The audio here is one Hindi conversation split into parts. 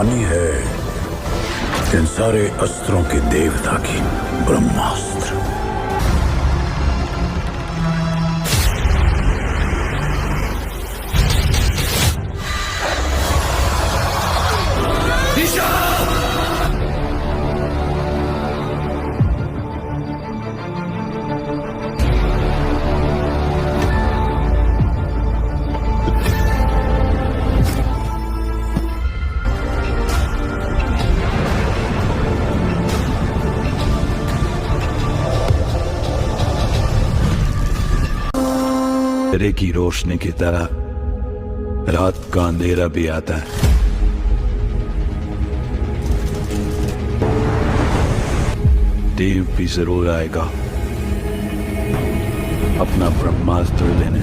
कहानी है इन सारे अस्त्रों के देवता की, ब्रह्मास्त्र। तेरे की रोशनी की तरह रात का अंधेरा भी आता है। देव भी जरूर आएगा अपना ब्रह्मास्त्र लेने।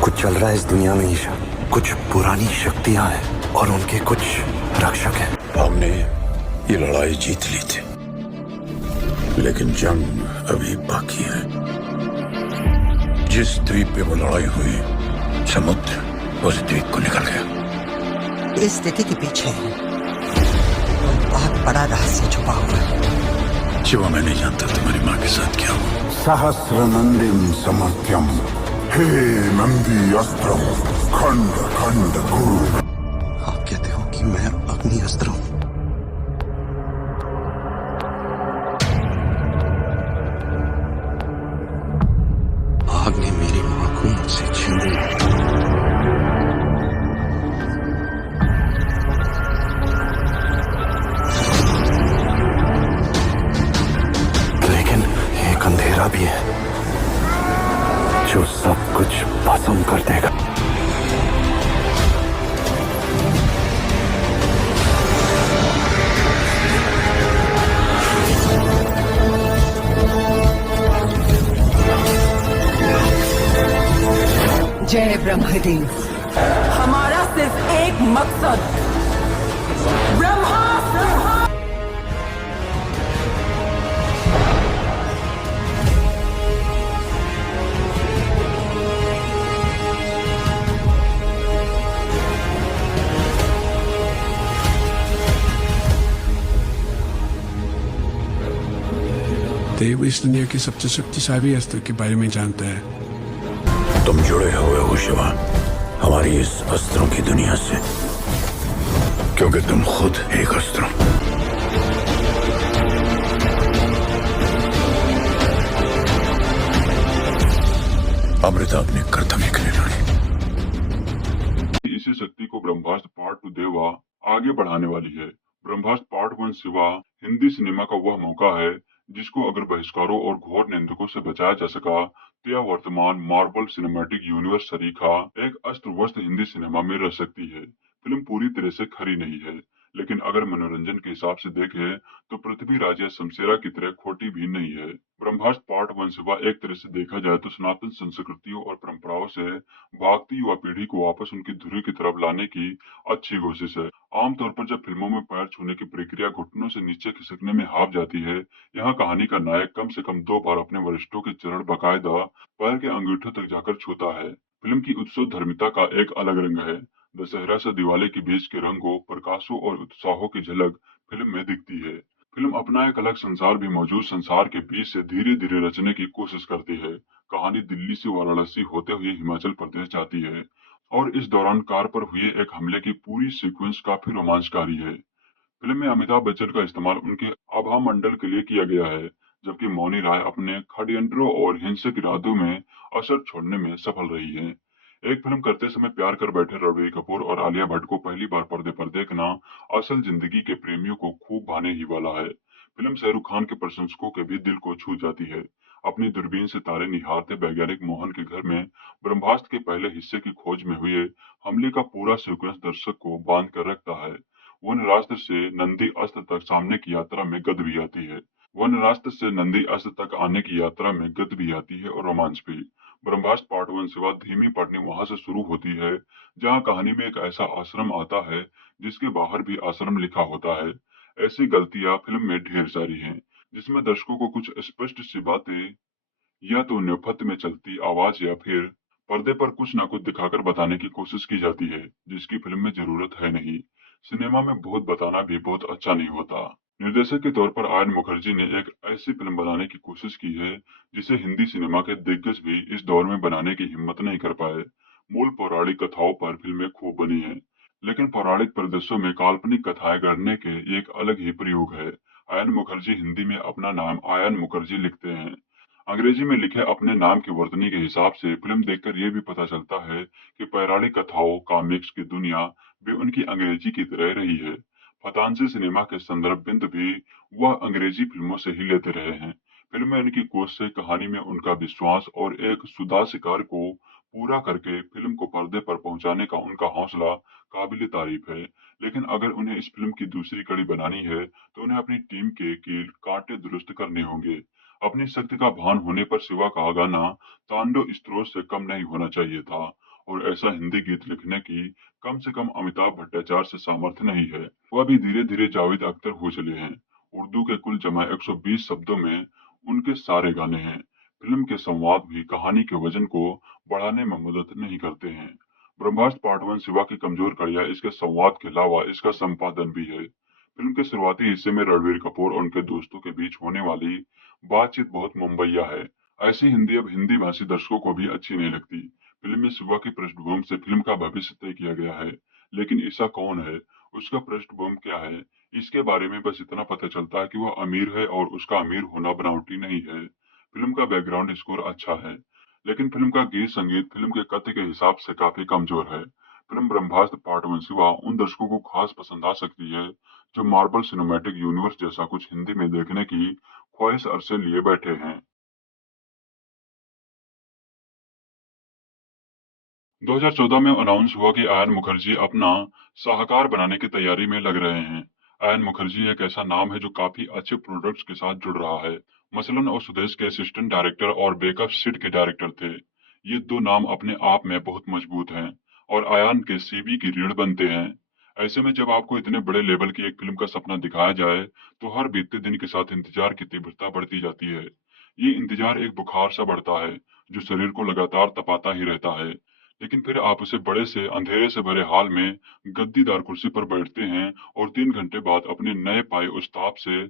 कुछ चल रहा है इस दुनिया में ईशा। कुछ पुरानी शक्तियां हैं और उनके कुछ रक्षक हैं। हमने ये लड़ाई जीत ली थी, लेकिन जंग अभी बाकी है। जिस द्वीप पे वो लड़ाई हुई, समुद्र उस द्वीप को निकल गया। इस स्थिति के पीछे बहुत बड़ा रहस्य छुपा हुआ है। शिवा, मैं नहीं जानता तुम्हारी माँ के साथ क्या हुआ। सहस्र नंदिम समर्थ्यम हे नंदी अस्त्रम खंड खंड गुरु। आप कहते हो कि मैं अग्नि अस्त्र हूं? आग ने मेरी मां को मुझसे छीन लिया। लेकिन एक अंधेरा भी है जो सब कुछ भस्म कर देगा। जय ब्रह्मदेव। हमारा सिर्फ एक मकसद, ब्रह्मास्त्र। देव इस दुनिया के सबसे शक्तिशाली अस्त्र के बारे में जानता है। तुम जुड़े हुए हो शिवा हमारी इस अस्त्रों की दुनिया से, क्योंकि तुम खुद एक अस्त्र हो। अमृता अपने कर्तव्य के लिए लड़ी। इसी शक्ति को ब्रह्मास्त्र पार्ट 2 देवा आगे बढ़ाने वाली है। ब्रह्मास्त्र पार्ट 1 शिवा हिंदी सिनेमा का वह मौका है जिसको अगर बहिष्कारों और घोर निंदकों से बचाया जा सका तो यह वर्तमान मार्वल सिनेमैटिक यूनिवर्स सरीखा एक अस्त्र वस्त्र हिंदी सिनेमा में रह सकती है। फिल्म पूरी तरह से खरी नहीं है, लेकिन अगर मनोरंजन के हिसाब से देखें तो पृथ्वी राज या शमशेरा की तरह खोटी भी नहीं है। ब्रह्मास्त्र पार्ट 1 शिवा एक तरह से देखा जाए तो सनातन संस्कृतियों और परंपराओं से भागती युवा पीढ़ी को वापस उनकी धुरी की तरफ लाने की अच्छी कोशिश है। आमतौर पर जब फिल्मों में पैर छूने की प्रक्रिया घुटनों से नीचे खिसकने में हाफ जाती है, यहाँ कहानी का नायक कम से कम 2 बार अपने वरिष्ठों के चरण बाकायदा पैर के अंगूठों तक जाकर छूता है। फिल्म की उत्सव धर्मिता का एक अलग रंग है। दशहरा से दिवाली के बीच के रंगों, प्रकाशों और उत्साहों की झलक फिल्म में दिखती है। फिल्म अपना एक अलग संसार भी मौजूद संसार के बीच से धीरे धीरे रचने की कोशिश करती है। कहानी दिल्ली से वाराणसी होते हुए हिमाचल प्रदेश जाती है और इस दौरान कार पर हुए एक हमले की पूरी सीक्वेंस काफी रोमांचकारी है। फिल्म में अमिताभ बच्चन का इस्तेमाल उनके आभा मंडल के लिए किया गया है, जबकि मौनी राय अपने षड्यंत्रों और हिंसक इरादों में असर छोड़ने में सफल रही है। एक फिल्म करते समय प्यार कर बैठे रणबीर कपूर और आलिया भट्ट को पहली बार पर्दे पर देखना असल जिंदगी के प्रेमियों को खूब भाने ही वाला है। फिल्म शाहरुख खान के प्रशंसकों के भी दिल को छू जाती है। अपनी दूरबीन से तारे निहारते वैज्ञानिक मोहन के घर में ब्रह्मास्त्र के पहले हिस्से की खोज में हुए हमले का पूरा सीक्वेंस दर्शक को बांध कर रखता है। वनरास्त्र से नंदी अस्त्र तक सामने की यात्रा में गद भी आती है। वनरास्त्र से नंदी अस्त्र तक आने की यात्रा में गद भी आती है और रोमांच भी। ब्रह्मास्त्र पार्ट 1 से बाद धीमी पढ़नी वहां से शुरू होती है जहां कहानी में एक ऐसा आश्रम आता है जिसके बाहर भी आश्रम लिखा होता है। ऐसी गलतियां फिल्म में ढेर सारी हैं, जिसमें दर्शकों को कुछ स्पष्ट सी बातें या तो नेपथ्य में चलती आवाज या फिर पर्दे पर कुछ ना कुछ दिखाकर बताने की कोशिश की जाती है जिसकी फिल्म में जरूरत है नहीं। सिनेमा में बहुत बताना भी बहुत अच्छा नहीं होता। निर्देशक के तौर पर आयन मुखर्जी ने एक ऐसी फिल्म बनाने की कोशिश की है जिसे हिंदी सिनेमा के दिग्गज भी इस दौर में बनाने की हिम्मत नहीं कर पाए। मूल पौराणिक कथाओं पर फिल्में खूब बनी हैं, लेकिन पौराणिक परिदृश्यों में काल्पनिक कथाएं गढ़ने के एक अलग ही प्रयोग है। आयन मुखर्जी हिंदी में अपना नाम आयन मुखर्जी लिखते हैं। अंग्रेजी में लिखे अपने नाम की वर्तनी के हिसाब से फिल्म देखकर यह भी पता चलता है कि पौराणिक कथाओं कॉमिक्स की दुनिया भी उनकी अंग्रेजी की तरह रही है। फतांसी सिनेमा के संदर्भ बिंदु भी वह अंग्रेजी फिल्मों से ही लेते रहे हैं। फिल्म में उनकी कोश से कहानी में उनका विश्वास और एक सुधा शिकार को पूरा करके फिल्म को पर्दे पर पहुंचाने का उनका हौसला काबिल तारीफ है। लेकिन अगर उन्हें इस फिल्म की दूसरी कड़ी बनानी है तो उन्हें अपनी टीम के कील कांटे दुरुस्त करने होंगे। अपनी शक्ति का भान होने पर शिवा का गाना तांडव स्त्रोत से कम नहीं होना चाहिए था, और ऐसा हिंदी गीत लिखने की कम से कम अमिताभ भट्टाचार्य से सामर्थ्य नहीं है। वह भी धीरे धीरे जावेद अख्तर हो चले हैं। उर्दू के कुल जमा 120 शब्दों में उनके सारे गाने हैं। फिल्म के संवाद भी कहानी के वजन को बढ़ाने में मदद नहीं करते हैं। ब्रह्मास्त्र पार्ट 1 शिवा की कमजोर कड़ियां इसके संवाद के अलावा इसका संपादन भी है। फिल्म के शुरुआती हिस्से में रणबीर कपूर और उनके दोस्तों के बीच होने वाली बातचीत बहुत मुंबईया है। ऐसी हिंदी अब हिंदी भाषी दर्शकों को भी अच्छी नहीं लगती। फिल्म में शिवा की पृष्ठभूमि से फिल्म का भविष्य तय किया गया है, लेकिन ईसा कौन है, उसका पृष्ठभूमि क्या है, इसके बारे में बस इतना पता चलता है कि वह अमीर है और उसका अमीर होना बनावटी नहीं है। फिल्म का बैकग्राउंड स्कोर अच्छा है, लेकिन फिल्म का गीत संगीत फिल्म के कथ्य के हिसाब से काफी कमजोर है। फिल्म ब्रह्मास्त्र पार्ट 1 शिवा उन दर्शकों को खास पसंद आ सकती है जो मार्वल सिनेमैटिक यूनिवर्स जैसा कुछ हिंदी में देखने की ख्वाहिश अरसे लिए बैठे हैं। 2014 में अनाउंस हुआ कि आयन मुखर्जी अपना साहकार बनाने की तैयारी में लग रहे हैं। आयन मुखर्जी एक ऐसा नाम है जो काफी अच्छे प्रोडक्ट्स के साथ जुड़ रहा है। मसलन और सुदेश के असिस्टेंट डायरेक्टर और बेकअप सिड के डायरेक्टर थे। ये दो नाम अपने आप में बहुत मजबूत हैं और आयन के सीवी की रीढ़ बनते हैं। ऐसे में जब आपको इतने बड़े लेवल की एक फिल्म का सपना दिखाया जाए तो हर बीतते दिन के साथ इंतजार की तीव्रता बढ़ती जाती है। ये इंतजार एक बुखार सा बढ़ता है जो शरीर को लगातार तपाता ही रहता है। लेकिन फिर आप उसे बड़े से अंधेरे से भरे हाल में गद्दीदार कुर्सी पर बैठते हैं और 3 घंटे बाद अपने नए पाए उस ताप से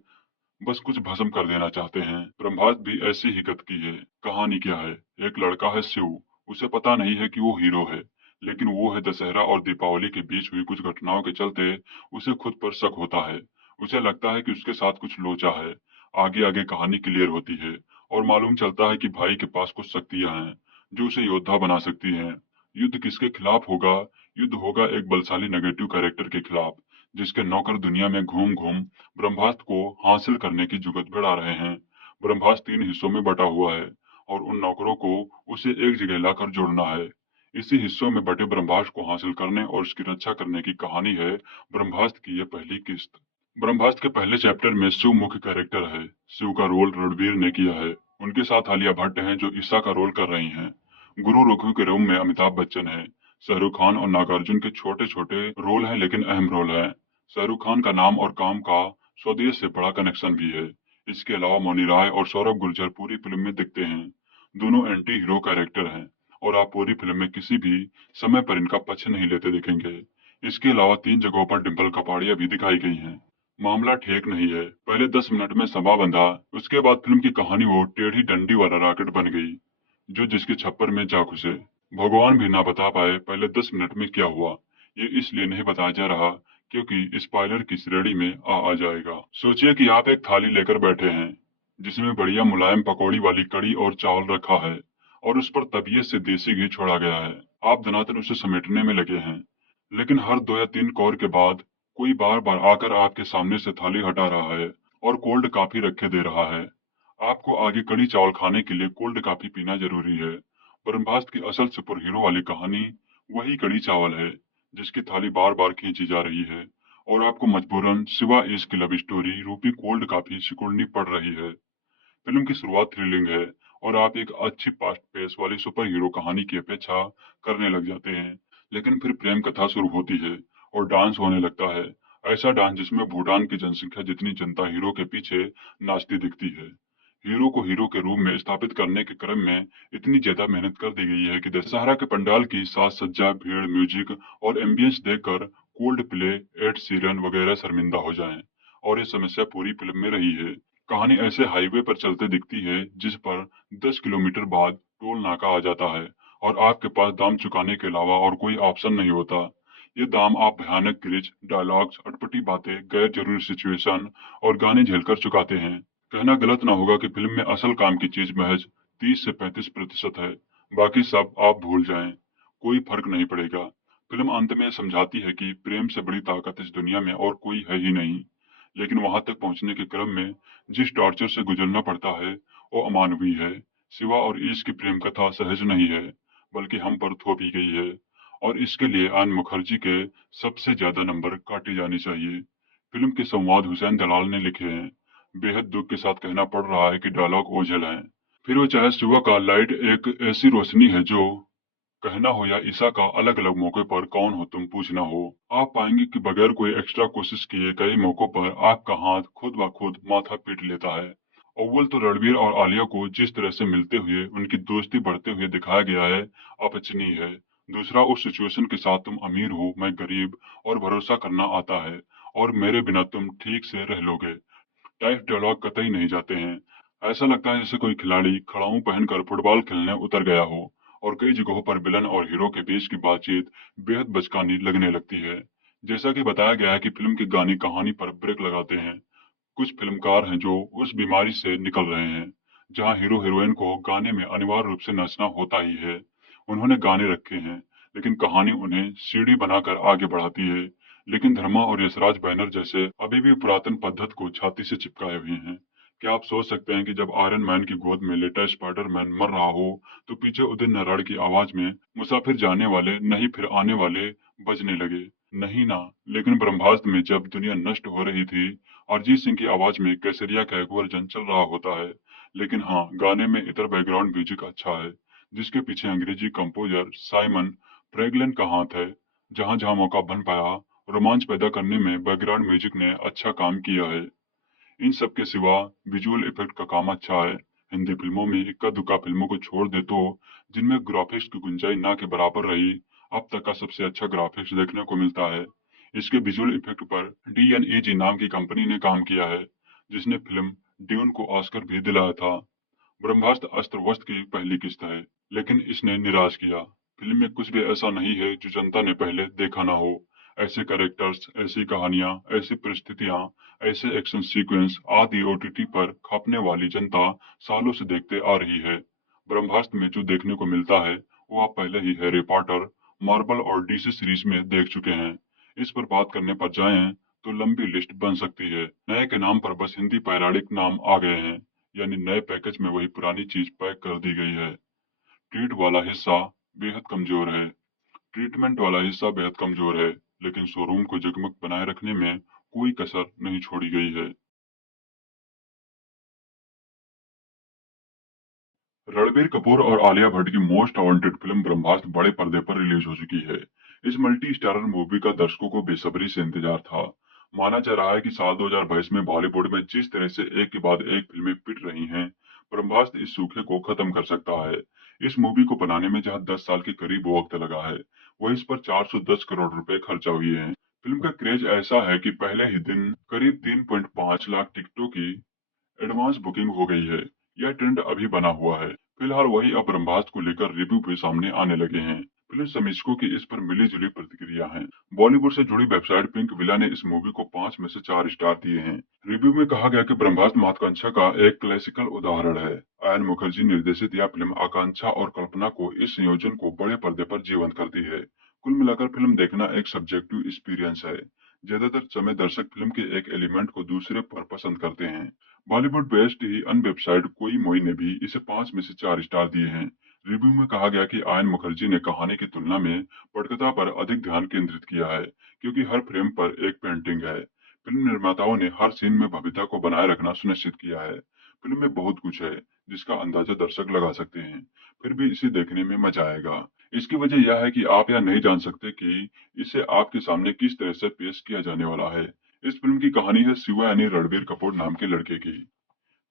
बस कुछ भस्म कर देना चाहते हैं। ब्रह्मास्त्र भी ऐसी ही गत की है। कहानी क्या है? एक लड़का है शिव, उसे पता नहीं है कि वो हीरो है, लेकिन वो है दशहरा और दीपावली के बीच हुई कुछ घटनाओं के चलते उसे खुद पर शक होता है। उसे लगता है कि उसके साथ कुछ लोचा है। आगे आगे कहानी क्लियर होती है और मालूम चलता है कि भाई के पास कुछ शक्तियां हैं जो उसे योद्धा बना सकती हैं। युद्ध किसके खिलाफ होगा? युद्ध होगा एक बलशाली नेगेटिव कैरेक्टर के खिलाफ, जिसके नौकर दुनिया में घूम घूम ब्रह्मास्त्र को हासिल करने की जुगत बढ़ा रहे हैं। ब्रह्मास्त्र 3 हिस्सों में बटा हुआ है और उन नौकरों को उसे एक जगह लाकर जोड़ना है। इसी हिस्सों में बटे ब्रह्मास्त्र को हासिल करने और उसकी रक्षा करने की कहानी है ब्रह्मास्त्र की यह पहली किस्त। ब्रह्मास्त्र के पहले चैप्टर में शिव मुख्य कैरेक्टर है। शिव का रोल रणबीर ने किया है। उनके साथ आलिया भट्ट हैं जो ईसा का रोल कर रही हैं। गुरु रघु के रूम में अमिताभ बच्चन है। शाहरुख खान और नागार्जुन के छोटे छोटे रोल हैं लेकिन अहम रोल है। शाहरुख खान का नाम और काम का स्वदेश से बड़ा कनेक्शन भी है। इसके अलावा मौनी राय और सौरभ गुर्जर पूरी फिल्म में दिखते हैं। दोनों एंटी हीरो कैरेक्टर हैं और आप पूरी फिल्म में किसी भी समय पर इनका पक्ष नहीं लेते दिखेंगे। इसके अलावा 3 जगहों पर डिम्पल कपाड़िया भी दिखाई गई हैं। मामला ठीक नहीं है। पहले 10 मिनट में सभा बंधा, उसके बाद फिल्म की कहानी वो टेढ़ी डंडी वाला रॉकेट बन गई जो जिसके छप्पर में जा घुसे। भगवान भी ना बता पाए पहले 10 मिनट में क्या हुआ। ये इसलिए नहीं बताया जा रहा क्योंकि स्पॉइलर की श्रेणी में आ जाएगा। सोचिए कि आप एक थाली लेकर बैठे हैं जिसमें बढ़िया मुलायम पकौड़ी वाली कड़ी और चावल रखा है और उस पर तबीयत से देसी घी छोड़ा गया है। आप धनातन उसे समेटने में लगे हैं, लेकिन हर 2 या 3 कौर के बाद कोई बार बार आकर आपके सामने से थाली हटा रहा है और कोल्ड कॉफी रखे दे रहा है। आपको आगे कड़ी चावल खाने के लिए कोल्ड कॉफी पीना जरूरी है। ब्रह्मास्त्र की असल सुपर हीरो वाली कहानी वही कड़ी चावल है जिसकी थाली बार बार खींची जा रही है और आपको मजबूरन सिवा इश्क लव स्टोरी रूपी कोल्ड कॉफी सिकुड़नी पड़ रही है। फिल्म की शुरुआत थ्रिलिंग है और आप एक अच्छी फास्ट पेस वाली सुपर हीरो कहानी की अपेक्षा करने लग जाते हैं, लेकिन फिर प्रेम कथा शुरू होती है और डांस होने लगता है। ऐसा डांस जिसमें भूटान की जनसंख्या जितनी जनता हीरो के पीछे नाचती दिखती है। हीरो को हीरो के रूप में स्थापित करने के क्रम में इतनी ज्यादा मेहनत कर दी गई है कि दशहरा के पंडाल की साज सज्जा, भीड़, म्यूजिक और एम्बियंस देखकर कोल्ड प्ले, एड सीरन वगैरह शर्मिंदा हो जाएं। और ये समस्या पूरी फिल्म में रही है। कहानी ऐसे हाईवे पर चलते दिखती है जिस पर 10 किलोमीटर बाद टोल नाका आ जाता है और आपके पास दाम चुकाने के अलावा और कोई ऑप्शन नहीं होता। ये दाम आप भयानक ग्लिच, डायलॉग्स, अटपटी बातें, गैर जरूरी सिचुएशन और गाने झेलकर चुकाते हैं। कहना गलत ना होगा कि फिल्म में असल काम की चीज महज 30 से 35% है। बाकी सब आप भूल जाएं, कोई फर्क नहीं पड़ेगा। फिल्म अंत में समझाती है कि प्रेम से बड़ी ताकत इस दुनिया में और कोई है ही नहीं। लेकिन वहां तक पहुंचने के क्रम में जिस टॉर्चर से गुजरना पड़ता है वो अमानवीय है। शिवा और ईश की प्रेम कथा सहज नहीं है, बल्कि हम पर थोपी गई है और इसके लिए आयन मुखर्जी के सबसे ज्यादा नंबर काटे जाने चाहिए। फिल्म के संवाद हुसैन दलाल ने लिखे हैं। बेहद दुख के साथ कहना पड़ रहा है कि डायलॉग ओझल हैं। फिर वो चाहे शिवा का लाइट एक ऐसी रोशनी है जो कहना हो या ईसा का अलग अलग मौके पर कौन हो तुम पूछना हो, आप पाएंगे कि बगैर कोई एक्स्ट्रा कोशिश किए कई मौकों पर आपका हाथ खुद ब खुद माथा पीट लेता है। अव्वल तो रणबीर और आलिया को जिस तरह से मिलते हुए उनकी दोस्ती बढ़ते हुए दिखाया गया है, अपचनीय है। दूसरा, उस सिचुएशन के साथ तुम अमीर हो, मैं गरीब और भरोसा करना आता है और मेरे बिना तुम ठीक से रह लोगे टाइप डायलॉग कतई नहीं जाते हैं। ऐसा लगता है जैसे कोई खिलाड़ी खड़ाऊ पहनकर फुटबॉल खेलने उतर गया हो और कई जगहों पर विलन और हीरो के बीच की बातचीत बेहद बचकानी लगने लगती है। जैसा कि बताया गया है कि फिल्म के गाने कहानी पर ब्रेक लगाते हैं। कुछ फिल्मकार हैं जो उस बीमारी से निकल रहे हैं जहां हीरो हीरोइन को गाने में अनिवार्य रूप से नाचना होता ही है। उन्होंने गाने रखे हैं लेकिन कहानी उन्हें सीढ़ी बनाकर आगे बढ़ाती है। लेकिन धर्मा और यशराज बैनर जैसे अभी भी पुरातन पद्धति को छाती से चिपकाए हुए हैं। क्या आप सोच सकते हैं कि जब आयरन मैन की गोद में लेटा स्पाइडर मैन मर रहा हो तो पीछे उदित नारायण की आवाज में मुसाफिर जाने वाले नहीं फिर आने वाले बजने लगे? नहीं ना। लेकिन ब्रह्मास्त्र में जब दुनिया नष्ट हो रही थी, अरिजीत सिंह की आवाज में केसरिया का एक वर्जन चल रहा होता है। लेकिन हाँ, गाने में इतर बैकग्राउंड म्यूजिक अच्छा है जिसके पीछे अंग्रेजी कंपोजर साइमन फ्रेगलन का हाथ है। जहां जहां मौका बन पाया, रोमांच पैदा करने में बैकग्राउंड म्यूजिक ने अच्छा काम किया है। इन सब के सिवा विजुअल इफेक्ट का काम अच्छा है। हिंदी फिल्मों में इक्का दुक्का फिल्मों को छोड़ दे तो जिनमें ग्राफिक्स की गुंजाइश ना के बराबर रही, अब तक का सबसे अच्छा ग्राफिक्स देखने को मिलता है। इसके विजुअल इफेक्ट पर DNEG नाम की कंपनी ने काम किया है जिसने फिल्म ड्यून को ऑस्कर भी दिलाया था। ब्रह्मास्त्र अस्त्र वस्त्र की पहली किस्त है लेकिन इसने निराश किया। फिल्म में कुछ भी ऐसा नहीं है जो जनता ने पहले देखा ना हो। ऐसे कैरेक्टर्स, ऐसी कहानियां, ऐसी परिस्थितियां, ऐसे एक्शन सीक्वेंस आदि OTT पर खपने वाली जनता सालों से देखते आ रही है। ब्रह्मास्त्र में जो देखने को मिलता है वो आप पहले ही हैरी पॉटर, मार्वल और DC सीरीज में देख चुके हैं। इस पर बात करने पर जाएं तो लंबी लिस्ट बन सकती है। नए के नाम पर बस हिंदी पौराणिक नाम आ गए हैं, यानी नए पैकेज में वही पुरानी चीज पैक कर दी गई है। ट्रीट वाला हिस्सा बेहद कमजोर है, ट्रीटमेंट वाला हिस्सा बेहद कमजोर है, लेकिन शोरूम को जगमग बनाए रखने में कोई कसर नहीं छोड़ी गई है। रणबीर कपूर और आलिया भट्ट की मोस्ट वांटेड फिल्म ब्रह्मास्त्र बड़े पर्दे पर रिलीज हो चुकी है। इस मल्टी स्टारर मूवी का दर्शकों को बेसब्री से इंतजार था। माना जा रहा है कि साल 2022 में बॉलीवुड में जिस तरह से एक के बाद एक फिल्में पिट रही हैं, ब्रह्मास्त्र इस सूखे को खत्म कर सकता है। इस मूवी को बनाने में जहां 10 साल के करीब वक्त लगा है, वहीं इस पर 410 करोड़ रुपए खर्चा हुए हैं। फिल्म का क्रेज ऐसा है कि पहले ही दिन करीब 3.5 लाख टिकटों की एडवांस बुकिंग हो गई है। यह ट्रेंड अभी बना हुआ है। फिलहाल वही अब ब्रह्मास्त्र को लेकर रिव्यू भी सामने आने लगे हैं। फिल्म समीक्षकों की इस पर मिली जुली प्रतिक्रिया है। बॉलीवुड से जुड़ी वेबसाइट पिंक विला ने इस मूवी को 5 में से 4 स्टार दिए हैं। रिव्यू में कहा गया कि ब्रह्मास्त्र महत्वाकांक्षा का एक क्लासिकल उदाहरण है। आयन मुखर्जी निर्देशित यह फिल्म आकांक्षा और कल्पना को इस संयोजन को बड़े पर्दे पर जीवंत करती है। कुल मिलाकर फिल्म देखना एक सब्जेक्टिव एक्सपीरियंस है। ज्यादातर समय दर्शक फिल्म के एक एलिमेंट को दूसरे पर पसंद करते हैं। बॉलीवुड बेस्ड ही अन्य वेबसाइट कोई मोई ने भी इसे 5 में से 4 स्टार दिए हैं। रिव्यू में कहा गया कि आयन मुखर्जी ने कहानी की तुलना में पटकथा पर अधिक ध्यान केंद्रित किया है, क्योंकि हर फ्रेम पर एक पेंटिंग है। फिल्म निर्माताओं ने हर सीन में भव्यता को बनाए रखना सुनिश्चित किया है। फिल्म में बहुत कुछ है जिसका अंदाजा दर्शक लगा सकते हैं, फिर भी इसे देखने में मजा आएगा। इसकी वजह यह है कि आप यह नहीं जान सकते कि इसे आपके सामने किस तरह से पेश किया जाने वाला है। इस फिल्म की कहानी है शिवा यानी रणबीर कपूर नाम के लड़के की,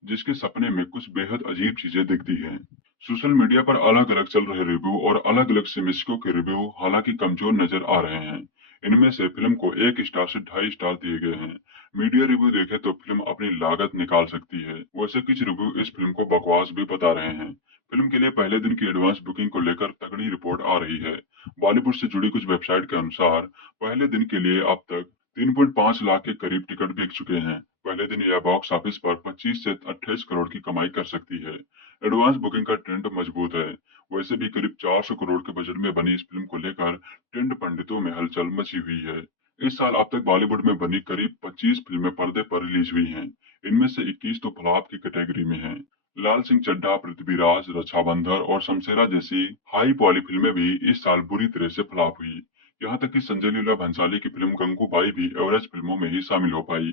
जिसके सपने में कुछ बेहद अजीब चीजें दिखती हैं। सोशल मीडिया पर अलग अलग चल रहे रिव्यू और अलग अलग समीक्षकों के रिव्यू हालांकि कमजोर नजर आ रहे हैं। इनमें से फिल्म को 1 स्टार से 2.5 स्टार दिए गए हैं। मीडिया रिव्यू देखें तो फिल्म अपनी लागत निकाल सकती है। वैसे कुछ रिव्यू इस फिल्म को बकवास भी बता रहे हैं। फिल्म के लिए पहले दिन की एडवांस बुकिंग को लेकर तगड़ी रिपोर्ट आ रही है। बॉलीवुड से जुड़ी कुछ वेबसाइट के अनुसार पहले दिन के लिए अब तक 3.5 लाख के करीब टिकट बिक चुके हैं। पहले दिन यह बॉक्स ऑफिस पर 25 से 28 करोड़ की कमाई कर सकती है। एडवांस बुकिंग का ट्रेंड मजबूत है। वैसे भी करीब 400 करोड़ के बजट में बनी इस फिल्म को लेकर ट्रेंड पंडितों में हलचल मची हुई है। इस साल अब तक बॉलीवुड में बनी करीब 25 फिल्में पर्दे पर रिलीज हुई हैं। इनमें से 21 तो फ्लॉप की कैटेगरी में हैं। लाल सिंह चड्ढा, पृथ्वीराज, रक्षाबंधन और शमशेरा जैसी हाई पॉली फिल्में भी इस साल बुरी तरह से फ्लॉप हुई। यहाँ तक कि संजय लीला भंसाली की फिल्म गंगूबाई भी एवरेज फिल्मों में ही शामिल हो पाई।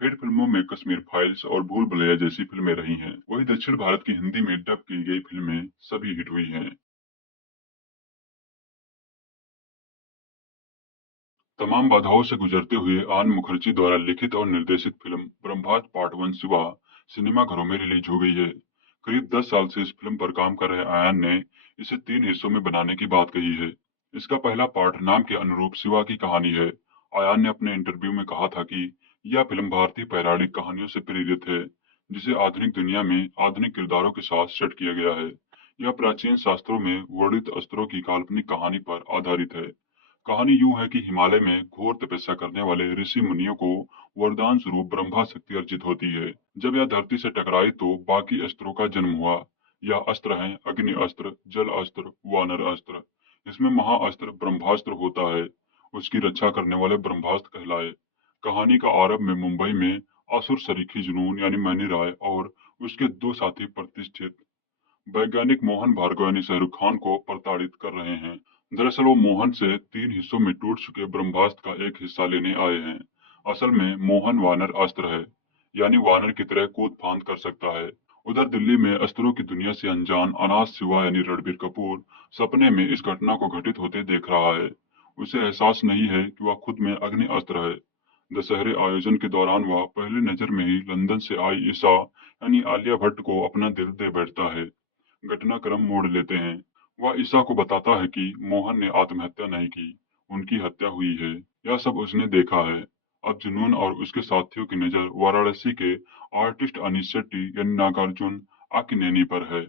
हिट फिल्मों में कश्मीर फाइल्स और भूल भुलैया जैसी फिल्में रही हैं। वहीं दक्षिण भारत की हिंदी में डब की गई फिल्में सभी हिट हुई हैं। तमाम बाधाओं से गुजरते हुए आन मुखर्जी द्वारा लिखित और निर्देशित फिल्म ब्रह्मास्त्र पार्ट 1 शिवा सिनेमाघरों में रिलीज हो गई है। करीब 10 साल से इस फिल्म पर काम कर रहे आयान ने इसे 3 हिस्सों में बनाने की बात कही है। इसका पहला पार्ट नाम के अनुरूप शिवा की कहानी है। आयान ने अपने इंटरव्यू में कहा था कि यह फिल्म भारतीय पौराणिक कहानियों से प्रेरित है, जिसे आधुनिक दुनिया में आधुनिक किरदारों के साथ सेट किया गया है। यह प्राचीन शास्त्रों में वर्णित अस्त्रों की काल्पनिक कहानी पर आधारित है। कहानी यूं है कि हिमालय में घोर तपस्या करने वाले ऋषि मुनियों को वरदान स्वरूप ब्रह्मा शक्ति अर्जित होती है। जब यह धरती से टकराई तो बाकी अस्त्रों का जन्म हुआ। यह अस्त्र हैं अग्नि अस्त्र, जल अस्त्र, वानर अस्त्र। इसमें महाअस्त्र ब्रह्मास्त्र होता है। उसकी रक्षा करने वाले ब्रह्मास्त्र कहलाए। कहानी का आरंभ में मुंबई में असुर सरीखी जुनून यानी मैनी राय और उसके 2 साथी प्रतिष्ठित वैज्ञानिक मोहन भार्गव यानी शाहरुख खान को प्रताड़ित कर रहे हैं। दरअसल वो मोहन से 3 हिस्सों में टूट चुके ब्रह्मास्त्र का एक हिस्सा लेने आए हैं। असल में मोहन वानर अस्त्र है, यानी वानर की तरह कूद फांद कर सकता है। उधर दिल्ली में अस्त्रों की दुनिया से अनजान अनाथ शिवा यानी रणबीर कपूर सपने में इस घटना को घटित होते देख रहा है। उसे एहसास नहीं है कि वह खुद में अग्नि अस्त्र है। दशहरे आयोजन के दौरान वह पहली नजर में ही लंदन से आई ईशा यानी आलिया भट्ट को अपना दिल दे बैठता है। घटनाक्रम मोड़ लेते हैं। वह ईशा को बताता है कि मोहन ने आत्महत्या नहीं की, उनकी हत्या हुई है। यह सब उसने देखा है। अब जुनून और उसके साथियों की नजर वाराणसी के आर्टिस्ट अनीश शेट्टी यानी नागार्जुन आकिनेनी पर है।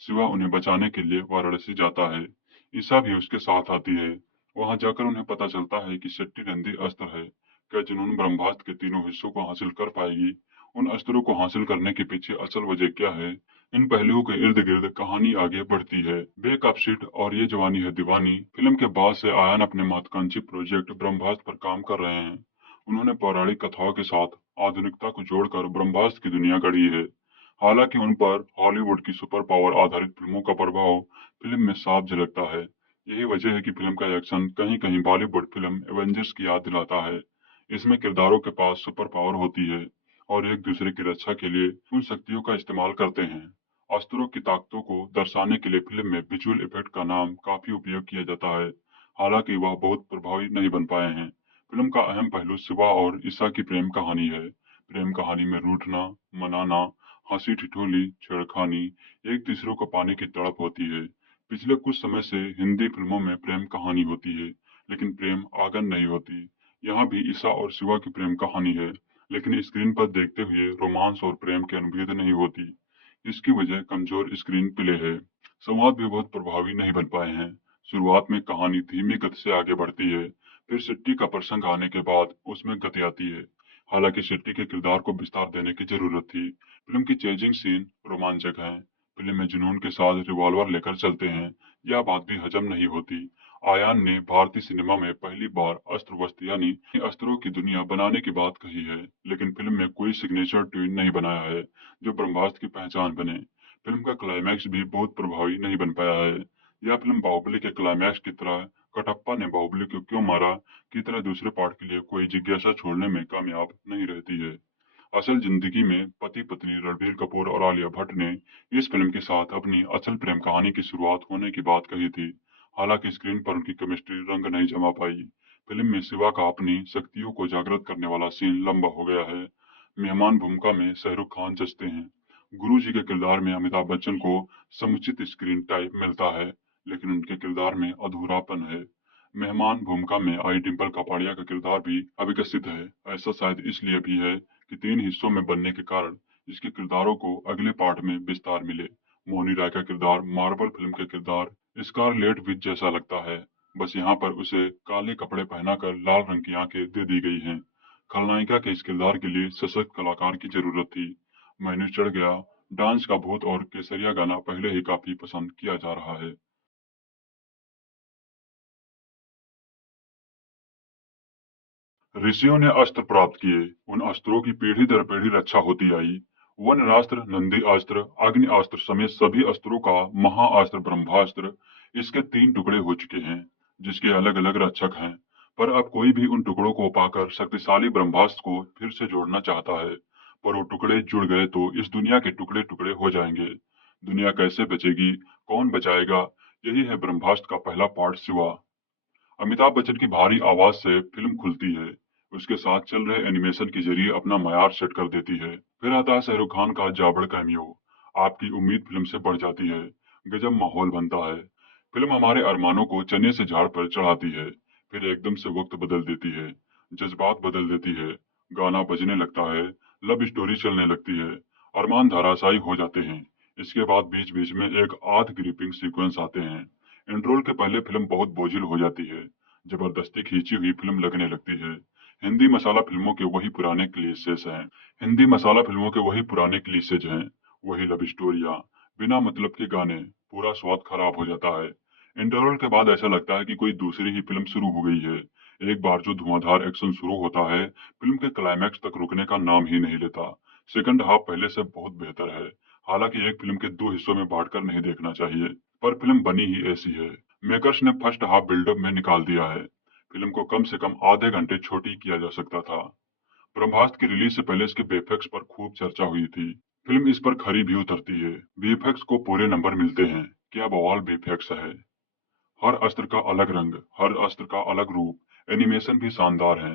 शिवा उन्हें बचाने के लिए वाराणसी जाता है। ईशा भी उसके साथ आती है। वहां जाकर उन्हें पता चलता है कि शेट्टी नंदी अस्त्र है। क्या जुनून ब्रह्मास्त्र के तीनों हिस्सों को हासिल कर पाएगी? उन अस्त्रों को हासिल करने के पीछे असल वजह क्या है? इन पहलुओं के इर्द गिर्द कहानी आगे बढ़ती है। बेक अप सीट और ये जवानी है दीवानी फिल्म के बाद से आयान अपने महत्वाकांक्षी प्रोजेक्ट ब्रह्मास्त्र पर काम कर रहे हैं। उन्होंने पौराणिक कथाओं के साथ आधुनिकता को जोड़कर ब्रह्मास्त्र की दुनिया गढ़ी है। हालांकि उन पर हॉलीवुड की सुपर पावर आधारित फिल्मों का प्रभाव फिल्म में साफ झलकता है। यही वजह है कि फिल्म का एक्शन कहीं कहीं बॉलीवुड फिल्म एवेंजर्स की याद दिलाता है। इसमें किरदारों के पास सुपर पावर होती है और एक दूसरे की रक्षा के लिए उन शक्तियों का इस्तेमाल करते हैं। अस्त्रों की ताकतों को दर्शाने के लिए फिल्म में विजुअल इफेक्ट का नाम काफी उपयोग किया जाता है। हालांकि वह बहुत प्रभावी नहीं बन पाए हैं। फिल्म का अहम पहलू शिवा और ईशा की प्रेम कहानी है। प्रेम कहानी में रूठना, मनाना, हंसी ठिठोली, छेड़खानी, एक दूसरे को पाने की तड़प होती है। पिछले कुछ समय से हिंदी फिल्मों में प्रेम कहानी होती है, लेकिन प्रेम आगन नहीं होती। यहाँ भी ईशा और शिवा की प्रेम कहानी है, लेकिन स्क्रीन पर देखते हुए रोमांस और प्रेम की अनुभूति नहीं होती। इसकी वजह कमजोर स्क्रीन प्ले है। संवाद भी बहुत प्रभावी नहीं बन पाए हैं। शुरुआत में कहानी धीमी गति से आगे बढ़ती है, फिर शेट्टी का प्रसंग आने के बाद उसमें गति आती है। हालांकि शेट्टी के किरदार को विस्तार देने की जरूरत थी। फिल्म की चेजिंग सीन रोमांचक है। फिल्म में जुनून के साथ रिवॉल्वर लेकर चलते हैं, यह बात भी हजम नहीं होती। आयान ने भारतीय सिनेमा में पहली बार अस्त्र वस्त्र यानी अस्त्रों की दुनिया बनाने की बात कही है, लेकिन फिल्म में कोई सिग्नेचर ट्यून नहीं बनाया है जो ब्रह्मास्त्र की पहचान बने। फिल्म का क्लाइमैक्स भी बहुत प्रभावी नहीं बन पाया है। यह फिल्म बाहुबली के क्लाइमैक्स की तरह कटप्पा ने बाहुबली को क्यों मारा की तरह दूसरे पार्ट के लिए कोई जिज्ञासा छोड़ने में कामयाब नहीं रहती है। असल जिंदगी में पति पत्नी रणबीर कपूर और आलिया भट्ट ने इस फिल्म के साथ अपनी असल प्रेम कहानी की शुरुआत होने की बात कही थी। हालांकि स्क्रीन पर उनकी केमिस्ट्री रंग नहीं जमा पाई। फिल्म में शिवा का अपनी शक्तियों को जागृत करने वाला सीन लंबा हो गया है। मेहमान भूमिका में शाहरुख खान जचते हैं। गुरु जी के किरदार में अमिताभ बच्चन को समुचित स्क्रीन टाइम मिलता है, लेकिन उनके किरदार में अधूरापन है। मेहमान भूमिका में आई डिंपल कपाड़िया का किरदार भी अविकसित है। ऐसा शायद इसलिए भी है कि 3 हिस्सों में बनने के कारण इसके किरदारों को अगले पार्ट में विस्तार मिले। मोनी राय का किरदार मार्वल फिल्म के किरदार स्कारलेट विच जैसा लगता है, बस यहाँ पर उसे काले कपड़े पहनाकर लाल रंग की आंखें दे दी गई हैं। खलनायिका के इस किरदार के लिए सशक्त कलाकार की जरूरत थी। मैंने चढ़ गया, डांस का भूत और केसरिया गाना पहले ही काफी पसंद किया जा रहा है। ऋषियों ने अस्त्र प्राप्त किए, उन अस्त्रों की पीढ़ी दर पीढ़ी रक्षा होती आई। वनरास्त्र, नंदी अस्त्र, अग्नि अस्त्र समेत सभी अस्त्रों का महाअस्त्र ब्रह्मास्त्र इसके 3 टुकड़े हो चुके हैं, जिसके अलग अलग रक्षक हैं। पर अब कोई भी उन टुकड़ों को पाकर शक्तिशाली ब्रह्मास्त्र को फिर से जोड़ना चाहता है, पर वो टुकड़े जुड़ गए तो इस दुनिया के टुकड़े टुकड़े हो जाएंगे। दुनिया कैसे बचेगी, कौन बचाएगा, यही है ब्रह्मास्त्र का पहला पार्ट शिवा। अमिताभ बच्चन की भारी आवाज से फिल्म खुलती है, उसके साथ चल रहे एनिमेशन के जरिए अपना मयार सेट कर देती है। फिर आता है शाहरुख खान का जाबड़ कैमियो, आपकी उम्मीद फिल्म से बढ़ जाती है, गजब माहौल बनता है। फिल्म हमारे अरमानों को चने से झाड़ पर चढ़ाती है, फिर एकदम से वक्त बदल देती है, जज्बात बदल देती है, गाना बजने लगता है, लव स्टोरी चलने लगती है, अरमान धराशायी हो जाते हैं। इसके बाद बीच बीच में एक आध ग्रिपिंग सीक्वेंस आते हैं। इंट्रोल के पहले फिल्म बहुत बोझिल हो जाती है, जबरदस्ती खींची हुई फिल्म लगने लगती है। हिंदी मसाला फिल्मों के वही पुराने क्लीशेज हैं। हिंदी मसाला फिल्मों के वही पुराने क्लीशेज हैं, वही लव स्टोरियां, बिना मतलब के गाने, पूरा स्वाद खराब हो जाता है। इंटरवल के बाद ऐसा लगता है कि कोई दूसरी ही फिल्म शुरू हो गई है। एक बार जो धुआंधार एक्शन शुरू होता है, फिल्म के क्लाइमैक्स तक रुकने का नाम ही नहीं लेता। सेकंड हाफ पहले से बहुत बेहतर है। हालांकि एक फिल्म के 2 हिस्सों में बांटकर नहीं देखना चाहिए, पर फिल्म बनी ही ऐसी है। मेकर्स ने फर्स्ट हाफ बिल्डअप में निकाल दिया है। फिल्म को कम से कम आधे घंटे छोटी किया जा सकता था। ब्रह्मास्त्र की रिलीज से पहले इसके वीएफएक्स पर खूब चर्चा हुई थी। फिल्म इस पर खरी भी उतरती है। वीएफएक्स को पूरे नंबर मिलते हैं। क्या बवाल वीएफएक्स है। हर अस्त्र का अलग रंग, हर अस्त्र का अलग रूप, एनिमेशन भी शानदार है।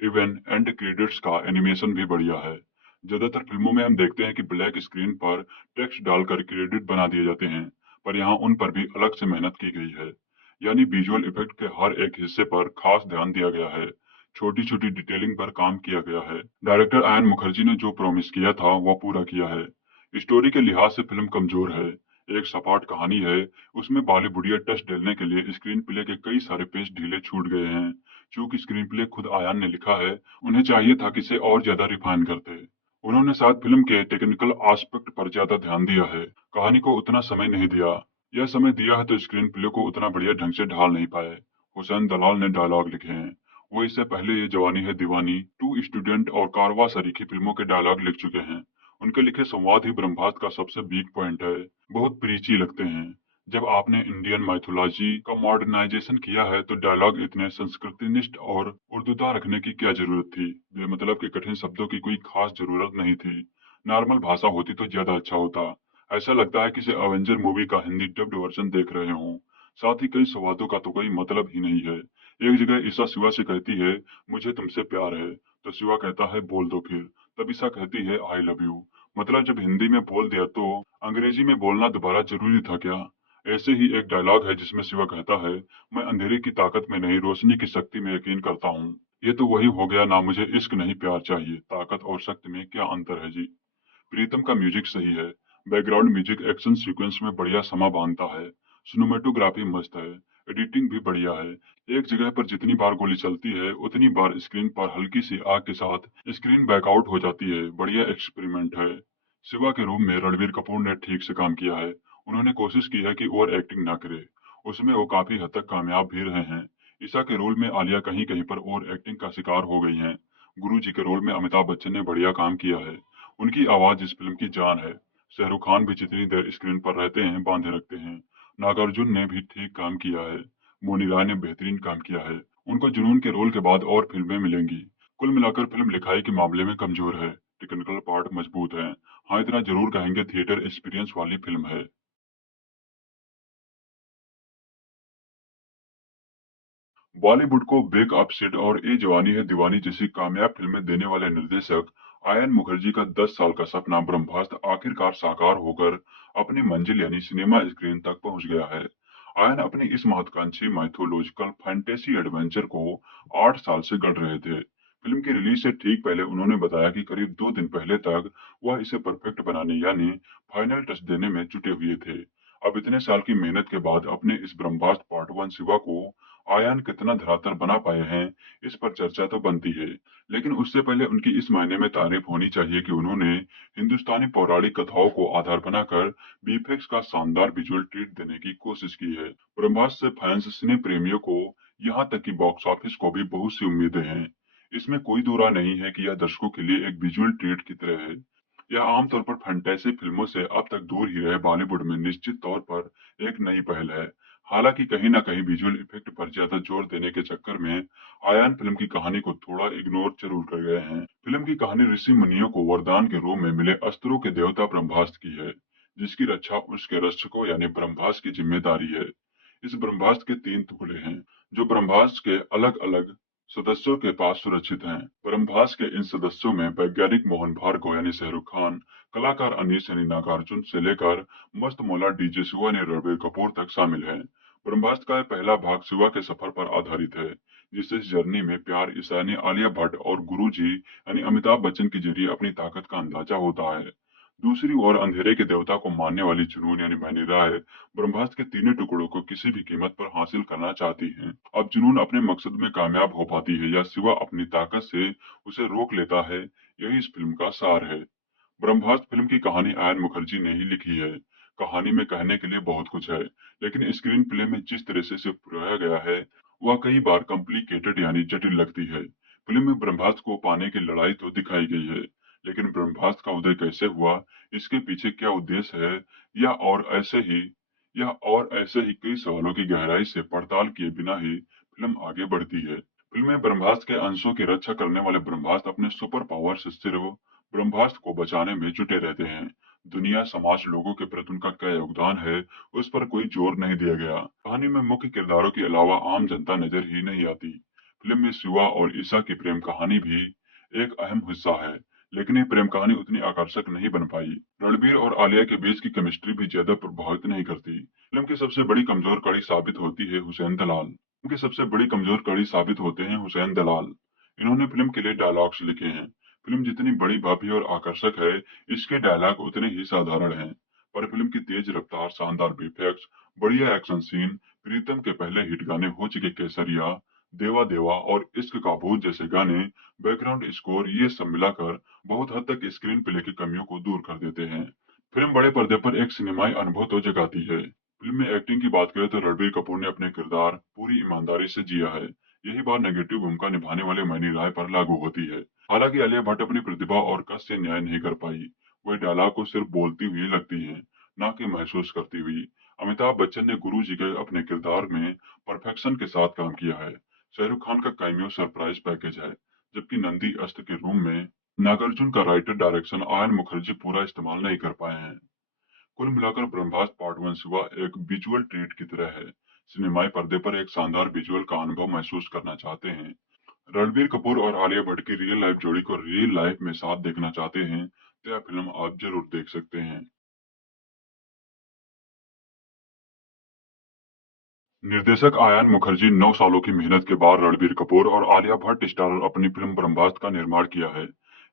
इवन एंड क्रेडिट्स का एनिमेशन भी बढ़िया है। ज्यादातर फिल्मों में हम देखते हैं कि ब्लैक स्क्रीन पर टेक्स्ट डालकर क्रेडिट बना दिए जाते हैं, पर यहाँ उन पर भी अलग से मेहनत की गई है। यानी विजुअल इफेक्ट के हर एक हिस्से पर खास ध्यान दिया गया है, छोटी छोटी डिटेलिंग पर काम किया गया है। डायरेक्टर आयन मुखर्जी ने जो प्रॉमिस किया था वह पूरा किया है। स्टोरी के लिहाज से फिल्म कमजोर है। एक सपाट कहानी है, उसमें बॉलीवुडिया टच डालने के लिए स्क्रीन प्ले के कई सारे पेज ढीले छूट गए हैं। चूंकि स्क्रीन प्ले खुद आयान ने लिखा है, उन्हें चाहिए था कि इसे और ज्यादा रिफाइन करते। उन्होंने शायद फिल्म के टेक्निकल एस्पेक्ट पर ज्यादा ध्यान दिया है, कहानी को उतना समय नहीं दिया। यह समय दिया है तो स्क्रीन प्ले को उतना बढ़िया ढंग से ढाल नहीं पाए। हुसैन दलाल ने डायलॉग लिखे हैं, वो इससे पहले ये जवानी है दीवानी, टू स्टूडेंट और कारवा सरीखी फिल्मों के डायलॉग लिख चुके हैं। उनके लिखे संवाद ही ब्रह्मास्त्र का सबसे वीक पॉइंट है। बहुत प्रीची लगते हैं। जब आपने इंडियन माइथोलॉजी का मॉडर्नाइजेशन किया है तो डायलॉग इतने संस्कृतिनिष्ठ और उर्दूदार रखने की क्या जरूरत थी। बेमतलब के कठिन शब्दों की कोई खास जरूरत नहीं थी। नॉर्मल भाषा होती तो ज्यादा अच्छा होता। ऐसा लगता है किसी अवेंजर मूवी का हिंदी डब्ड वर्जन देख रहे हों। साथ ही कई संवादों का तो कोई मतलब ही नहीं है। एक जगह ईसा शिवा से कहती है मुझे तुमसे प्यार है, तो शिवा कहता है बोल दो फिर। तब ईसा कहती है आई लव यू। मतलब जब हिंदी में बोल दिया तो अंग्रेजी में बोलना दोबारा जरूरी था क्या। ऐसे ही एक डायलॉग है जिसमें शिवा कहता है मैं अंधेरे की ताकत में नहीं रोशनी की शक्ति में यकीन करता हूँ। ये तो वही हो गया ना, मुझे इश्क नहीं प्यार चाहिए, ताकत और शक्ति में क्या अंतर है जी। प्रीतम का म्यूजिक सही है। बैकग्राउंड म्यूजिक एक्शन सीक्वेंस में बढ़िया समा बांधता है। सिनेमेटोग्राफी मस्त है। एडिटिंग भी बढ़िया है। एक जगह पर जितनी बार गोली चलती है उतनी बार स्क्रीन पर हल्की सी आग के साथ स्क्रीन बैकआउट हो जाती है। बढ़िया एक्सपेरिमेंट है। शिवा के रूप में रणबीर कपूर ने ठीक से काम किया है। उन्होंने कोशिश की है कि ओवर एक्टिंग ना करे। उसमें वो काफी हद तक कामयाब भी रहे हैं। ईसा के रोल में आलिया कहीं कहीं पर ओवर एक्टिंग का शिकार हो गई हैं। गुरु जी के रोल में अमिताभ बच्चन ने बढ़िया काम किया है। उनकी आवाज इस फिल्म की जान है। शाहरुख खान भी जितनी देर स्क्रीन पर रहते हैं बांधे रखते हैं। नागार्जुन ने भी ठीक काम किया है। मोनी राय ने बेहतरीन काम किया है। उनको जुनून के रोल के बाद और फिल्में मिलेंगी। कुल मिलाकर फिल्म लिखाई के मामले में कमजोर है, टेक्निकल पार्ट मजबूत है। हाँ, इतना जरूर कहेंगे थिएटर एक्सपीरियंस वाली फिल्म है। बॉलीवुड को ब्रेक अप सिड और ए जवानी है दीवानी जैसी कामयाब फिल्में देने वाले निर्देशक आयन मुखर्जी का 10 साल का सपना ब्रह्मास्त्र आखिरकार साकार होकर अपनी मंजिल यानी सिनेमा स्क्रीन तक पहुंच गया है। आयन अपनी इस महत्वाकांक्षी माइथोलॉजिकल फैंटेसी एडवेंचर को 8 साल से गढ़ रहे थे। फिल्म की रिलीज से ठीक पहले उन्होंने बताया कि करीब 2 दिन पहले तक वह इसे परफेक्ट बनाने यानी फाइनल टच देने में जुटे हुए थे। अब इतने साल की मेहनत के बाद अपने इस ब्रह्मास्त्र पार्ट 1 शिवा को आयन कितना धरातल बना पाए हैं, इस पर चर्चा तो बनती है। लेकिन उससे पहले उनकी इस मायने में तारीफ होनी चाहिए कि उन्होंने हिंदुस्तानी पौराणिक कथाओं को आधार बनाकर वीएफएक्स का शानदार विजुअल ट्रीट देने की कोशिश की है। ब्रह्मास्त्र से फैंस सिने प्रेमियों को यहाँ तक कि बॉक्स ऑफिस को भी बहुत सी उम्मीदें हैं। इसमें कोई दो राय नहीं है कि यह दर्शकों के लिए एक विजुअल ट्रीट की तरह है। यह आमतौर पर फैंटेसी फिल्मों से अब तक दूर ही रहे बॉलीवुड में निश्चित तौर पर एक नई पहल है। हालांकि कहीं न कहीं विजुअल इफेक्ट पर ज्यादा जोर देने के चक्कर में आयन फिल्म की कहानी को थोड़ा इग्नोर जरूर कर गए हैं। फिल्म की कहानी ऋषि मुनियों को वरदान के रूप में मिले अस्त्रों के देवता ब्रह्मास्त्र की है, जिसकी रक्षा उसके रक्षकों यानी ब्रह्मास्त्र की जिम्मेदारी है। इस ब्रह्मास्त्र के 3 टुकड़े हैं, जो ब्रह्मास्त्र के अलग अलग सदस्यों के पास सुरक्षित हैं। ब्रह्मास्त्र के इन सदस्यों में वैज्ञानिक मोहन भार्गव यानी शाहरुख खान, कलाकार अनीस यानी नागार्जुन से लेकर मस्त मौला डीजे शिवा यानी रणबीर कपूर तक शामिल हैं। ब्रह्मास्त्र का पहला भाग शिवा के सफर पर आधारित है, जिससे इस जर्नी में प्यार ईसा यानी आलिया भट्ट और गुरुजी यानी अमिताभ बच्चन के जरिए अपनी ताकत का अंदाजा होता है। दूसरी ओर अंधेरे के देवता को मानने वाली जुनून यानी मैनी राय ब्रह्मास्त्र के तीनों टुकड़ों को किसी भी कीमत पर हासिल करना चाहती हैं। अब जुनून अपने मकसद में कामयाब हो पाती है या शिवा अपनी ताकत से उसे रोक लेता है, यही इस फिल्म का सार है। ब्रह्मास्त्र फिल्म की कहानी आयन मुखर्जी ने ही लिखी है। कहानी में कहने के लिए बहुत कुछ है, लेकिन स्क्रीन प्ले में जिस तरह से इसे पुराया गया है वह कई बार कॉम्प्लिकेटेड यानी जटिल लगती है। फिल्म में ब्रह्मास्त्र को पाने की लड़ाई तो दिखाई गई है, लेकिन ब्रह्मास्त्र का उदय कैसे हुआ, इसके पीछे क्या उद्देश्य है, या और ऐसे ही कई सवालों की गहराई से पड़ताल किए बिना ही फिल्म आगे बढ़ती है। फिल्म में ब्रह्मास्त्र के अंशों की रक्षा करने वाले ब्रह्मास्त्र अपने सुपर पावर से सिर्फ ब्रह्मास्त्र को बचाने में जुटे रहते हैं। दुनिया, समाज, लोगों के प्रति उनका क्या योगदान है, उस पर कोई जोर नहीं दिया गया। कहानी में मुख्य किरदारों के अलावा आम जनता नजर ही नहीं आती। फिल्म में शिवा और ईसा की प्रेम कहानी भी एक अहम हिस्सा है, लेकिन ये प्रेम कहानी उतनी आकर्षक नहीं बन पाई। रणबीर और आलिया के बीच की केमिस्ट्री भी ज्यादा प्रभावित नहीं करती। फिल्म की सबसे बड़ी कमजोर कड़ी साबित होती है हुसैन दलाल। फिल्म की सबसे बड़ी कमजोर कड़ी साबित होते हैं हुसैन दलाल। इन्होंने फिल्म के लिए डायलॉग्स लिखे हैं। फिल्म जितनी बड़ी, भाभी और आकर्षक है, इसके डायलॉग उतने ही साधारण हैं। पर फिल्म की तेज रफ्तार, शानदार वीएफएक्स, बढ़िया एक्शन सीन, प्रीतम के पहले हिट गाने हो चुके केसरिया, देवा देवा और इश्क का भूत जैसे गाने, बैकग्राउंड स्कोर, ये सब मिलाकर बहुत हद तक स्क्रीन प्ले की कमियों को दूर कर देते हैं। फिल्म बड़े पर्दे पर एक सिनेमाई अनुभव तो जगाती है। फिल्म में एक्टिंग की बात करें तो रणबीर कपूर ने अपने किरदार पूरी ईमानदारी से जिया है। यही बात नेगेटिव भूमिका निभाने वाले मैनी राय पर लागू होती है। हालांकि आलिया भट्ट अपनी प्रतिभा और कस से न्याय नहीं कर पाई। वह डायलॉग को सिर्फ बोलती हुई लगती है, ना कि महसूस करती हुई। अमिताभ बच्चन ने गुरु जी के अपने किरदार में परफेक्शन के साथ काम किया है। शाहरुख खान का कैमियो सरप्राइज पैकेज है, जबकि नंदी अस्त्र के रूम में नागार्जुन का राइटर डायरेक्शन आयन मुखर्जी पूरा इस्तेमाल नहीं कर पाए हैं। कुल मिलाकर ब्रह्मास्त्र पार्ट 1 शिवा एक विजुअल ट्रीट की तरह है। सिनेमाई पर्दे पर एक शानदार विजुअल का अनुभव महसूस करना चाहते हैं, रणबीर कपूर और आलिया भट्ट की रियल लाइफ जोड़ी को रियल लाइफ में साथ देखना चाहते हैं, तो यह फिल्म आप जरूर देख सकते हैं। निर्देशक आयन मुखर्जी 9 सालों की मेहनत के बाद रणबीर कपूर और आलिया भट्ट स्टारर अपनी फिल्म ब्रह्मास्त्र का निर्माण किया है।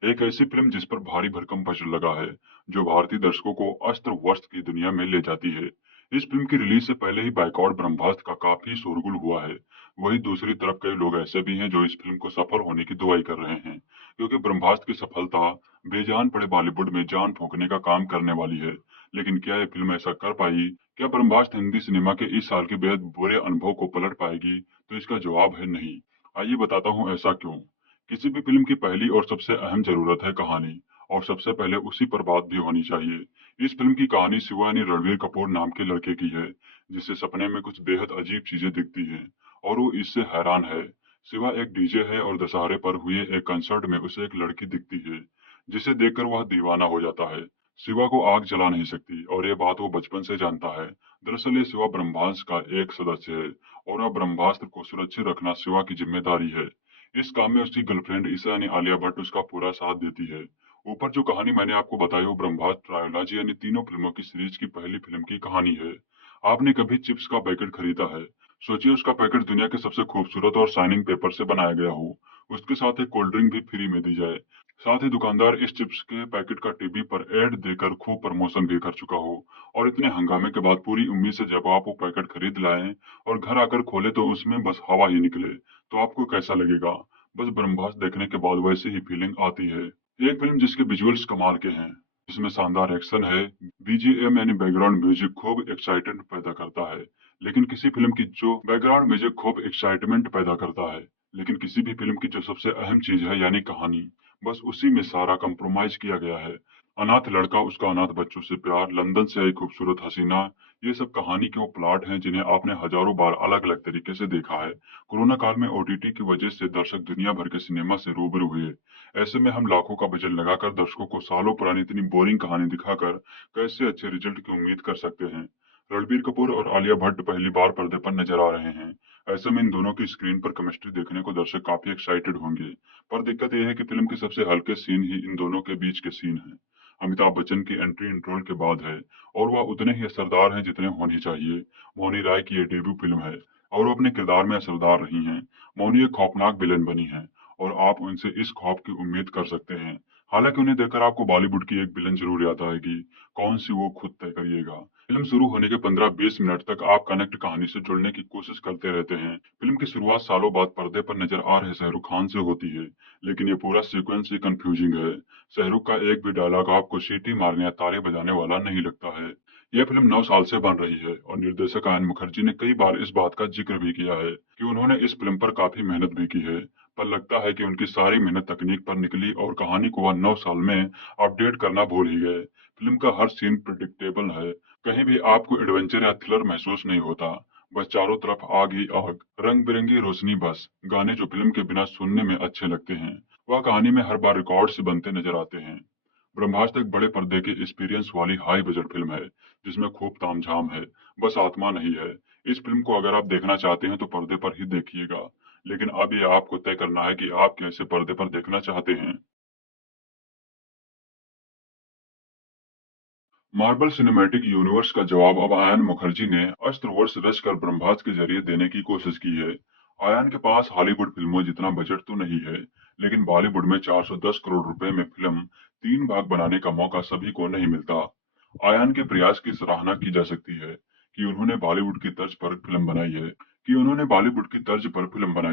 एक ऐसी फिल्म जिस पर भारी भरकम बजट लगा है, जो भारतीय दर्शकों को अस्त्र वस्त्र की दुनिया में ले जाती है। इस फिल्म की रिलीज से पहले ही बाइकआउट ब्रह्मास्त्र का काफी शोरगुल हुआ है। वहीं दूसरी तरफ कई लोग ऐसे भी हैं जो इस फिल्म को सफल होने की दुआई कर रहे हैं, क्योंकि ब्रह्मास्त्र की सफलता बेजान पड़े बॉलीवुड में जान फूंकने का काम करने वाली है। लेकिन क्या यह फिल्म ऐसा कर पाई? क्या ब्रह्मास्त्र हिंदी सिनेमा के इस साल के बेहद बुरे अनुभव को पलट पाएगी? तो इसका जवाब है नहीं। आइए बताता हूँ ऐसा क्यों। किसी भी फिल्म की पहली और सबसे अहम जरूरत है कहानी, और सबसे पहले उसी पर बात भी होनी चाहिए। इस फिल्म की कहानी शिवा यानी रणबीर कपूर नाम के लड़के की है, जिसे सपने में कुछ बेहद अजीब चीजें दिखती हैं और वो इससे हैरान है। शिवा एक डीजे है और दशहरे पर हुए एक कंसर्ट में उसे एक लड़की दिखती है, जिसे देखकर वह दीवाना हो जाता है। शिवा को आग जला नहीं सकती और ये बात वो बचपन से जानता है। दरअसल ये शिवा ब्रह्मास्त्र का एक सदस्य है और अब ब्रह्मास्त्र को सुरक्षित रखना शिवा की जिम्मेदारी है। इस काम में उसकी गर्लफ्रेंड ईशा यानी आलिया भट्ट उसका पूरा साथ देती है। ऊपर जो कहानी मैंने आपको बताई वो ब्रह्मास्त्र ट्रायोलॉजी यानी तीनों फिल्मों की सीरीज की पहली फिल्म की कहानी है। आपने कभी चिप्स का पैकेट खरीदा है? सोचिए उसका पैकेट दुनिया के सबसे खूबसूरत और शाइनिंग पेपर से बनाया गया हो, उसके साथ एक कोल्ड ड्रिंक भी फ्री में दी जाए, साथ ही दुकानदार इस चिप्स के पैकेट का टीवी पर एड देकर खूब प्रमोशन भी कर चुका हो, और इतने हंगामे के बाद पूरी उम्मीद से जब आप वो पैकेट खरीद लाएं और घर आकर खोले तो उसमें बस हवा ही निकले, तो आपको कैसा लगेगा? बस ब्रह्मास्त्र देखने के बाद वैसी ही फीलिंग आती है। एक फिल्म जिसके विजुअल्स कमाल के हैं, इसमें शानदार एक्शन है, बीजीएम यानी बैकग्राउंड म्यूजिक खूब एक्साइटेड पैदा करता है। लेकिन किसी फिल्म की जो बैकग्राउंड म्यूजिक खूब एक्साइटमेंट पैदा करता है, लेकिन किसी भी फिल्म की जो सबसे अहम चीज है यानी कहानी, बस उसी में सारा कंप्रोमाइज किया गया है। अनाथ लड़का, उसका अनाथ बच्चों से प्यार, लंदन से आई खूबसूरत हसीना, ये सब कहानी के वो प्लॉट हैं जिन्हें आपने हजारों बार अलग अलग तरीके से देखा है। कोरोना काल में ओटीटी की वजह से दर्शक दुनिया भर के सिनेमा से रूबरू हुए। ऐसे में हम लाखों का बजट लगाकर दर्शकों को सालों पुरानी इतनी बोरिंग कहानी दिखाकर कैसे अच्छे रिजल्ट की उम्मीद कर सकते हैं? रणबीर कपूर और आलिया भट्ट पहली बार पर्दे पर नजर आ रहे हैं। ऐसे में इन दोनों की स्क्रीन पर केमिस्ट्री देखने को दर्शक काफी एक्साइटेड होंगे। पर दिक्कत यह है कि फिल्म के सबसे हल्के सीन ही इन दोनों के बीच के सीन हैं। अमिताभ बच्चन की एंट्री इंट्रोल के बाद है और वह उतने ही असरदार हैं जितने होनी चाहिए। मौनी राय की ये डेब्यू फिल्म है और वो अपने किरदार में असरदार रही हैं। मौनी एक खौफनाक विलेन बनी है और आप उनसे इस खौफ की उम्मीद कर सकते हैं। हालांकि उन्हें देखकर आपको बॉलीवुड की एक विलेन जरूर याद आएगी। कौन सी वो खुद तय करिएगा। फिल्म शुरू होने के 15-20 मिनट तक आप कनेक्ट कहानी से जुड़ने की कोशिश करते रहते हैं। फिल्म की शुरुआत सालों बाद पर्दे पर नजर आ रहे शाहरुख खान से होती है, लेकिन ये पूरा सीक्वेंस ही कंफ्यूजिंग है। शाहरुख का एक भी डायलॉग आपको सीटी मारने या ताली बजाने वाला नहीं लगता है। यह फिल्म 9 साल से बन रही है और निर्देशक आयन मुखर्जी ने कई बार इस बात का जिक्र भी किया है कि उन्होंने इस फिल्म पर काफी मेहनत भी की है, पर लगता है कि उनकी सारी मेहनत तकनीक पर निकली और कहानी को वह 9 साल में अपडेट करना भूल ही गए। फिल्म का हर सीन प्रिडिक्टेबल है, कहीं भी आपको एडवेंचर या थ्रिलर महसूस नहीं होता। बस चारों तरफ आग ही आग, रंग बिरंगी रोशनी, बस गाने जो फिल्म के बिना सुनने में अच्छे लगते हैं, वह कहानी में हर बार रिकॉर्ड से बनते नजर आते हैं। ब्रह्मास्त्र एक बड़े पर्दे की एक्सपीरियंस वाली हाई बजट फिल्म है जिसमें खूब तामझाम है, बस आत्मा नहीं है। इस फिल्म को अगर आप देखना चाहते हैं तो पर्दे पर ही देखिएगा, लेकिन अब ये आपको तय करना है कि आप कैसे पर्दे पर देखना चाहते हैं। मार्वल सिनेमैटिक यूनिवर्स का जवाब अब आयन मुखर्जी ने अस्त्रवर्ष रचकर ब्रह्मास्त्र के जरिए देने की कोशिश की है। आयन के पास हॉलीवुड फिल्मों जितना बजट तो नहीं है, लेकिन बॉलीवुड में 410 करोड़ रुपए में फिल्म 3 भाग बनाने का मौका सभी को नहीं मिलता। आयन के प्रयास की सराहना की जा सकती है कि उन्होंने बॉलीवुड की तर्ज पर फिल्म बनाई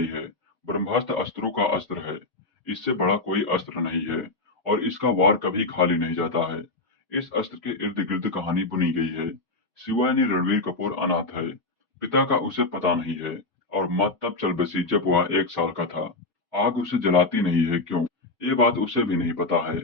है। ब्रह्मास्त्र अस्त्रों का अस्त्र है, इससे बड़ा कोई अस्त्र नहीं है और इसका वार कभी खाली नहीं जाता है। इस अस्त्र के इर्द गिर्द कहानी बुनी गई है। शिवा यानी रणवीर कपूर अनाथ है, पिता का उसे पता नहीं है और मौत तब चल बसी जब वह 1 साल का था। आग उसे जलाती नहीं है क्यों, ये बात उसे भी नहीं पता है।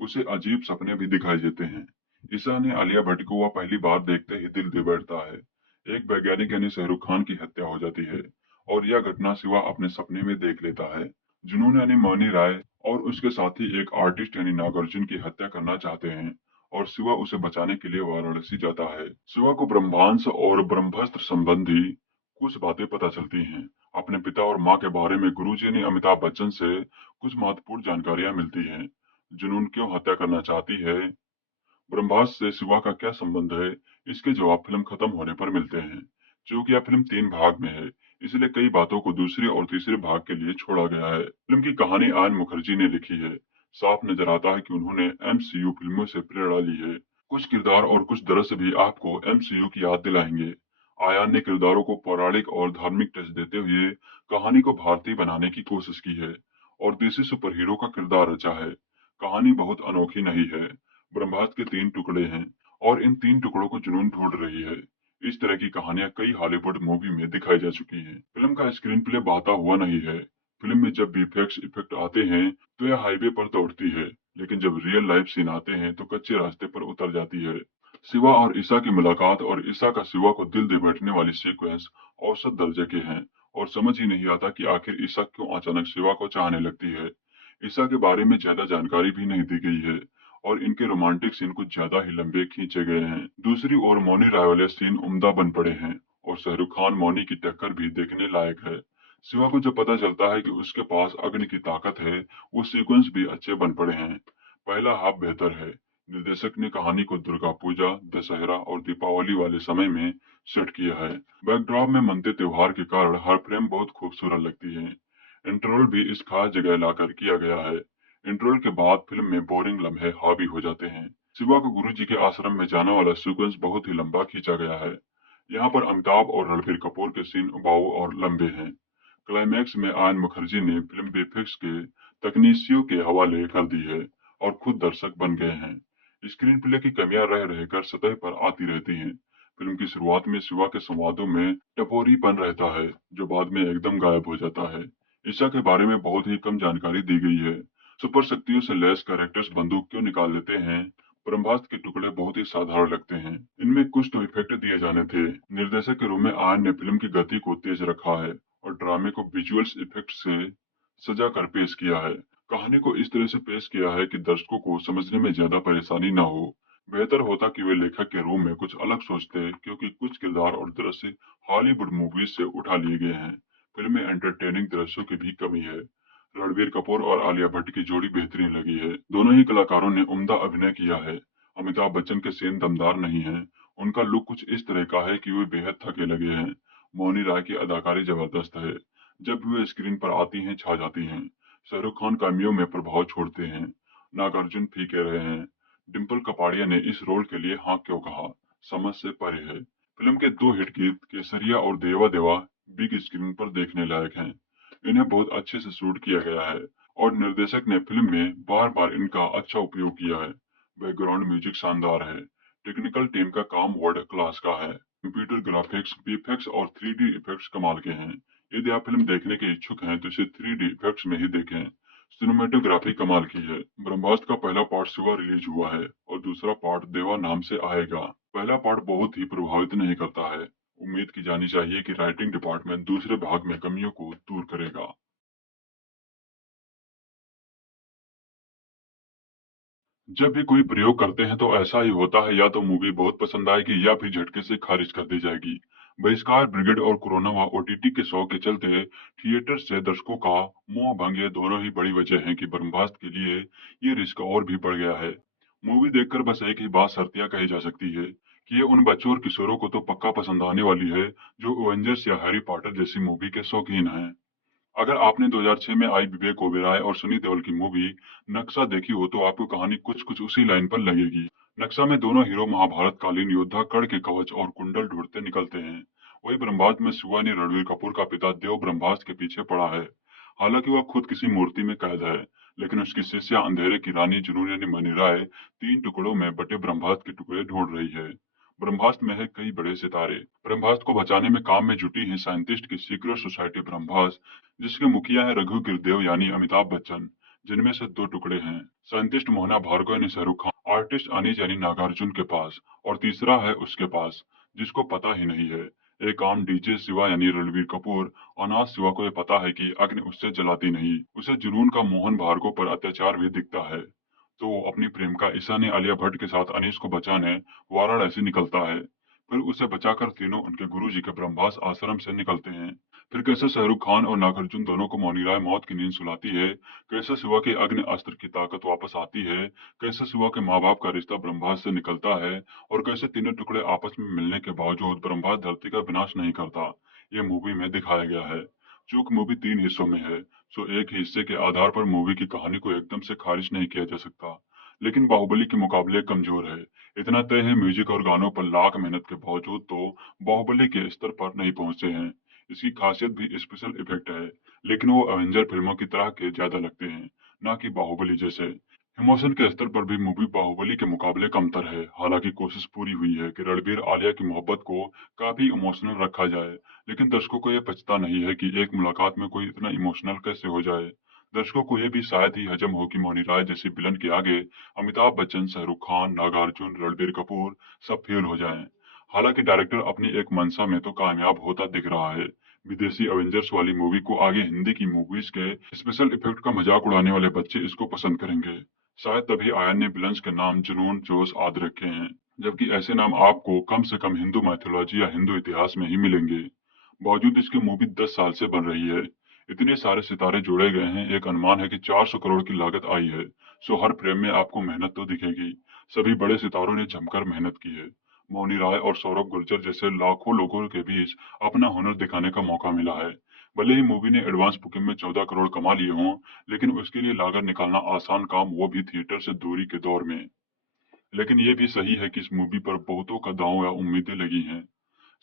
उसे अजीब सपने भी दिखाई देते हैं। ईशा ने आलिया भट्ट को वह पहली बार देखते ही दिल दे बैठता है। एक वैज्ञानिक यानी शाहरुख खान की हत्या हो जाती है और यह घटना शिवा अपने सपने में देख लेता है। जुनून यानी मौनी राय और उसके साथी एक आर्टिस्ट यानी नागार्जुन की हत्या करना चाहते हैं और शिवा उसे बचाने के लिए वाराणसी जाता है। शिवा को ब्रह्मांस और ब्रह्मास्त्र संबंधी कुछ बातें पता चलती हैं। अपने पिता और माँ के बारे में गुरुजी ने अमिताभ बच्चन से कुछ महत्वपूर्ण जानकारियां मिलती हैं। जुनून क्यों हत्या करना चाहती है, ब्रह्मास्त्र से शिवा का क्या संबंध है, इसके जवाब फिल्म खत्म होने पर मिलते हैं। क्योंकि यह फिल्म 3 भाग में है, इसलिए कई बातों को दूसरे और तीसरे भाग के लिए छोड़ा गया है। फिल्म की कहानी आयन मुखर्जी ने लिखी है। साफ नजर आता है कि उन्होंने एमसीयू फिल्मों से प्रेरणा ली है। कुछ किरदार और कुछ दृश्य भी आपको एमसीयू की याद दिलाएंगे। आयन ने किरदारों को पौराणिक और धार्मिक टच देते हुए कहानी को भारतीय बनाने की कोशिश की है और देसी सुपर हीरो का किरदार रचा है। कहानी बहुत अनोखी नहीं है। ब्रह्मास्त्र के 3 टुकड़े हैं और इन 3 टुकड़ों को जुनून ढूंढ रही है। इस तरह की कहानियां कई हॉलीवुड मूवी में दिखाई जा चुकी हैं। फिल्म का स्क्रीन प्ले बहता हुआ नहीं है। फिल्म में जब वीएफएक्स इफेक्ट आते हैं तो यह हाईवे पर दौड़ती है, लेकिन जब रियल लाइफ सीन आते हैं तो कच्चे रास्ते पर उतर जाती है। शिवा और ईशा की मुलाकात और ईशा का शिवा को दिल दे बैठने वाली सीक्वेंस औसत दर्जे के हैं और समझ ही नहीं आता कि आखिर ईशा क्यों अचानक शिवा को चाहने लगती है। ईशा के बारे में ज्यादा जानकारी भी नहीं दी गई है और इनके रोमांटिक सीन कुछ ज्यादा ही लंबे खींचे गए हैं। दूसरी ओर मौनी राय वाले सीन उम्दा बन पड़े हैं और शाहरुख खान मौनी की टक्कर भी देखने लायक है। शिवा को जब पता चलता है कि उसके पास अग्नि की ताकत है, वो सीक्वेंस भी अच्छे बन पड़े हैं। पहला हाफ बेहतर है। निर्देशक ने कहानी को दुर्गा पूजा, दशहरा और दीपावली वाले समय में सेट किया है। बैकड्रॉप में मनते त्योहार के कारण हर फ्रेम बहुत खूबसूरत लगती है। इंटरवल भी इस खास जगह लाकर किया गया है। इंटरवल के बाद फिल्म में बोरिंग लम्हे हावी हो जाते हैं। शिवा को गुरु जी के आश्रम में जाने वाला सीक्वेंस बहुत ही लंबा खींचा गया है। यहाँ पर अमिताभ और रणबीर कपूर के सीन उबाऊ और लंबे हैं। क्लाइमैक्स में आयन मुखर्जी ने फिल्म वीएफएक्स के तकनीशियों के हवाले कर दी है और खुद दर्शक बन गए हैं। स्क्रीन प्ले की कमियां रह रहकर सतह पर आती रहती हैं। फिल्म की शुरुआत में शिवा के संवादों में टपोरीपन रहता है, जो बाद में एकदम गायब हो जाता है। ईशा के बारे में बहुत ही कम जानकारी दी गई है। सुपर शक्तियों से लैस कैरेक्टर्स बंदूक क्यों निकाल लेते हैं? ब्रह्मास्त्र के टुकड़े बहुत ही साधारण लगते हैं। इनमें कुछ तो इफेक्ट दिए जाने थे। निर्देशक के रूप में आयन ने फिल्म की गति को तेज रखा है और ड्रामे को विजुअल्स इफेक्ट से सजा कर पेश किया है। कहानी को इस तरह से पेश किया है कि दर्शकों को समझने में ज्यादा परेशानी न हो। बेहतर होता कि वे लेखक के रूप में कुछ अलग सोचते, क्योंकि कुछ किरदार और दृश्य हॉलीवुड मूवीज से उठा लिए गए हैं। फिल्म में एंटरटेनिंग दृश्यों की भी कमी है। रणबीर कपूर और आलिया भट्ट की जोड़ी बेहतरीन लगी है। दोनों ही कलाकारों ने उम्दा अभिनय किया है। अमिताभ बच्चन के सीन दमदार नहीं है। उनका लुक कुछ इस तरह का है कि वे बेहद थके लगे हैं। मौनी राय की अदाकारी जबरदस्त है। जब भी वे स्क्रीन पर आती हैं, छा जाती हैं। शाहरुख खान कामियों में प्रभाव छोड़ते हैं। नागार्जुन फीके रहे हैं। डिम्पल कपाड़िया ने इस रोल के लिए हाँ क्यों कहा, समझ से परे है। फिल्म के 2 हिट गीत केसरिया और देवा देवा बिग स्क्रीन पर देखने लायक हैं। इन्हें बहुत अच्छे से शूट किया गया है और निर्देशक ने फिल्म में बार बार इनका अच्छा उपयोग किया है। बैकग्राउंड म्यूजिक शानदार है। टेक्निकल टीम का काम वर्ल्ड क्लास का है। कंप्यूटर ग्राफिक्स, वीएफएक्स और 3D इफेक्ट्स कमाल के हैं। यदि आप फिल्म देखने के इच्छुक हैं तो इसे 3D इफेक्ट्स में ही देखें। सिनेमेटोग्राफी कमाल की है। ब्रह्मास्त्र का पहला पार्ट सुबह रिलीज हुआ है और दूसरा पार्ट देवा नाम से आएगा। पहला पार्ट बहुत ही प्रभावित नहीं करता है। उम्मीद की जानी चाहिए कि राइटिंग डिपार्टमेंट दूसरे भाग में कमियों को दूर करेगा। जब भी कोई प्रयोग करते हैं तो ऐसा ही होता है, या तो मूवी बहुत पसंद आएगी या फिर झटके से खारिज कर दी जाएगी। बहिष्कार ब्रिगेड और कोरोना व ओटीटी के शौक के चलते थिएटर से दर्शकों का मोह भंग, ये दोनों ही बड़ी वजह है कि ब्रह्मास्त्र के लिए ये रिस्क और भी बढ़ गया है। मूवी देखकर बस एक ही बात सरतिया कही जा सकती है कि ये उन बच्चों और किशोरों को तो पक्का पसंद आने वाली है जो एवेंजर्स या हैरी पॉटर जैसी मूवी के शौकीन हैं। अगर आपने 2006 में आई विवेक ओबेरॉय और सनी देओल की मूवी नक्शा देखी हो तो आपको कहानी कुछ कुछ उसी लाइन पर लगेगी। नक्शा में दोनों हीरो महाभारत कालीन योद्धा कड़ के कवच और कुंडल ढूंढते निकलते हैं। वही ब्रह्मास्त्र में शिवा ने रणवीर कपूर का पिता देव ब्रह्मास्त्र के पीछे पड़ा है। हालांकि वह खुद किसी मूर्ति में कैद है, लेकिन उसकी शिष्या अंधेरे की रानी जुनून यानी मनी राय 3 टुकड़ों में बटे ब्रह्मास्त्र के टुकड़े ढूंढ रही है। ब्रह्मास्त्र में है कई बड़े सितारे। ब्रह्मास्त्र को बचाने में काम में जुटी है साइंटिस्ट की सीक्रेट सोसाइटी ब्रह्मास्त्र, जिसके मुखिया है रघु गिरदेव यानी अमिताभ बच्चन, जिनमें से 2 टुकड़े हैं। साइंटिस्ट मोहना भार्गव यानी शाहरुख खान, आर्टिस्ट अनीज यानी नागार्जुन के पास, और तीसरा है उसके पास जिसको पता ही नहीं है। एक आम डीजे शिवा यानी रणवीर कपूर। अनाथ शिवा को यह पता है कि अग्नि उससे जलाती नहीं। उसे जुनून का मोहन भार्गव पर अत्याचार भी दिखता है, तो वो अपनी प्रेमिका ईशा ने आलिया भट्ट के साथ अनीश को बचाने वाराणसी निकलता है। फिर उसे बचाकर तीनों उनके गुरुजी के ब्रह्मास्त्र आश्रम से निकलते हैं। फिर कैसे शाहरुख खान और नागार्जुन दोनों को मौनी राय मौत की नींद सुलाती है, कैसे शिवा के अग्नि अस्त्र की ताकत वापस आती है, कैसे शिवा के माँ बाप का रिश्ता ब्रह्मास्त्र से निकलता है, और कैसे तीनों टुकड़े आपस में मिलने के बावजूद ब्रह्मास्त्र धरती का विनाश नहीं करता, ये मूवी में दिखाया गया है। चूंकि मूवी 3 हिस्सों में है, सो एक ही हिस्से के आधार पर मूवी की कहानी को एकदम से खारिज नहीं किया जा सकता, लेकिन बाहुबली के मुकाबले कमजोर है। इतना तय है, म्यूजिक और गानों पर लाख मेहनत के बावजूद तो बाहुबली के स्तर पर नहीं पहुंचे हैं। इसकी खासियत भी स्पेशल इफेक्ट है, लेकिन वो एवेंजर फिल्मों की तरह के ज्यादा लगते हैं, ना कि बाहुबली जैसे। इमोशन के स्तर पर भी मूवी बाहुबली के मुकाबले कमतर है। हालांकि कोशिश पूरी हुई है कि रणबीर आलिया की मोहब्बत को काफी इमोशनल रखा जाए, लेकिन दर्शकों को यह पछता नहीं है कि एक मुलाकात में कोई इतना इमोशनल कैसे हो जाए। दर्शकों को यह भी शायद ही हजम हो कि मौनी राय जैसी विलन के आगे अमिताभ बच्चन, शाहरुख खान, नागार्जुन, रणबीर कपूर सब फेल हो जाएं। हालांकि डायरेक्टर अपनी एक मंशा में तो कामयाब होता दिख रहा है। विदेशी एवेंजर्स वाली मूवी को आगे हिंदी की मूवीज के स्पेशल इफेक्ट का मजाक उड़ाने वाले बच्चे इसको पसंद करेंगे। शायद तभी आयन ने विलन्स के नाम जुनून, जोश आदि रखे हैं, जबकि ऐसे नाम आपको कम से कम हिंदू मैथोलॉजी या हिंदू इतिहास में ही मिलेंगे। बावजूद इसकी मूवी 10 साल से बन रही है। इतने सारे सितारे जोड़े गए हैं, एक अनुमान है कि 400 करोड़ की लागत आई है। सो हर फ्रेम में आपको मेहनत तो दिखेगी। सभी बड़े सितारों ने जमकर मेहनत की है। मौनी राय और सौरभ गुर्जर जैसे लाखों लोगों के बीच अपना हुनर दिखाने का मौका मिला है। भले ही मूवी ने एडवांस बुकिंग में 14 करोड़ कमा लिए हों, लेकिन उसके लिए लागत निकालना आसान काम, वो भी थिएटर से दूरी के दौर में। लेकिन ये भी सही है कि इस मूवी पर बहुतों का दांव या उम्मीदें लगी हैं।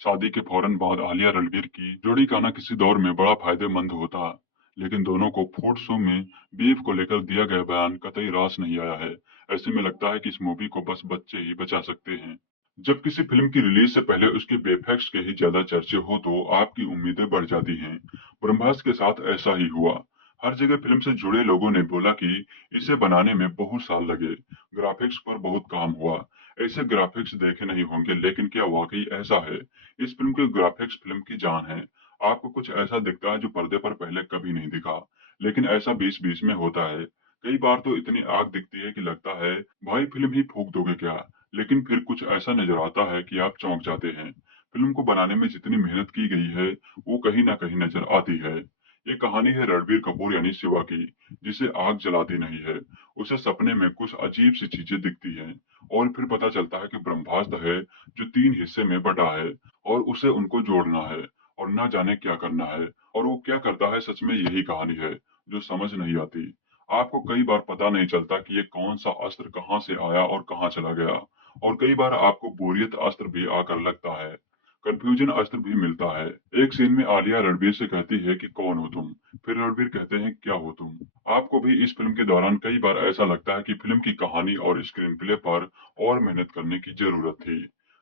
शादी के फौरन बाद आलिया रणबीर की जोड़ी का आना किसी दौर में बड़ा फायदेमंद होता, लेकिन दोनों को फूड शो में बीफ को लेकर दिया गया बयान कतई रास नहीं आया है। ऐसे में लगता है कि इस मूवी को बस बच्चे ही बचा सकते हैं। जब किसी फिल्म की रिलीज से पहले उसके बेफेक्ट्स के ही ज्यादा चर्चे हो तो आपकी उम्मीदें बढ़ जाती हैं। ब्रह्मास्त्र के साथ ऐसा ही हुआ। हर जगह फिल्म से जुड़े लोगों ने बोला कि इसे बनाने में बहुत साल लगे, ग्राफिक्स पर बहुत काम हुआ। ऐसे ग्राफिक्स देखे नहीं होंगे, लेकिन क्या वाकई ऐसा है? इस फिल्म के ग्राफिक्स फिल्म की जान है। आपको कुछ ऐसा दिखता है जो पर्दे पर पहले कभी नहीं दिखा, लेकिन ऐसा बीच बीच में होता है। कई बार तो इतनी आग दिखती है कि लगता है भाई फिल्म ही फूंक दोगे क्या। लेकिन फिर कुछ ऐसा नजर आता है कि आप चौंक जाते हैं। फिल्म को बनाने में जितनी मेहनत की गई है वो कहीं ना कहीं नजर आती है। ये कहानी है रणबीर कपूर यानी शिवा की, जिसे आग जलाती नहीं है। उसे सपने में कुछ अजीब सी चीजें दिखती हैं और फिर पता चलता है कि ब्रह्मास्त्र है जो 3 हिस्से में बटा है और उसे उनको जोड़ना है और ना जाने क्या करना है। और वो क्या करता है, सच में यही कहानी है जो समझ नहीं आती। आपको कई बार पता नहीं चलता कि ये कौन सा अस्त्र कहाँ से आया और कहाँ चला गया, और कई बार आपको बोरियत अस्त्र भी आकर लगता है, कंफ्यूजन अस्त्र भी मिलता है। एक सीन में आलिया रणबीर से कहती है कि कौन हो तुम, फिर रणबीर कहते हैं क्या हो तुम। आपको भी इस फिल्म के दौरान कई बार ऐसा लगता है कि फिल्म की कहानी और स्क्रीन प्ले पर और मेहनत करने की जरूरत थी।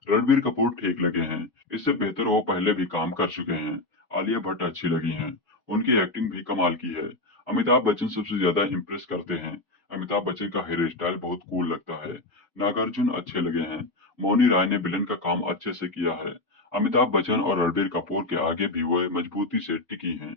रणबीर कपूर ठीक लगे हैं, इससे बेहतर वो पहले भी काम कर चुके हैं। आलिया भट्ट अच्छी लगी हैं, उनकी एक्टिंग भी कमाल की है। अमिताभ बच्चन सबसे ज्यादा इम्प्रेस करते हैं। अमिताभ बच्चन का हेयर स्टाइल बहुत कूल लगता है। नागार्जुन अच्छे लगे हैं। मौनी राय ने विलन का काम अच्छे से किया है। अमिताभ बच्चन और रणबीर कपूर के आगे भी वो मजबूती से टिकी हैं।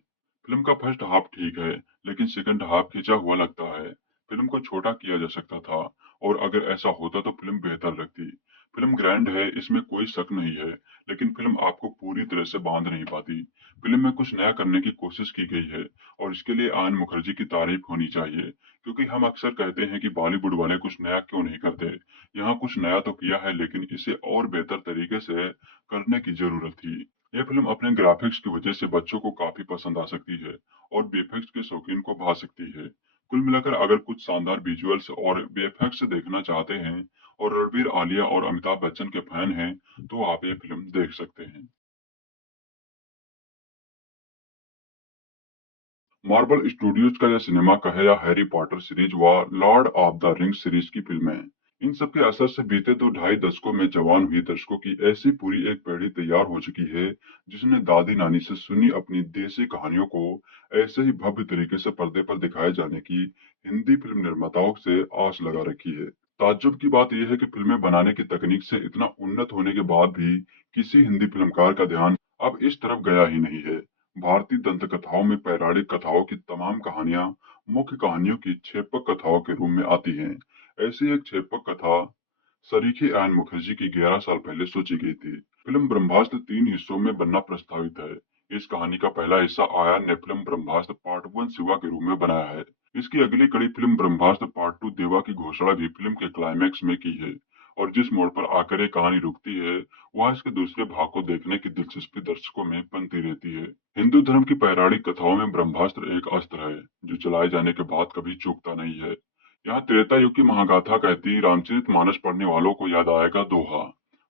फिल्म का फर्स्ट हाफ ठीक है, लेकिन सेकंड हाफ खिंचा हुआ लगता है। फिल्म को छोटा किया जा सकता था, और अगर ऐसा होता तो फिल्म बेहतर लगती। फिल्म ग्रैंड है, इसमें कोई शक नहीं है, लेकिन फिल्म आपको पूरी तरह से बांध नहीं पाती। फिल्म में कुछ नया करने की कोशिश की गई है, और इसके लिए आयन मुखर्जी की तारीफ होनी चाहिए, क्योंकि हम अक्सर कहते हैं कि बॉलीवुड वाले कुछ नया क्यों नहीं करते। यहाँ कुछ नया तो किया है, लेकिन इसे और बेहतर तरीके से करने की जरूरत थी। यह फिल्म अपने ग्राफिक्स की वजह से बच्चों को काफी पसंद आ सकती है और वीएफएक्स के शौकीन को भा सकती है। कुल मिलाकर अगर कुछ शानदार विजुअल्स और वीएफएक्स देखना चाहते हैं और रणबीर, आलिया और अमिताभ बच्चन के फैन हैं, तो आप ये फिल्म देख सकते हैं। मार्वल स्टूडियोज का यह सिनेमा कहे या हैरी पॉटर सीरीज व Lord of the rings series की फिल्में, इन सब के असर से बीते 2 ढाई दशकों में जवान हुई दर्शकों की ऐसी पूरी एक पीढ़ी तैयार हो चुकी है, जिसने दादी नानी से सुनी अपनी देसी कहानियों को ऐसे ही भव्य तरीके से पर्दे पर दिखाए जाने की हिंदी फिल्म निर्माताओं से आस लगा रखी है। ताज्जुब की बात यह है कि फिल्में बनाने की तकनीक से इतना उन्नत होने के बाद भी किसी हिंदी फिल्मकार का ध्यान अब इस तरफ गया ही नहीं है। भारतीय दंत कथाओं में पौराणिक कथाओं की तमाम कहानियां मुख्य कहानियों की छेपक कथाओं के रूप में आती हैं। ऐसी एक छेपक कथा सरीखे आयन मुखर्जी की 11 साल पहले सोची गई थी। फिल्म ब्रह्मास्त्र 3 हिस्सों में बनना प्रस्तावित है। इस कहानी का पहला हिस्सा आयन ने फिल्म ब्रह्मास्त्र पार्ट 1 शिवा के रूप में बनाया है। इसकी अगली कड़ी फिल्म ब्रह्मास्त्र पार्ट 2 देवा की घोषणा भी फिल्म के क्लाइमैक्स में की है, और जिस मोड़ पर आकर ये कहानी रुकती है वह इसके दूसरे भाग को देखने की दिलचस्पी दर्शकों में बनती रहती है। हिंदू धर्म की पौराणिक कथाओं में ब्रह्मास्त्र एक अस्त्र है जो चलाए जाने के बाद कभी चूकता नहीं है। यहाँ त्रेता युग की महागाथा कहती रामचरितमानस पढ़ने वालों को याद आएगा दोहा,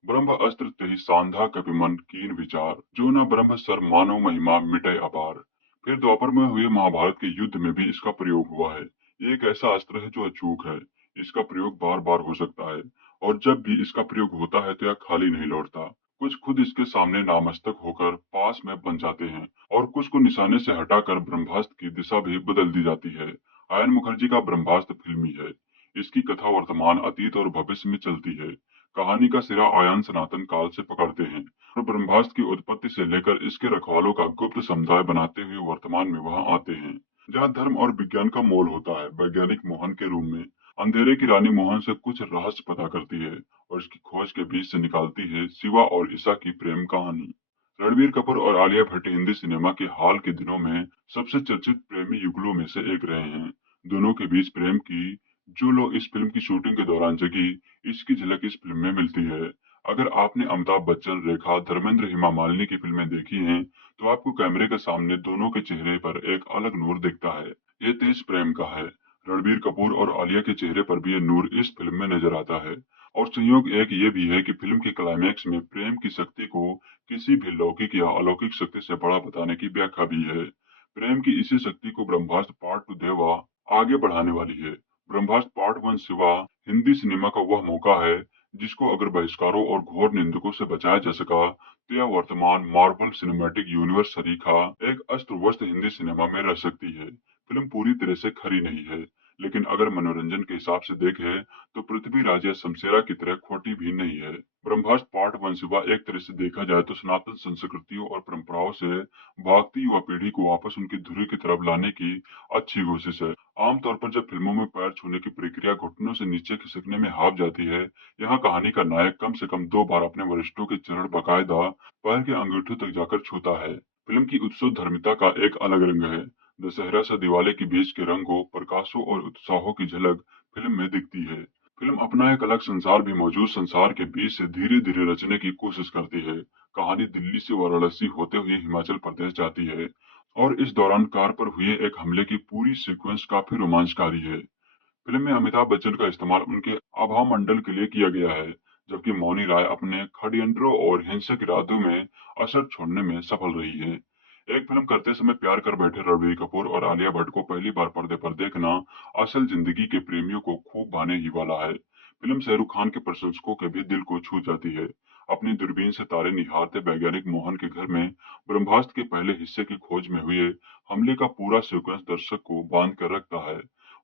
ब्रह्म अस्त्र तेहि सांधा कपिमन कीन विचार, जो न ब्रह्म सर मानव महिमा मिटे अपार। फिर द्वापर में हुए महाभारत के युद्ध में भी इसका प्रयोग हुआ है। ये एक ऐसा अस्त्र है जो अचूक है, इसका प्रयोग बार बार हो सकता है, और जब भी इसका प्रयोग होता है तो यह खाली नहीं लौटता। कुछ खुद इसके सामने नामस्तक होकर पास में बन जाते हैं, और कुछ को निशाने से हटाकर ब्रह्मास्त्र की दिशा भी बदल दी जाती है। आयन मुखर्जी का ब्रह्मास्त्र फिल्मी है। इसकी कथा वर्तमान, अतीत और भविष्य में चलती है। कहानी का सिरा आयन सनातन काल से पकड़ते हैं और ब्रह्मास्त्र की उत्पत्ति से लेकर इसके रखवालों का गुप्त समुदाय बनाते हुए वर्तमान में वहां आते हैं, जहाँ धर्म और विज्ञान का मोल होता है। वैज्ञानिक मोहन के रूप में अंधेरे की रानी मोहन से कुछ रहस्य पता करती है और इसकी खोज के बीच से निकालती है शिवा और ईशा की प्रेम कहानी। रणबीर कपूर और आलिया भट्ट हिंदी सिनेमा के हाल के दिनों में सबसे चर्चित प्रेमी युगलों में से एक रहे हैं। दोनों के बीच प्रेम की जो लो इस फिल्म की शूटिंग के दौरान जगी, इसकी झलक इस फिल्म में मिलती है। अगर आपने अमिताभ बच्चन, रेखा, धर्मेंद्र, हेमा मालिनी की फिल्में देखी हैं, तो आपको कैमरे के सामने दोनों के चेहरे पर एक अलग नूर दिखता है। ये तेज प्रेम का है। रणबीर कपूर और आलिया के चेहरे पर भी ये नूर इस फिल्म में नजर आता है। और संयोग एक ये भी है कि फिल्म के क्लाइमैक्स में प्रेम की शक्ति को किसी भी लौकिक या अलौकिक शक्ति से बड़ा बताने की व्याख्या भी है। प्रेम की इसी शक्ति को ब्रह्मास्त्र पार्ट 2 देवा आगे बढ़ाने वाली है। ब्रह्मास्त्र पार्ट 1 सिवा हिंदी सिनेमा का वह मौका है जिसको अगर बहिष्कारों और घोर निंदकों से बचाया जा सका, तो यह वर्तमान मार्वल सिनेमैटिक यूनिवर्स सरीखा एक अस्त्र वस्त्र हिंदी सिनेमा में रह सकती है। फिल्म पूरी तरह से खरी नहीं है, लेकिन अगर मनोरंजन के हिसाब से देखें तो पृथ्वीराज या शमशेरा की तरह खोटी भी नहीं है। ब्रह्मास्त्र पार्ट 1 सिवा एक तरह से देखा जाए तो सनातन संस्कृतियों और परंपराओं से भागती युवा पीढ़ी को वापस उनकी धुरी की तरफ लाने की अच्छी कोशिश है। आमतौर पर जब फिल्मों में पैर छूने की प्रक्रिया घुटनों से नीचे खिसकने में हाफ जाती है, यहाँ कहानी का नायक कम से कम 2 बार अपने वरिष्ठों के चरण बाकायदा पैर के अंगूठों तक जाकर छूता है। फिल्म की उत्सव धर्मिता का एक अलग रंग है। दशहरा से दिवाली के बीच के रंगों, प्रकाशों और उत्साहों की झलक फिल्म में दिखती है। फिल्म अपना एक अलग संसार भी मौजूद संसार के बीच से धीरे धीरे रचने की कोशिश करती है। कहानी दिल्ली से वाराणसी होते हुए हिमाचल प्रदेश जाती है और इस दौरान कार पर हुए एक हमले की पूरी सीक्वेंस काफी रोमांचकारी है। फिल्म में अमिताभ बच्चन का इस्तेमाल उनके आभा मंडल के लिए किया गया है, जबकि मौनी राय अपने षड्यंत्रों और हिंसक इरादों में असर छोड़ने में सफल रही है। एक फिल्म करते समय प्यार कर बैठे रणबीर कपूर और आलिया भट्ट को पहली बार पर्दे पर देखना असल जिंदगी के प्रेमियों को खूब भाने ही वाला है। फिल्म शाहरुख खान के प्रशंसकों के भी दिल को छू जाती है। अपनी दूरबीन से तारे निहारते वैज्ञानिक मोहन के घर में ब्रह्मास्त्र के पहले हिस्से की खोज में हुए हमले का पूरा सीक्वेंस दर्शक को बांध कर रखता है।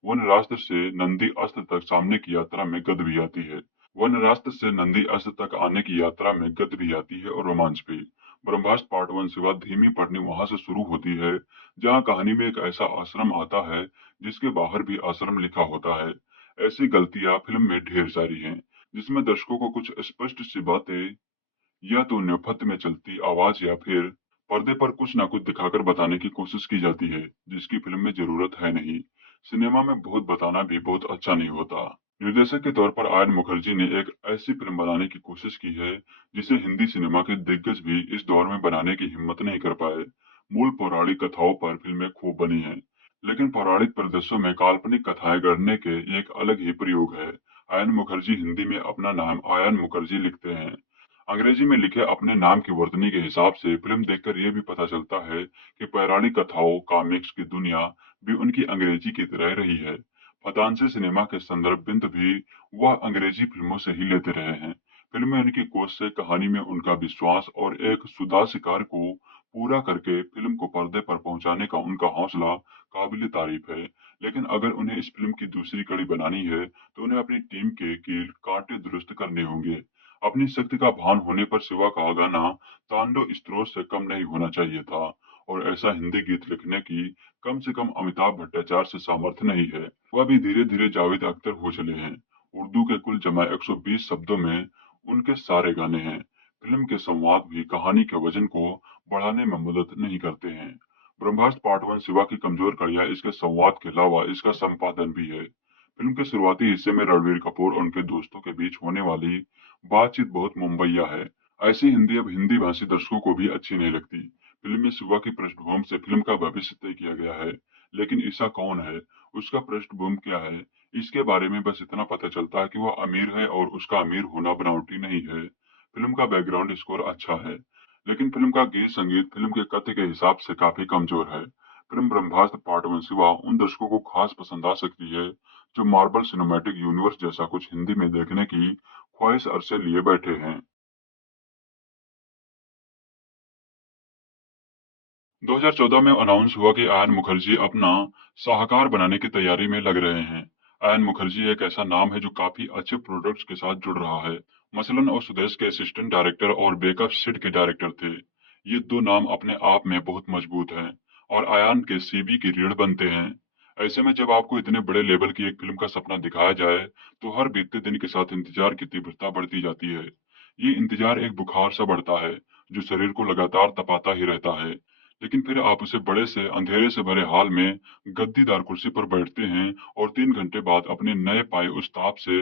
वनरास्त्र से नंदी अस्त्र तक सामने की यात्रा में गद भी आती है। वनरास्त्र से नंदी अस्त्र तक आने की यात्रा में गद भी आती है और रोमांच भी। ब्रह्मास्त्र पार्ट 1 सिवा धीमी पटनी वहां से शुरू होती है जहां कहानी में एक ऐसा आश्रम आता है जिसके बाहर भी आश्रम लिखा होता है। ऐसी गलतियां फिल्म में ढेर सारी हैं, जिसमें दर्शकों को कुछ स्पष्ट सी बातें या तो नेपथ्य में चलती आवाज या फिर पर्दे पर कुछ ना कुछ दिखाकर बताने की कोशिश की जाती है, जिसकी फिल्म में जरूरत है नहीं। सिनेमा में बहुत बताना भी बहुत अच्छा नहीं होता। निर्देशक के तौर पर आयन मुखर्जी ने एक ऐसी फिल्म बनाने की कोशिश की है जिसे हिंदी सिनेमा के दिग्गज भी इस दौर में बनाने की हिम्मत नहीं कर पाए। मूल पौराणिक कथाओं पर फिल्में खूब बनी हैं, लेकिन पौराणिक परिदृश्यों में काल्पनिक कथाएं गढ़ने के एक अलग ही प्रयोग है। आयन मुखर्जी हिंदी में अपना नाम आयन मुखर्जी लिखते हैं। अंग्रेजी में लिखे अपने नाम की वर्तनी के हिसाब से फिल्म देखकर यह भी पता चलता है कि पौराणिक कथाओं कॉमिक्स की दुनिया भी उनकी अंग्रेजी की तरह रही है। फतांसी सिनेमा के संदर्भ बिंदु भी वह अंग्रेजी फिल्मों से ही लेते रहे हैं। फिल्म में उनकी कोश से कहानी में उनका विश्वास और एक सुधा शिकार को पूरा करके फिल्म को पर्दे पर पहुंचाने का उनका हौसला काबिल तारीफ है। लेकिन अगर उन्हें इस फिल्म की दूसरी कड़ी बनानी है तो उन्हें अपनी टीम के कील कांटे दुरुस्त करने होंगे। अपनी शक्ति का भान होने पर शिवा का गाना तांडव स्त्रोत से कम नहीं होना चाहिए था, और ऐसा हिंदी गीत लिखने की कम से कम अमिताभ भट्टाचार्य से सामर्थ्य नहीं है। वह भी धीरे धीरे जावेद अख्तर हो चले हैं। उर्दू के कुल जमा 120 शब्दों में उनके सारे गाने हैं। फिल्म के संवाद भी कहानी के वजन को बढ़ाने में मदद नहीं करते हैं। ब्रह्मास्त्र पार्ट 1 शिवा की कमजोर कड़ियां इसके संवाद के अलावा इसका संपादन भी है। फिल्म के शुरुआती हिस्से में रणबीर कपूर और उनके दोस्तों के बीच होने वाली बातचीत बहुत मुंबईया है। ऐसी हिंदी अब हिंदी भाषी दर्शकों को भी अच्छी नहीं लगती। फिल्म में शिवा की पृष्ठभूमि से फिल्म का भविष्य तय किया गया है, लेकिन ईसा कौन है, उसका पृष्ठभूमि क्या है, इसके बारे में बस इतना पता चलता है कि वह अमीर है और उसका अमीर होना बनावटी नहीं है। फिल्म का बैकग्राउंड स्कोर अच्छा है, लेकिन फिल्म का गीत संगीत फिल्म के कथ्य के हिसाब से काफी कमजोर है। फिल्म ब्रह्मास्त्र पार्ट 1 सिवा उन दर्शकों को खास पसंद आ सकती है जो मार्वल सिनेमैटिक यूनिवर्स जैसा कुछ हिंदी में देखने की ख्वाहिश अरसे लिए बैठे हैं। 2014 में अनाउंस हुआ कि आयन मुखर्जी अपना साहकार बनाने की तैयारी में लग रहे हैं। आयन मुखर्जी एक ऐसा नाम है जो काफी अच्छे प्रोडक्ट्स के साथ जुड़ रहा है। मसलन और सुदेश के असिस्टेंट डायरेक्टर और बेकअप सिड के डायरेक्टर थे। ये दो नाम अपने आप में बहुत मजबूत हैं और आयन के सीवी की रीढ़ बनते हैं। ऐसे में जब आपको इतने बड़े लेवल की एक फिल्म का सपना दिखाया जाए तो हर बीतते दिन के साथ इंतजार की तीव्रता बढ़ती जाती है। ये इंतजार एक बुखार सा बढ़ता है जो शरीर को लगातार तपाता ही रहता है। लेकिन फिर आप उसे बड़े से अंधेरे से भरे हाल में गद्दीदार कुर्सी पर बैठते हैं और 3 घंटे बाद अपने नए पाए उस ताप से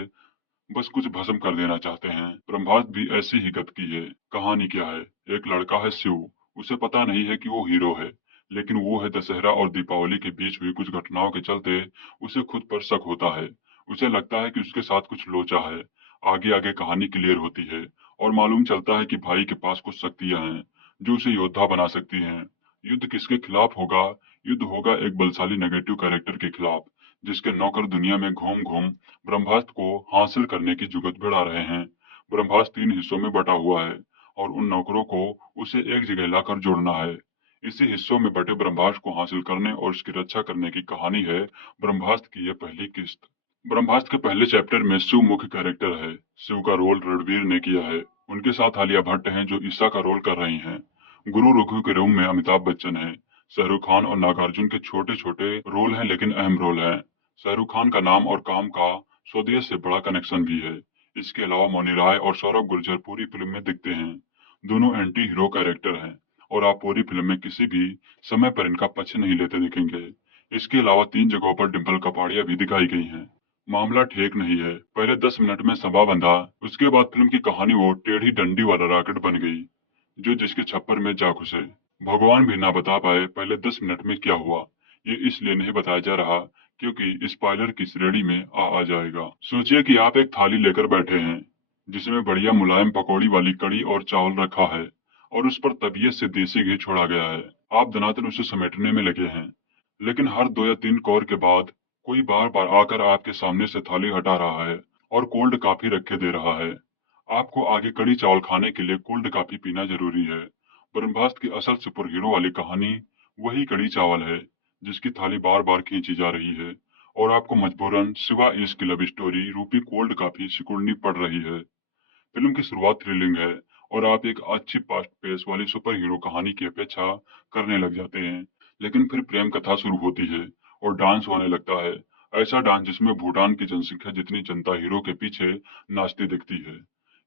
बस कुछ भस्म कर देना चाहते हैं। ब्रह्मास्त्र भी ऐसी ही गत की है। कहानी क्या है? एक लड़का है शिव। उसे पता नहीं है कि वो हीरो है, लेकिन वो है दशहरा और दीपावली के बीच हुई कुछ घटनाओं के चलते उसे खुद पर शक होता है। उसे लगता है कि उसके साथ कुछ लोचा है। आगे आगे कहानी क्लियर होती है और मालूम चलता है कि भाई के पास कुछ शक्तियां हैं जो उसे योद्धा बना सकती हैं। युद्ध किसके खिलाफ होगा? युद्ध होगा एक बलशाली नेगेटिव कैरेक्टर के खिलाफ, जिसके नौकर दुनिया में घूम घूम ब्रह्मास्त्र को हासिल करने की जुगत बढ़ा रहे हैं। ब्रह्मास्त्र 3 हिस्सों में बटा हुआ है और उन नौकरों को उसे एक जगह लाकर जोड़ना है। इसी हिस्सों में बटे ब्रह्मास्त्र को हासिल करने और उसकी रक्षा करने की कहानी है ब्रह्मास्त्र की यह पहली किस्त। ब्रह्मास्त्र के पहले चैप्टर में शिव मुख्य कैरेक्टर है। शिव का रोल रणवीर ने किया है। उनके साथ आलिया भट्ट हैं जो ईसा का रोल कर रही हैं। गुरु रघु के रूम में अमिताभ बच्चन है। शाहरुख खान और नागार्जुन के छोटे छोटे रोल हैं लेकिन अहम रोल हैं। शाहरुख खान का नाम और काम का स्वदेश से बड़ा कनेक्शन भी है। इसके अलावा मौनी राय और सौरभ गुर्जर पूरी फिल्म में दिखते हैं। दोनों एंटी हीरो कैरेक्टर हैं और आप पूरी फिल्म में किसी भी समय पर इनका पक्ष नहीं लेते दिखेंगे। इसके अलावा 3 जगहों पर डिम्पल कपाड़िया भी दिखाई गई हैं। मामला ठीक नहीं है। पहले 10 मिनट में सभा बंधा, उसके बाद फिल्म की कहानी वो टेढ़ी डंडी वाला रॉकेट बन गई जो जिसके छप्पर में जा घुसे। भगवान भी ना बता पाए पहले 10 मिनट में क्या हुआ। ये इसलिए नहीं बताया जा रहा क्योंकि स्पॉइलर की श्रेणी में आ जाएगा। सोचिए कि आप एक थाली लेकर बैठे हैं जिसमें बढ़िया मुलायम पकौड़ी वाली कड़ी और चावल रखा है और उस पर तबीयत से देसी घी छोड़ा गया है। आप दनातन उसे समेटने में लगे हैं, लेकिन हर 2 या 3 कौर के बाद कोई बार बार आकर आपके सामने से थाली हटा रहा है और कोल्ड कॉफी रखे दे रहा है। आपको आगे कड़ी चावल खाने के लिए कोल्ड कॉफी पीना जरूरी है। ब्रह्मास्त्र की असल सुपर हीरो वाली कहानी वही कड़ी चावल है जिसकी थाली बार बार खींची जा रही है और आपको मजबूरन सिवा इश्क की लव स्टोरी रूपी कोल्ड कॉफी सिकुड़नी पड़ रही है। फिल्म की शुरुआत थ्रिलिंग है और आप एक अच्छी फास्ट पेस वाली सुपर हीरो कहानी की अपेक्षा करने लग जाते हैं, लेकिन फिर प्रेम कथा शुरू होती है और डांस होने लगता है। ऐसा डांस जिसमें भूटान की जनसंख्या जितनी जनता हीरो के पीछे नाचती दिखती है।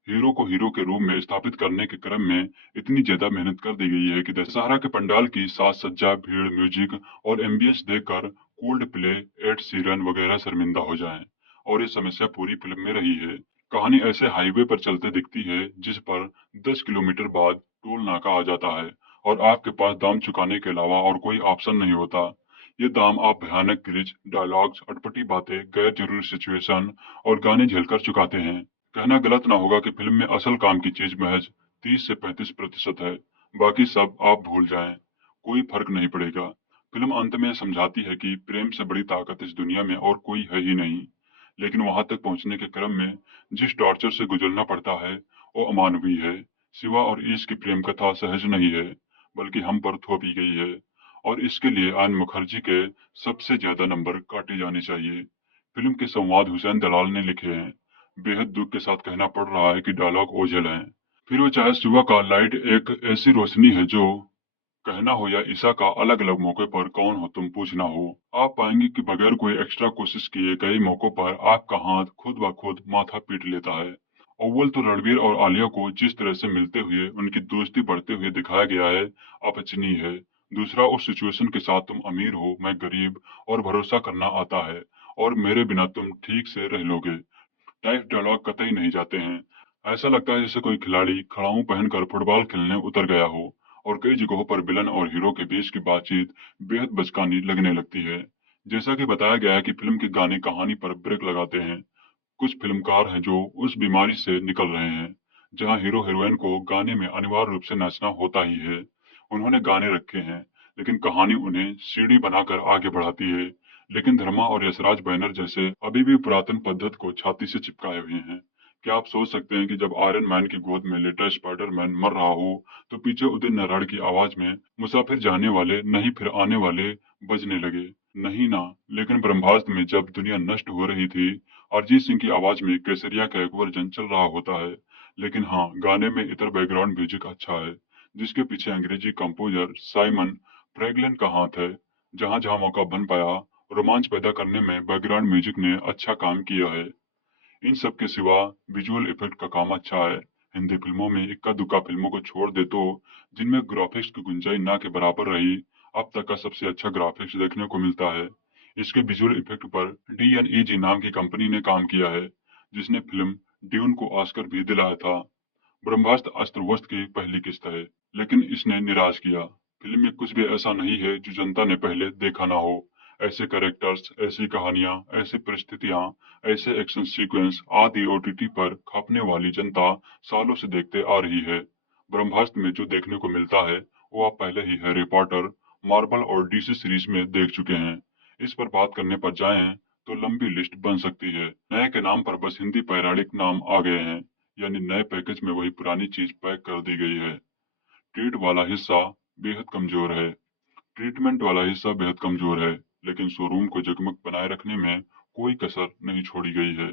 हीरो को हीरो के रूप में स्थापित करने के क्रम में इतनी ज्यादा मेहनत कर दी गई है कि दशहरा के पंडाल की साज सज्जा, भीड़, म्यूजिक और एम्बियंस देखकर कोल्ड प्ले, एड सीरन वगैरह शर्मिंदा हो जाएं। और ये समस्या पूरी फिल्म में रही है। कहानी ऐसे हाईवे पर चलते दिखती है जिस पर 10 किलोमीटर बाद टोल नाका आ जाता है और आपके पास दाम चुकाने के अलावा और कोई ऑप्शन नहीं होता। ये दाम आप भयानक ग्लिच, डायलॉग्स, अटपटी बातें, गैर जरूरी सिचुएशन और गाने झेलकर चुकाते हैं। कहना गलत ना होगा कि फिल्म में असल काम की चीज महज 30 से 35% है। बाकी सब आप भूल जाएं, कोई फर्क नहीं पड़ेगा। फिल्म अंत में समझाती है कि प्रेम से बड़ी ताकत इस दुनिया में और कोई है ही नहीं, लेकिन वहां तक पहुंचने के क्रम में जिस टॉर्चर से गुजरना पड़ता है वो अमानवीय है। शिवा और ईश की प्रेम कथा सहज नहीं है, बल्कि हम पर थोपी गई है और इसके लिए आन मुखर्जी के सबसे ज्यादा नंबर काटे जाने चाहिए। फिल्म के संवाद हुसैन दलाल ने लिखे हैं। बेहद दुख के साथ कहना पड़ रहा है कि डायलॉग ओझल हैं। फिर वो चाहे शिवा का लाइट एक ऐसी रोशनी है जो कहना हो या ईसा का अलग अलग मौके पर कौन हो तुम पूछना हो, आप पाएंगे कि बगैर कोई एक्स्ट्रा कोशिश किए कई मौकों पर आपका हाथ खुद ब खुद माथा पीट लेता है। अव्वल तो रणवीर और आलिया को जिस तरह से मिलते हुए उनकी दोस्ती बढ़ते हुए दिखाया गया है अपचनीय है। दूसरा, उस सिचुएशन के साथ तुम अमीर हो मैं गरीब और भरोसा करना आता है और मेरे बिना तुम ठीक से रह लोगे टाइप डायलॉग कतई नहीं जाते हैं। ऐसा लगता है जैसे कोई खिलाड़ी खड़ाऊ पहनकर फुटबॉल खेलने उतर गया हो और कई जगहों पर विलन और हीरो के बीच की बातचीत बेहद बचकानी लगने लगती है। जैसा कि बताया गया है कि फिल्म के गाने कहानी पर ब्रेक लगाते हैं। कुछ फिल्मकार हैं जो उस बीमारी से निकल रहे हैं जहां हीरो हीरोइन को गाने में अनिवार्य रूप से नाचना होता ही है। उन्होंने गाने रखे हैं लेकिन कहानी उन्हें सीढ़ी बनाकर आगे बढ़ाती है। लेकिन धर्मा और यशराज बैनर जैसे अभी भी पुरातन पद्धति को छाती से चिपकाए हुए हैं। क्या आप सोच सकते हैं कि जब आयरन मैन की गोद में लेटेस्ट स्पाइडरमैन मर रहा हो तो पीछे उदित नारायण की आवाज में मुसाफिर जाने वाले नहीं फिर आने वाले बजने लगे? नहीं ना। लेकिन ब्रह्मास्त्र में जब दुनिया नष्ट हो रही थी अरिजीत सिंह की आवाज में केसरिया का एक वर्जन चल रहा होता है। लेकिन हाँ, गाने में इतर बैकग्राउंड म्यूजिक अच्छा है जिसके पीछे अंग्रेजी कंपोजर साइमन फ्रैगलन का हाथ है। जहां जहां मौका बन पाया रोमांच पैदा करने में बैकग्राउंड म्यूजिक ने अच्छा काम किया है। इन सब के सिवा विजुअल इफेक्ट का काम अच्छा है। हिंदी फिल्मों में इक्का दुक्का फिल्मों को छोड़ दे तो जिनमें ग्राफिक्स की गुंजाई ना के बराबर रही, अब तक का सबसे अच्छा ग्राफिक्स देखने को मिलता है। इसके विजुअल इफेक्ट पर DNEG नाम की कंपनी ने काम किया है, जिसने फिल्म ड्यून को ऑस्कर भी दिलाया था। ब्रह्मास्त्र अस्त्र की पहली किस्त है, लेकिन इसने निराश किया। फिल्म में कुछ भी ऐसा नहीं है जो जनता ने पहले देखा ना हो। ऐसे कैरेक्टर्स, ऐसी कहानियां, ऐसी परिस्थितियां, ऐसे एक्शन सीक्वेंस आदि OTT पर खपने वाली जनता सालों से देखते आ रही है। ब्रह्मास्त्र में जो देखने को मिलता है वो आप पहले ही हैरी पॉटर, मार्वल और DC सीरीज में देख चुके हैं। इस पर बात करने पर जाएं तो लंबी लिस्ट बन सकती है। नए के नाम पर बस हिंदी पौराणिक नाम आ गए हैं, यानी नए पैकेज में वही पुरानी चीज पैक कर दी गई है। ट्रीट वाला हिस्सा बेहद कमजोर है, ट्रीटमेंट वाला हिस्सा बेहद कमजोर है, लेकिन शोरूम को जगमग बनाए रखने में कोई कसर नहीं छोड़ी गई है।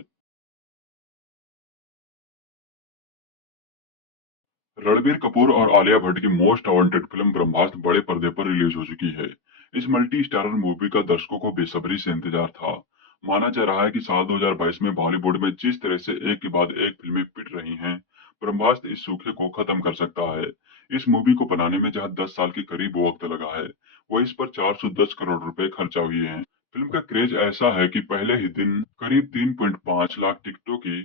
रणबीर कपूर और आलिया भट्ट की मोस्ट वांटेड फिल्म ब्रह्मास्त्र बड़े पर्दे पर रिलीज हो चुकी है। इस मल्टी स्टारर मूवी का दर्शकों को बेसब्री से इंतजार था। माना जा रहा है कि साल 2022 में बॉलीवुड में जिस तरह से एक के बाद एक फिल्में पिट रही हैं, ब्रह्मास्त्र इस सूखे को खत्म कर सकता है। इस मूवी को बनाने में जहां 10 साल के करीब वक्त लगा है, वह इस पर 410 करोड़ रुपए खर्चा हुए हैं। फिल्म का क्रेज ऐसा है कि पहले ही दिन करीब 3.5 लाख टिकटों की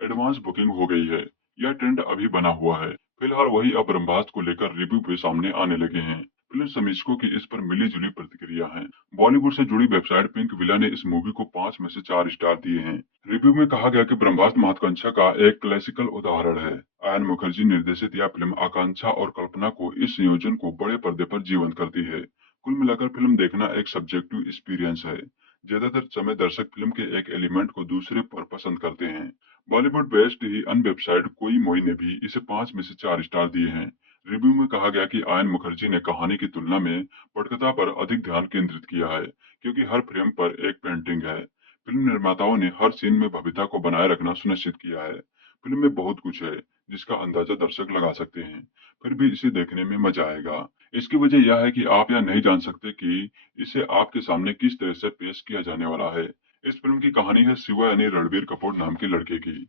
एडवांस बुकिंग हो गई है। यह ट्रेंड अभी बना हुआ है। फिलहाल वही अब ब्रह्मास्त्र को लेकर रिव्यू भी सामने आने लगे हैं। फिल्म समीक्षकों की इस पर मिली जुली प्रतिक्रिया है। बॉलीवुड से जुड़ी वेबसाइट पिंक विला ने इस मूवी को 5 में से 4 स्टार दिए हैं। रिव्यू में कहा गया कि ब्रह्मास्त्र महत्वाकांक्षा का एक क्लासिकल उदाहरण है। आयन मुखर्जी निर्देशित यह फिल्म आकांक्षा और कल्पना को इस संयोजन को बड़े पर्दे पर जीवंत करती है। कुल मिलाकर फिल्म देखना एक सब्जेक्टिव एक्सपीरियंस है। ज्यादातर समय दर्शक फिल्म के एक एलिमेंट को दूसरे पर पसंद करते हैं। बॉलीवुड बेस्ड ही अन्य वेबसाइट कोई मोई ने भी इसे 5 में से 4 स्टार दिए हैं। रिव्यू में कहा गया कि आयन मुखर्जी ने कहानी की तुलना में पटकथा पर अधिक ध्यान केंद्रित किया है, क्योंकि हर फ्रेम पर एक पेंटिंग है। फिल्म निर्माताओं ने हर सीन में भव्यता को बनाए रखना सुनिश्चित किया है। फिल्म में बहुत कुछ है जिसका अंदाजा दर्शक लगा सकते हैं, फिर भी इसे देखने में मजा आएगा। इसकी वजह यह है कि आप यह नहीं जान सकते कि इसे आपके सामने किस तरह से पेश किया जाने वाला है। इस फिल्म की कहानी है शिवा यानी रणबीर कपूर नाम के लड़के की,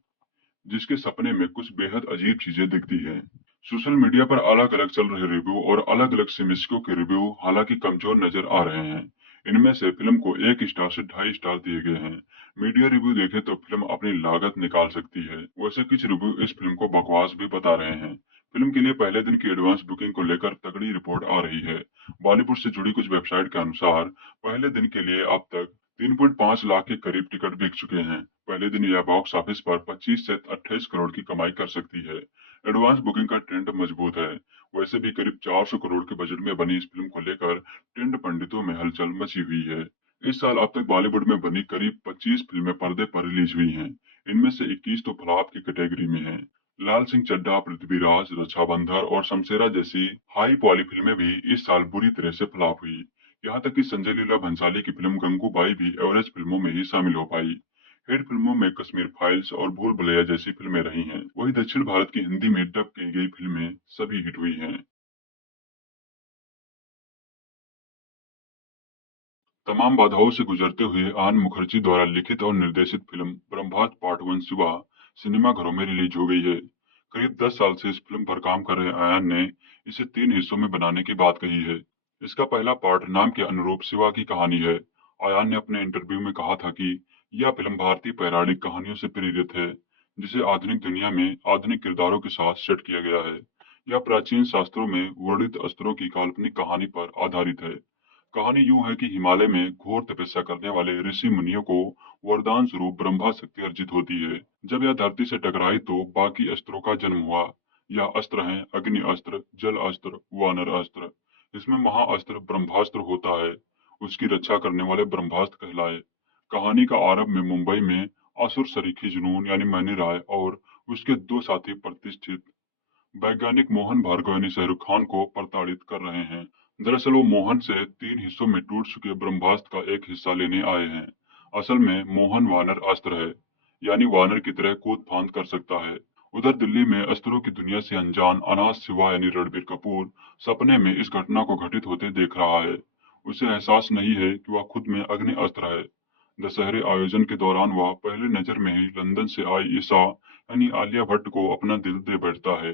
जिसके सपने में कुछ बेहद अजीब चीजें दिखती हैं। सोशल मीडिया पर अलग अलग चल रहे रिव्यू और अलग अलग समीक्षकों के रिव्यू हालांकि कमजोर नजर आ रहे हैं। इनमें से फिल्म को 1 स्टार से 2.5 स्टार दिए गए हैं। मीडिया रिव्यू देखें तो फिल्म अपनी लागत निकाल सकती है। वैसे कुछ रिव्यू इस फिल्म को बकवास भी बता रहे हैं। फिल्म के लिए पहले दिन की एडवांस बुकिंग को लेकर तगड़ी रिपोर्ट आ रही है। बॉलीवुड से जुड़ी कुछ वेबसाइट के अनुसार पहले दिन के लिए अब तक 3.5 लाख के करीब टिकट बिक चुके हैं। पहले दिन यह बॉक्स ऑफिस पर 25 से 28 करोड़ की कमाई कर सकती है। एडवांस बुकिंग का ट्रेंड मजबूत है। वैसे भी करीब 400 करोड़ के बजट में बनी इस फिल्म को लेकर ट्रेंड पंडितों में हलचल मची हुई है। इस साल अब तक बॉलीवुड में बनी करीब 25 फिल्में पर्दे पर रिलीज हुई हैं। इनमें से 21 तो फ्लॉप की कैटेगरी में हैं। लाल सिंह चड्ढा, पृथ्वीराज, रक्षाबंधन और शमशेरा जैसी हाई क्वालिटी फिल्में भी इस साल बुरी तरह से फ्लॉप हुई। यहाँ तक कि संजय लीला भंसाली की फिल्म गंगूबाई भी एवरेज फिल्मों में ही शामिल हो पाई। हिट फिल्मों में कश्मीर फाइल्स और भूल भुलैया जैसी फिल्में रही हैं। वहीं दक्षिण भारत की हिंदी में डब की गई फिल्में सभी हिट हुई हैं। तमाम बाधाओं से गुजरते हुए आन मुखर्जी द्वारा लिखित और निर्देशित फिल्म ब्रह्मास्त्र पार्ट 1 शिवा सिनेमाघरों में रिलीज हो गई है। करीब 10 साल से इस फिल्म पर काम कर रहे आयन ने इसे 3 हिस्सों में बनाने की बात कही है। इसका पहला पार्ट नाम के अनुरूप शिवा की कहानी है। आयन ने अपने इंटरव्यू में कहा था कि यह फिल्म भारतीय पौराणिक कहानियों से प्रेरित है, जिसे आधुनिक दुनिया में आधुनिक किरदारों के साथ सेट किया गया है। यह प्राचीन शास्त्रों में वर्णित अस्त्रों की काल्पनिक कहानी पर आधारित है। कहानी यूं है कि हिमालय में घोर तपस्या करने वाले ऋषि मुनियों को वरदान स्वरूप ब्रह्मा शक्ति अर्जित होती है। जब यह धरती से टकराई तो बाकी अस्त्रों का जन्म हुआ। यह अस्त्र हैं अग्नि अस्त्र, जल अस्त्र, वानर अस्त्र। इसमें महाअस्त्र ब्रह्मास्त्र होता है। उसकी रक्षा करने वाले ब्रह्मास्त्र कहलाए। कहानी का आरंभ में मुंबई में असुर सरीखी जुनून यानी मैनी राय और उसके 2 साथी प्रतिष्ठित वैज्ञानिक मोहन भार्गव यानी शाहरुख खान को प्रताड़ित कर रहे हैं। दरअसल वो मोहन से 3 हिस्सों में टूट चुके ब्रह्मास्त्र का एक हिस्सा लेने आए हैं। असल में मोहन वानर अस्त्र है, यानी वानर की तरह कूद फांद कर सकता है। उधर दिल्ली में अस्त्रों की दुनिया से अनजान अनाथ शिवा यानी रणबीर कपूर सपने में इस घटना को घटित होते देख रहा है। उसे एहसास नहीं है कि वह खुद में अग्नि अस्त्र है। दशहरे आयोजन के दौरान वह पहली नजर में ही लंदन से आई ईशा यानी आलिया भट्ट को अपना दिल दे बैठता है।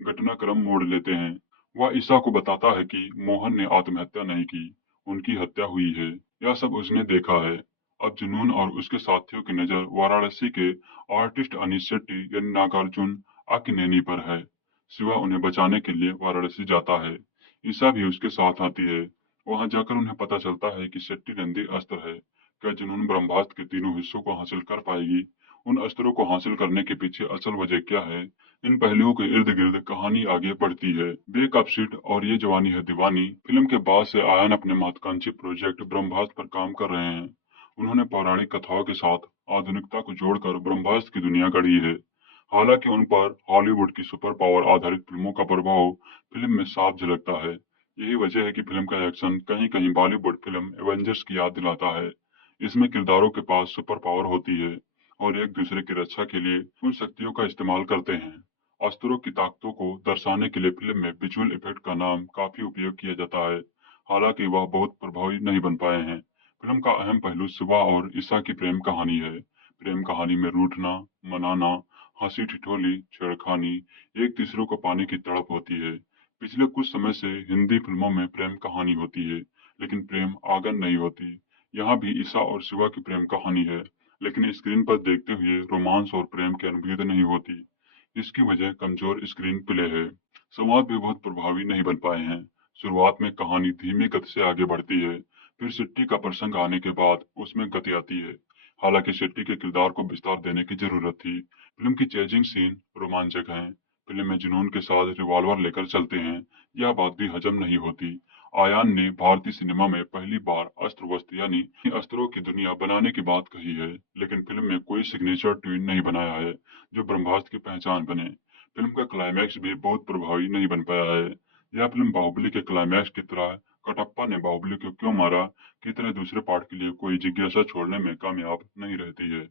घटनाक्रम मोड़ लेते हैं। वह ईशा को बताता है कि मोहन ने आत्महत्या नहीं की, उनकी हत्या हुई है। यह सब उसने देखा है। अब जुनून और उसके साथियों की नजर वाराणसी के आर्टिस्ट अनीश शेट्टी यानी नागार्जुन अक्किनेनी पर है। शिवा उन्हें बचाने के लिए वाराणसी जाता है। ईशा भी उसके साथ आती है। वहां जाकर उन्हें पता चलता है कि शेट्टी नंदी अस्त्र है। क्या जुनून ब्रह्मास्त्र के तीनों हिस्सों को हासिल कर पाएगी? उन अस्त्रों को हासिल करने के पीछे असल वजह क्या है? इन पहलुओं के इर्द गिर्द कहानी आगे बढ़ती है। बेकअप सीट और ये जवानी है दीवानी फिल्म के बाद से आयन अपने महत्वाकांक्षी प्रोजेक्ट ब्रह्मास्त्र पर काम कर रहे हैं। उन्होंने पौराणिक कथाओं के साथ आधुनिकता को जोड़कर ब्रह्मास्त्र की दुनिया गढ़ी है। हालांकि उन पर हॉलीवुड की सुपर पावर आधारित फिल्मों का प्रभाव फिल्म में साफ झलकता है। यही वजह है कि फिल्म का एक्शन कहीं कहीं बॉलीवुड फिल्म एवेंजर्स की याद दिलाता है। इसमें किरदारों के पास सुपर पावर होती है और एक दूसरे की रक्षा के लिए उन शक्तियों का इस्तेमाल करते हैं। अस्त्रों की ताकतों को दर्शाने के लिए फिल्म में विजुअल इफेक्ट का नाम काफी उपयोग किया जाता है। हालांकि वह बहुत प्रभावी नहीं बन पाए हैं। फिल्म का अहम पहलू शिवा और ईशा की प्रेम कहानी है। प्रेम कहानी में रूठना, मनाना, हंसी ठिठोली, छेड़खानी, एक तीसरे को पाने की तड़प होती है। पिछले कुछ समय से हिंदी फिल्मों में प्रेम कहानी होती है, लेकिन प्रेम आगन नहीं होती। यहाँ भी ईशा और शिवा की प्रेम कहानी है, लेकिन स्क्रीन पर देखते हुए रोमांस और प्रेम की अनुभूति नहीं होती। इसकी वजह कमजोर स्क्रीन प्ले है। संवाद भी बहुत प्रभावी नहीं बन पाए हैं। शुरुआत में कहानी धीमी गति से आगे बढ़ती है, फिर शेट्टी का प्रसंग आने के बाद उसमें गति आती है। हालांकि शेट्टी के किरदार को विस्तार देने की जरूरत थी। फिल्म की चेजिंग सीन रोमांचक हैं। फिल्म में जुनून के साथ रिवॉल्वर लेकर चलते हैं, यह बात भी हजम नहीं होती। आयान ने भारतीय सिनेमा में पहली बार अस्त्र वस्त्र यानी अस्त्रों की दुनिया बनाने की बात कही है, लेकिन फिल्म में कोई सिग्नेचर ट्यून नहीं बनाया है जो ब्रह्मास्त्र की पहचान बने। फिल्म का क्लाइमैक्स भी बहुत प्रभावी नहीं बन पाया है। यह फिल्म बाहुबली के क्लाइमैक्स की तरह कटप्पा ने बाहुबली को क्यों मारा की तरह दूसरे पार्ट के लिए कोई जिज्ञासा छोड़ने में कामयाब नहीं रहती है।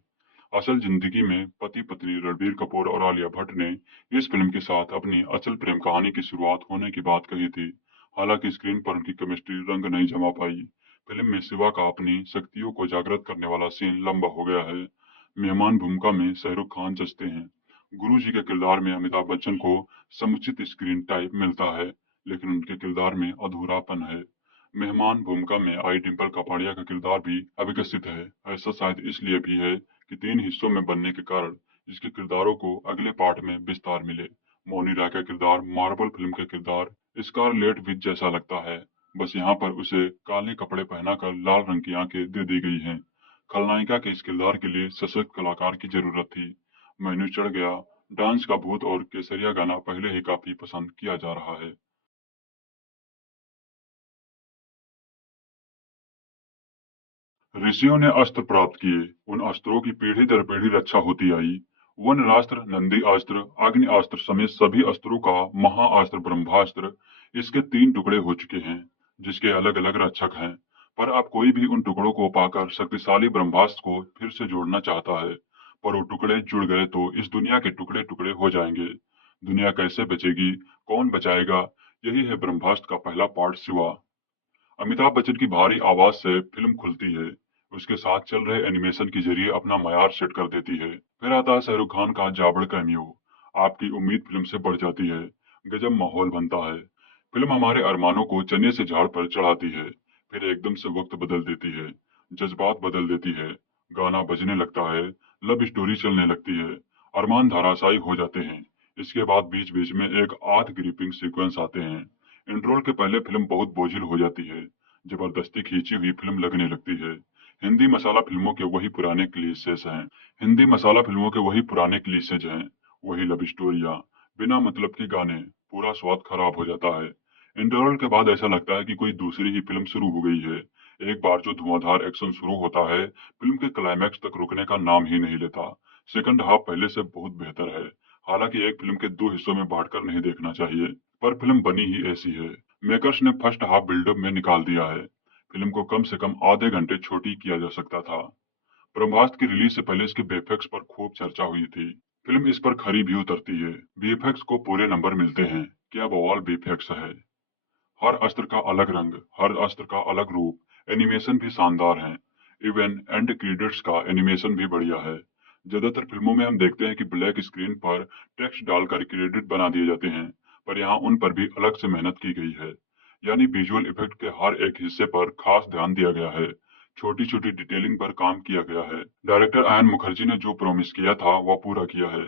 असल जिंदगी में पति पत्नी रणबीर कपूर और आलिया भट्ट ने इस फिल्म के साथ अपनी असल प्रेम कहानी की शुरुआत होने की बात कही थी। हालांकि स्क्रीन पर उनकी केमिस्ट्री रंग नहीं जमा पाई। फिल्म में शिवा का अपनी शक्तियों को जागृत करने वाला सीन लंबा हो गया है। मेहमान भूमिका में शाहरुख खान जचते हैं। गुरु जी के किरदार में अमिताभ बच्चन को समुचित स्क्रीन टाइप मिलता है, लेकिन उनके किरदार में अधूरापन है। मेहमान भूमिका में आई डिंपल कपाड़िया का किरदार भी अविकसित है। ऐसा शायद इसलिए भी है कि 3 हिस्सों में बनने के कारण इसके किरदारों को अगले पार्ट में विस्तार मिले। मौनी राय का किरदार मार्वल फिल्म के किरदार स्कारलेट विच जैसा लगता है, बस यहाँ पर उसे काले कपड़े पहनाकर लाल रंग की आंखें दे दी गई हैं। खलनायिका के इस किरदार के लिए सशक्त कलाकार की जरूरत थी। मेन्यू चढ़ गया, डांस का भूत और केसरिया गाना पहले ही काफी पसंद किया जा रहा है। ऋषियों ने अस्त्र प्राप्त किए। उन अस्त्रों की पीढ़ी दर पीढ़ी रक्षा होती आई। वनरास्त्र, नंदी अस्त्र, अग्नि अस्त्र समेत सभी अस्त्रों का महाअस्त्र ब्रह्मास्त्र इसके 3 टुकड़े हो चुके हैं, जिसके अलग अलग रक्षक हैं। पर अब कोई भी उन टुकड़ों को पाकर शक्तिशाली ब्रह्मास्त्र को फिर से जोड़ना चाहता है, पर वो टुकड़े जुड़ गए तो इस दुनिया के टुकड़े टुकड़े हो जाएंगे। दुनिया कैसे बचेगी, कौन बचाएगा, यही है ब्रह्मास्त्र का पहला पार्ट शिवा। अमिताभ बच्चन की भारी आवाज से फिल्म खुलती है। उसके साथ चल रहे एनिमेशन के जरिए अपना मयार सेट कर देती है। फिर आता है शाहरुख खान का जाबड़ कैमियो। आपकी उम्मीद फिल्म से बढ़ जाती है। गजब माहौल बनता है। फिल्म हमारे अरमानों को चने से झाड़ पर चढ़ाती है, फिर एकदम से वक्त बदल देती है, जज्बात बदल देती है, गाना बजने लगता है, लव स्टोरी चलने लगती है, अरमान धराशायी हो जाते हैं। इसके बाद बीच बीच में एक आध ग्रिपिंग सीक्वेंस आते हैं। इंट्रोल के पहले फिल्म बहुत बोझिल हो जाती है। जबरदस्ती खींची हुई फिल्म लगने लगती है। हिंदी मसाला फिल्मों के वही पुराने क्लीशेज हैं। हिंदी मसाला फिल्मों के वही पुराने क्लीशेज हैं, वही लव स्टोरियां, बिना मतलब के गाने, पूरा स्वाद खराब हो जाता है। इंटरवल के बाद ऐसा लगता है कि कोई दूसरी ही फिल्म शुरू हो गई है। एक बार जो धुआंधार एक्शन शुरू होता है, फिल्म के क्लाइमैक्स तक रुकने का नाम ही नहीं लेता। सेकंड हाफ पहले से बहुत बेहतर है। हालांकि एक फिल्म के 2 हिस्सों में बांटकर नहीं देखना चाहिए, पर फिल्म बनी ही ऐसी है। मेकर्स ने फर्स्ट हाफ बिल्डअप में निकाल दिया है। फिल्म को कम से कम आधे घंटे छोटी किया जा सकता था। ब्रह्मास्त्र की रिलीज से पहले इसके वीएफएक्स पर खूब चर्चा हुई थी। फिल्म इस पर खरी भी उतरती है। वीएफएक्स को पूरे नंबर मिलते हैं। क्या बवाल वीएफएक्स है। हर अस्त्र का अलग रंग, हर अस्त्र का अलग रूप, एनिमेशन भी शानदार है। इवन एंड क्रेडिट्स का एनिमेशन भी बढ़िया है। ज्यादातर फिल्मों में हम देखते हैं कि ब्लैक स्क्रीन पर टेक्स्ट डालकर क्रेडिट बना दिए जाते हैं, पर यहाँ उन पर भी अलग से मेहनत की गई है। यानी विजुअल इफेक्ट के हर एक हिस्से पर खास ध्यान दिया गया है, छोटी छोटी डिटेलिंग पर काम किया गया है। डायरेक्टर आयन मुखर्जी ने जो प्रॉमिस किया था वह पूरा किया है।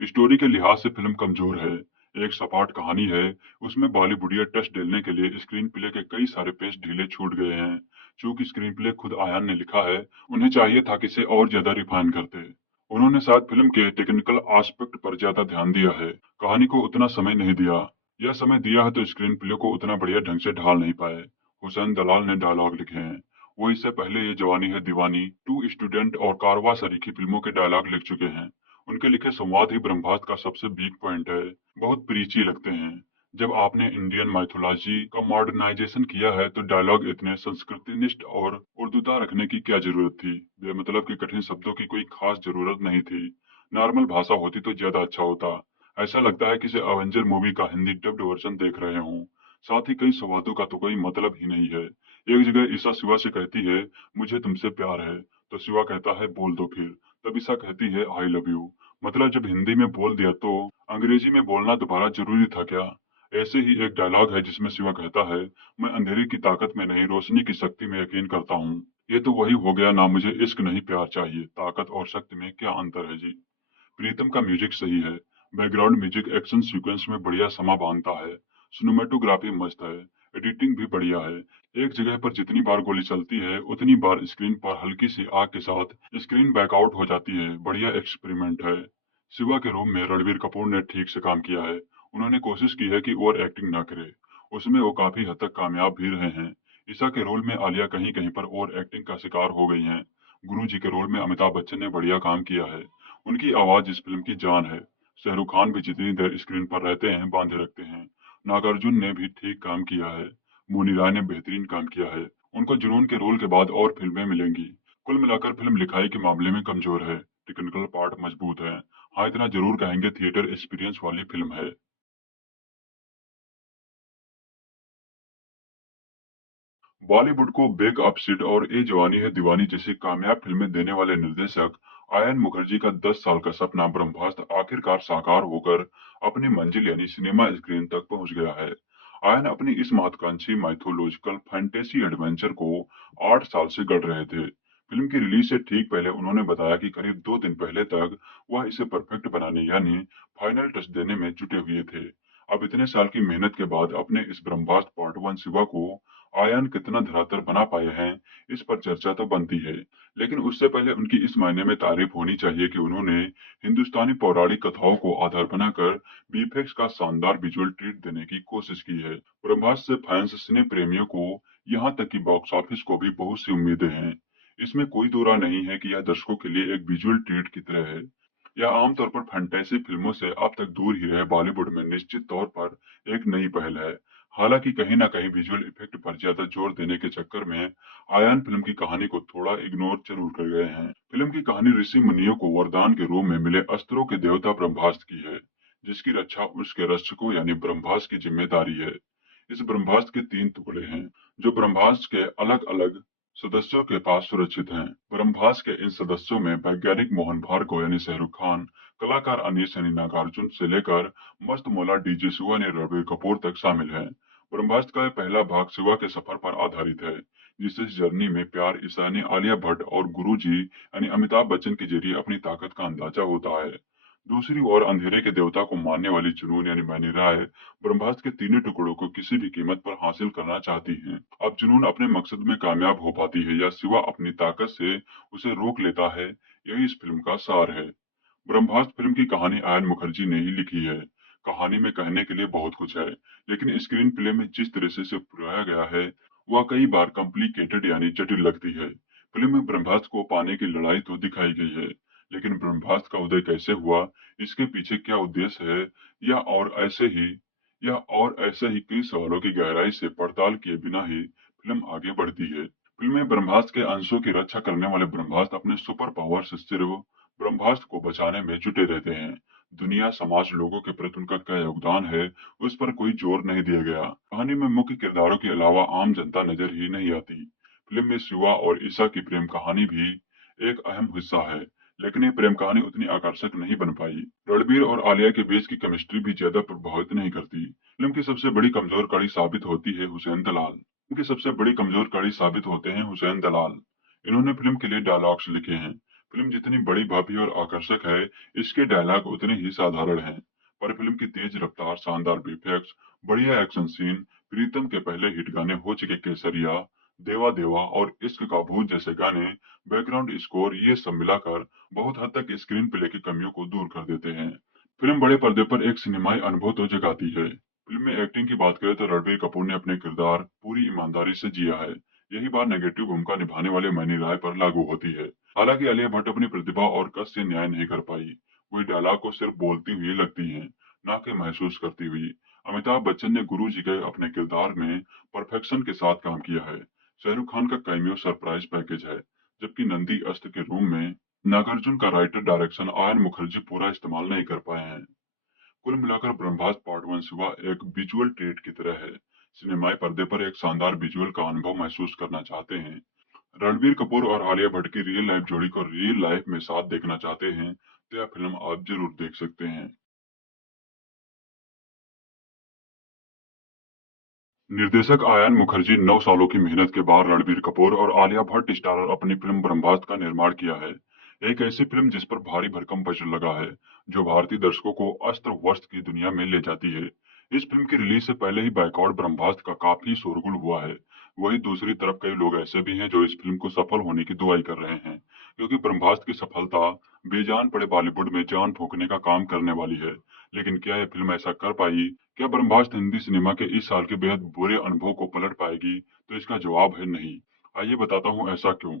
स्टोरी के लिहाज से फिल्म कमजोर है, एक सपाट कहानी है। उसमें बॉलीवुडिया टच डालने के लिए स्क्रीन प्ले के कई सारे पेज ढीले छूट गए हैं। चूंकि स्क्रीन प्ले खुद आयन ने लिखा है, उन्हें चाहिए था कि इसे और ज्यादा रिफाइन करते। उन्होंने शायद फिल्म के टेक्निकल एस्पेक्ट पर ज्यादा ध्यान दिया है, कहानी को उतना समय नहीं दिया। यह समय दिया है तो स्क्रीन प्ले को उतना बढ़िया ढंग से ढाल नहीं पाए। हुसैन दलाल ने डायलॉग लिखे हैं, वो इससे पहले ये जवानी है दीवानी, टू स्टूडेंट और कारवा सरीखी फिल्मों के डायलॉग लिख चुके हैं। उनके लिखे संवाद ही ब्रह्मास्त्र का सबसे वीक पॉइंट है, बहुत प्रीची लगते हैं। जब आपने इंडियन माइथोलॉजी का मॉडर्नाइजेशन किया है तो डायलॉग इतने संस्कृतिनिष्ठ और उर्दूदा रखने की क्या जरूरत थी। बेमतलब के कठिन शब्दों की कोई खास जरूरत नहीं थी। नॉर्मल भाषा होती तो ज्यादा अच्छा होता। ऐसा लगता है किसी अवेंजर मूवी का हिंदी डब्ड वर्जन देख रहे हों। साथ ही कई संवादों का तो कोई मतलब ही नहीं है। एक जगह ईसा शिवा से कहती है मुझे तुमसे प्यार है, तो शिवा कहता है बोल दो फिर। तब ईसा कहती है आई लव यू। मतलब जब हिंदी में बोल दिया तो अंग्रेजी में बोलना दोबारा जरूरी था क्या। ऐसे ही एक डायलॉग है जिसमें शिवा कहता है मैं अंधेरे की ताकत में नहीं रोशनी की शक्ति में यकीन करता हूँ। ये तो वही हो गया ना, मुझे इश्क नहीं प्यार चाहिए, ताकत और शक्ति में क्या अंतर है जी। प्रीतम का म्यूजिक सही है, बैकग्राउंड म्यूजिक एक्शन सीक्वेंस में बढ़िया समा बांधता है। सिनेमेटोग्राफी मस्त है, एडिटिंग भी बढ़िया है। एक जगह पर जितनी बार गोली चलती है उतनी बार स्क्रीन पर हल्की सी आग के साथ स्क्रीन बैकआउट हो जाती है, बढ़िया एक्सपेरिमेंट है। शिवा के रोल में रणबीर कपूर ने ठीक से काम किया है। उन्होंने कोशिश की है कि ओवर एक्टिंग ना करे, उसमें वो काफी हद तक कामयाब भी रहे हैं। ईसा के रोल में आलिया कहीं कहीं पर ओवर एक्टिंग का शिकार हो गई हैं। गुरु जी के रोल में अमिताभ बच्चन ने बढ़िया काम किया है, उनकी आवाज इस फिल्म की जान है। शाहरुख खान भी जितनी देर स्क्रीन पर रहते हैं बांधे रखते हैं। नागार्जुन ने भी ठीक काम किया है, मोनी राय ने बेहतरीन काम किया है। उनको जुनून के रोल के बाद और फिल्में मिलेंगी। कुल मिलाकर फिल्म लिखाई के मामले में कमजोर है, टेक्निकल पार्ट मजबूत है। हाँ इतना जरूर कहेंगे थिएटर एक्सपीरियंस वाली फिल्म है। बॉलीवुड को बेक अप सीड और ए जवानी है दीवानी जैसी कामयाब फिल्में देने वाले निर्देशक आयन मुखर्जी का 10 साल का सपना ब्रह्मास्त्र आखिरकार साकार होकर अपनी मंजिल यानी सिनेमा स्क्रीन तक पहुंच गया है। आयन अपनी इस महत्वाकांक्षी माइथोलॉजिकल फैंटेसी एडवेंचर को 8 साल से गढ़ रहे थे। फिल्म की रिलीज से ठीक पहले उन्होंने बताया कि करीब 2 दिन पहले तक वह इसे परफेक्ट बनाने यानी फाइनल टच देने में जुटे हुए थे। अब इतने साल की मेहनत के बाद अपने इस ब्रह्मास्त्र पार्ट 1 शिवा को आयन कितना धरातल बना पाए हैं, इस पर चर्चा तो बनती है। लेकिन उससे पहले उनकी इस मायने में तारीफ होनी चाहिए कि उन्होंने हिंदुस्तानी पौराणिक कथाओं को आधार बनाकर वीएफएक्स का शानदार विजुअल ट्रीट देने की कोशिश की है। ब्रह्मास्त्र से फैंस सिने प्रेमियों को यहाँ तक कि बॉक्स ऑफिस को भी बहुत सी उम्मीदें हैं। इसमें कोई दो राय नहीं है कि यह दर्शकों के लिए एक विजुअल ट्रीट की तरह है। यह आमतौर पर फैंटेसी फिल्मों से अब तक दूर ही रहे बॉलीवुड में निश्चित तौर पर एक नई पहल है। हालांकि कहीं न कहीं विजुअल इफेक्ट पर ज्यादा जोर देने के चक्कर में आयन फिल्म की कहानी को थोड़ा इग्नोर जरूर कर गए हैं। फिल्म की कहानी ऋषि मुनियों को वरदान के रूप में मिले अस्त्रों के देवता ब्रह्मास्त्र की है, जिसकी रक्षा उसके रक्षकों यानी ब्रह्मास्त्र की जिम्मेदारी है। इस ब्रह्मास्त्र के 3 टुकड़े हैं जो ब्रह्मास्त्र के अलग अलग सदस्यों के पास सुरक्षित हैं। ब्रह्मास्त्र के इन सदस्यों में वैज्ञानिक मोहन भार्गव यानी शाहरुख खान, कलाकार अनीस यानी नागार्जुन से लेकर मस्त मौला डीजे शिवा यानी रणबीर कपूर तक शामिल हैं। ब्रह्मास्त्र का यह पहला भाग शिवा के सफर पर आधारित है, जिस जर्नी में प्यार ईसा यानी आलिया भट्ट और गुरु जी यानी अमिताभ बच्चन के जरिए अपनी ताकत का अंदाजा होता है। दूसरी ओर अंधेरे के देवता को मानने वाली जुनून यानी मैनी राय ब्रह्मास्त्र के तीनों टुकड़ों को किसी भी कीमत पर हासिल करना चाहती हैं। अब जुनून अपने मकसद में कामयाब हो पाती है या शिवा अपनी ताकत से उसे रोक लेता है, यही इस फिल्म का सार है। ब्रह्मास्त्र फिल्म की कहानी आयन मुखर्जी ने ही लिखी है। कहानी में कहने के लिए बहुत कुछ है, लेकिन स्क्रीन प्ले में जिस तरह से इसे पुराया गया है वह कई बार कॉम्प्लिकेटेड यानी जटिल लगती है। फिल्म में ब्रह्मास्त्र को पाने की लड़ाई तो दिखाई गई है, लेकिन ब्रह्मास्त्र का उदय कैसे हुआ, इसके पीछे क्या उद्देश्य है, या और ऐसे ही कई सवालों की गहराई से पड़ताल किए बिना ही फिल्म आगे बढ़ती है। फिल्म में ब्रह्मास्त्र के अंशों की रक्षा करने वाले ब्रह्मास्त्र अपने सुपर पावर से सिर्फ ब्रह्मास्त्र को बचाने में जुटे रहते हैं। दुनिया, समाज, लोगों के प्रति उनका क्या योगदान है, उस पर कोई जोर नहीं दिया गया। कहानी में मुख्य किरदारों के अलावा आम जनता नजर ही नहीं आती। फिल्म में शिवा और ईशा की प्रेम कहानी भी एक अहम हिस्सा है, लेकिन ये प्रेम कहानी उतनी आकर्षक नहीं बन पाई। रणबीर और आलिया के बीच की केमिस्ट्री भी ज्यादा प्रभावित नहीं करती। फिल्म की सबसे बड़ी कमजोर कड़ी साबित होती है हुसैन दलाल। फिल्म की सबसे बड़ी कमजोर कड़ी साबित होते हैं हुसैन दलाल। इन्होंने फिल्म के लिए डायलॉग्स लिखे हैं। फिल्म जितनी बड़ी भाभी और आकर्षक है, इसके डायलॉग उतने ही साधारण हैं। पर फिल्म की तेज रफ्तार, शानदार वीएफएक्स, बढ़िया एक्शन सीन, प्रीतम के पहले हिट गाने हो चुके केसरिया, देवा देवा और इश्क का भूत जैसे गाने, बैकग्राउंड स्कोर, ये सब मिलाकर बहुत हद तक स्क्रीन प्ले की कमियों को दूर कर देते हैं। फिल्म बड़े पर्दे पर एक सिनेमाई अनुभव तो जगाती है। फिल्म में एक्टिंग की बात करें तो रणबीर कपूर ने अपने किरदार पूरी ईमानदारी से जिया है। यही बात नेगेटिव भूमिका निभाने वाले मैनी राय पर लागू होती है। हालांकि आलिया भट्ट अपनी प्रतिभा और कस से न्याय नहीं कर पाई। वही डायलॉग को सिर्फ बोलती हुई लगती हैं, ना कि महसूस करती हुई। अमिताभ बच्चन ने गुरु जी के अपने किरदार में परफेक्शन के साथ काम किया है। शाहरुख खान का कैमियो सरप्राइज पैकेज है, जबकि नंदी अस्त के रूम में नागार्जुन का राइटर डायरेक्शन आयन मुखर्जी पूरा इस्तेमाल नहीं कर पाए हैं। कुल मिलाकर ब्रह्मास्त्र पार्ट 1 शिवा एक विजुअल ट्रीट की तरह है। सिनेमाई पर्दे पर एक शानदार विजुअल का अनुभव महसूस करना चाहते हैं, रणबीर कपूर और आलिया भट्ट की रियल लाइफ जोड़ी को रियल लाइफ में साथ देखना चाहते हैं, तो यह फिल्म आप जरूर देख सकते हैं। निर्देशक आयन मुखर्जी 9 सालों की मेहनत के बाद रणबीर कपूर और आलिया भट्ट स्टारर अपनी फिल्म ब्रह्मास्त्र का निर्माण किया है। एक ऐसी फिल्म जिस पर भारी भरकम बजट लगा है, जो भारतीय दर्शकों को अस्त्र वस्त्र की दुनिया में ले जाती है। इस फिल्म की रिलीज से पहले ही बैकआउट ब्रह्मास्त्र का काफी शोरगुल हुआ है। वहीं दूसरी तरफ कई लोग ऐसे भी हैं जो इस फिल्म को सफल होने की दुआई कर रहे हैं, क्योंकि ब्रह्मास्त्र की सफलता बेजान पड़े बॉलीवुड में जान फूंकने का काम करने वाली है। लेकिन क्या यह फिल्म ऐसा कर पाई? क्या ब्रह्मास्त्र हिंदी सिनेमा के इस साल के बेहद बुरे अनुभव को पलट पाएगी? तो इसका जवाब है नहीं। आइए बताता हूँ ऐसा क्यों।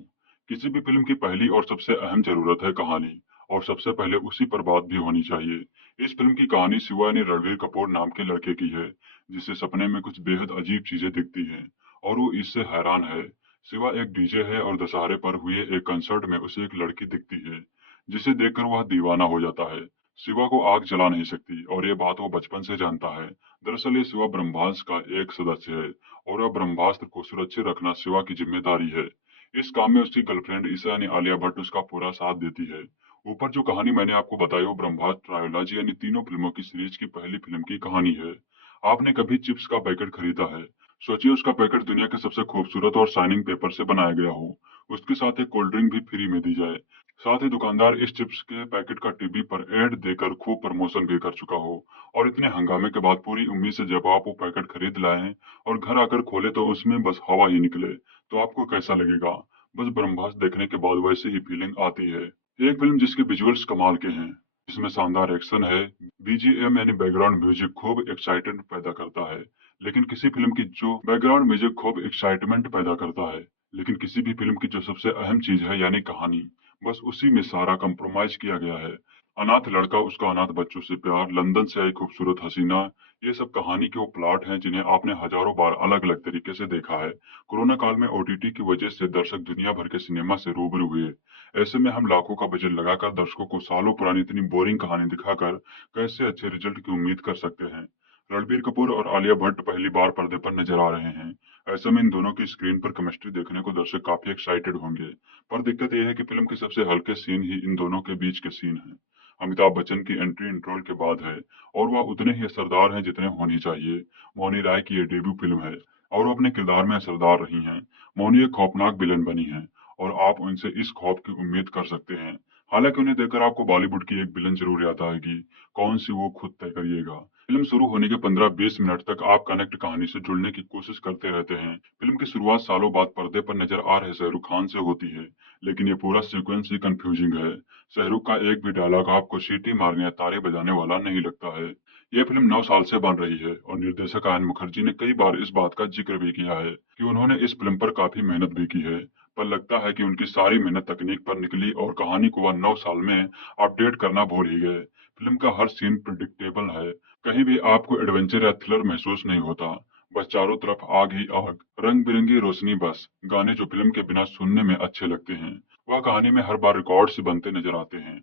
किसी भी फिल्म की पहली और सबसे अहम जरूरत है कहानी, और सबसे पहले उसी पर बात भी होनी चाहिए। इस फिल्म की कहानी शिवा यानी रणबीर कपूर नाम के लड़के की है, जिसे सपने में कुछ बेहद अजीब चीजें दिखती हैं और वो इससे हैरान है। शिवा एक डीजे है और दशहरे पर हुए एक कंसर्ट में उसे एक लड़की दिखती है, जिसे देखकर वह दीवाना हो जाता है। शिवा को आग जला नहीं सकती और ये बात वो बचपन से जानता है। दरअसल ये शिवा ब्रह्मास्त्र का एक सदस्य है और वह ब्रह्मास्त्र को सुरक्षित रखना शिवा की जिम्मेदारी है। इस काम में उसकी गर्लफ्रेंड ईशा यानी आलिया भट्ट उसका पूरा साथ देती है। ऊपर जो कहानी मैंने आपको बताई वो ब्रह्मास्त्र ट्रायोलॉजी यानी तीनों फिल्मों की सीरीज की पहली फिल्म की कहानी है। आपने कभी चिप्स का पैकेट खरीदा है? सोचिए उसका पैकेट दुनिया के सबसे खूबसूरत और शाइनिंग पेपर से बनाया गया हो, उसके साथ एक कोल्ड ड्रिंक भी फ्री में दी जाए, साथ ही दुकानदार इस चिप्स के पैकेट का टीवी पर एड देकर खूब प्रमोशन भी कर चुका हो, और इतने हंगामे के बाद पूरी उम्मीद से जब आप वो पैकेट खरीद लाएं और घर आकर खोले तो उसमें बस हवा ही निकले, तो आपको कैसा लगेगा? बस ब्रह्मास्त्र देखने के बाद वैसे ही फीलिंग आती है। एक फिल्म जिसके विजुअल्स कमाल के हैं, जिसमें शानदार एक्शन है, बीजीएम यानी बैकग्राउंड म्यूजिक खूब एक्साइटेड पैदा करता है। लेकिन किसी फिल्म की जो बैकग्राउंड म्यूजिक खूब एक्साइटमेंट पैदा करता है, लेकिन किसी भी फिल्म की जो सबसे अहम चीज है यानी कहानी, बस उसी में सारा कंप्रोमाइज किया गया है। अनाथ लड़का, उसका अनाथ बच्चों से प्यार, लंदन से आई खूबसूरत हसीना, ये सब कहानी के वो प्लॉट हैं जिन्हें आपने हजारों बार अलग अलग तरीके से देखा है। कोरोना काल में ओटीटी की वजह से दर्शक दुनिया भर के सिनेमा से रूबरू हुए। ऐसे में हम लाखों का बजट लगाकर दर्शकों को सालों पुरानी इतनी बोरिंग कहानी दिखाकर कैसे अच्छे रिजल्ट की उम्मीद कर सकते हैं? रणबीर कपूर और आलिया भट्ट पहली बार पर्दे पर नजर आ रहे हैं। ऐसे में इन दोनों की स्क्रीन पर केमिस्ट्री देखने को दर्शक काफी एक्साइटेड होंगे। पर दिक्कत यह है कि फिल्म के सबसे हल्के सीन ही इन दोनों के बीच के सीन हैं। अमिताभ बच्चन की एंट्री इंट्रोल के बाद है और वह उतने ही असरदार हैं जितने होनी चाहिए। मौनी राय की ये डेब्यू फिल्म है और वो अपने किरदार में असरदार रही हैं। मौनी एक खौफनाक विलन बनी है और आप उनसे इस खौफ की उम्मीद कर सकते हैं। हालांकि उन्हें देखकर आपको बॉलीवुड की एक विलन जरूर याद आएगी, कौन सी वो खुद तय करिएगा। फिल्म शुरू होने के 15-20 मिनट तक आप कनेक्ट कहानी से जुड़ने की कोशिश करते रहते हैं। फिल्म की शुरुआत सालों बाद पर्दे पर नजर आ रहे शाहरुख खान से होती है, लेकिन ये पूरा सीक्वेंस ही कंफ्यूजिंग है। शाहरुख का एक भी डायलॉग आपको सीटी मारने या तारे बजाने वाला नहीं लगता है। यह फिल्म 9 साल से बन रही है और निर्देशक आयन मुखर्जी ने कई बार इस बात का जिक्र भी किया है कि उन्होंने इस फिल्म पर काफी मेहनत भी की है, पर लगता है कि उनकी सारी मेहनत तकनीक पर निकली और कहानी को वह 9 साल में अपडेट करना भूल ही गए। फिल्म का हर सीन प्रिडिक्टेबल है, कहीं भी आपको एडवेंचर या थ्रिलर महसूस नहीं होता। बस चारों तरफ आग ही आग, रंग बिरंगी रोशनी, बस गाने जो फिल्म के बिना सुनने में अच्छे लगते हैं, वह कहानी में हर बार रिकॉर्ड से बनते नजर आते हैं।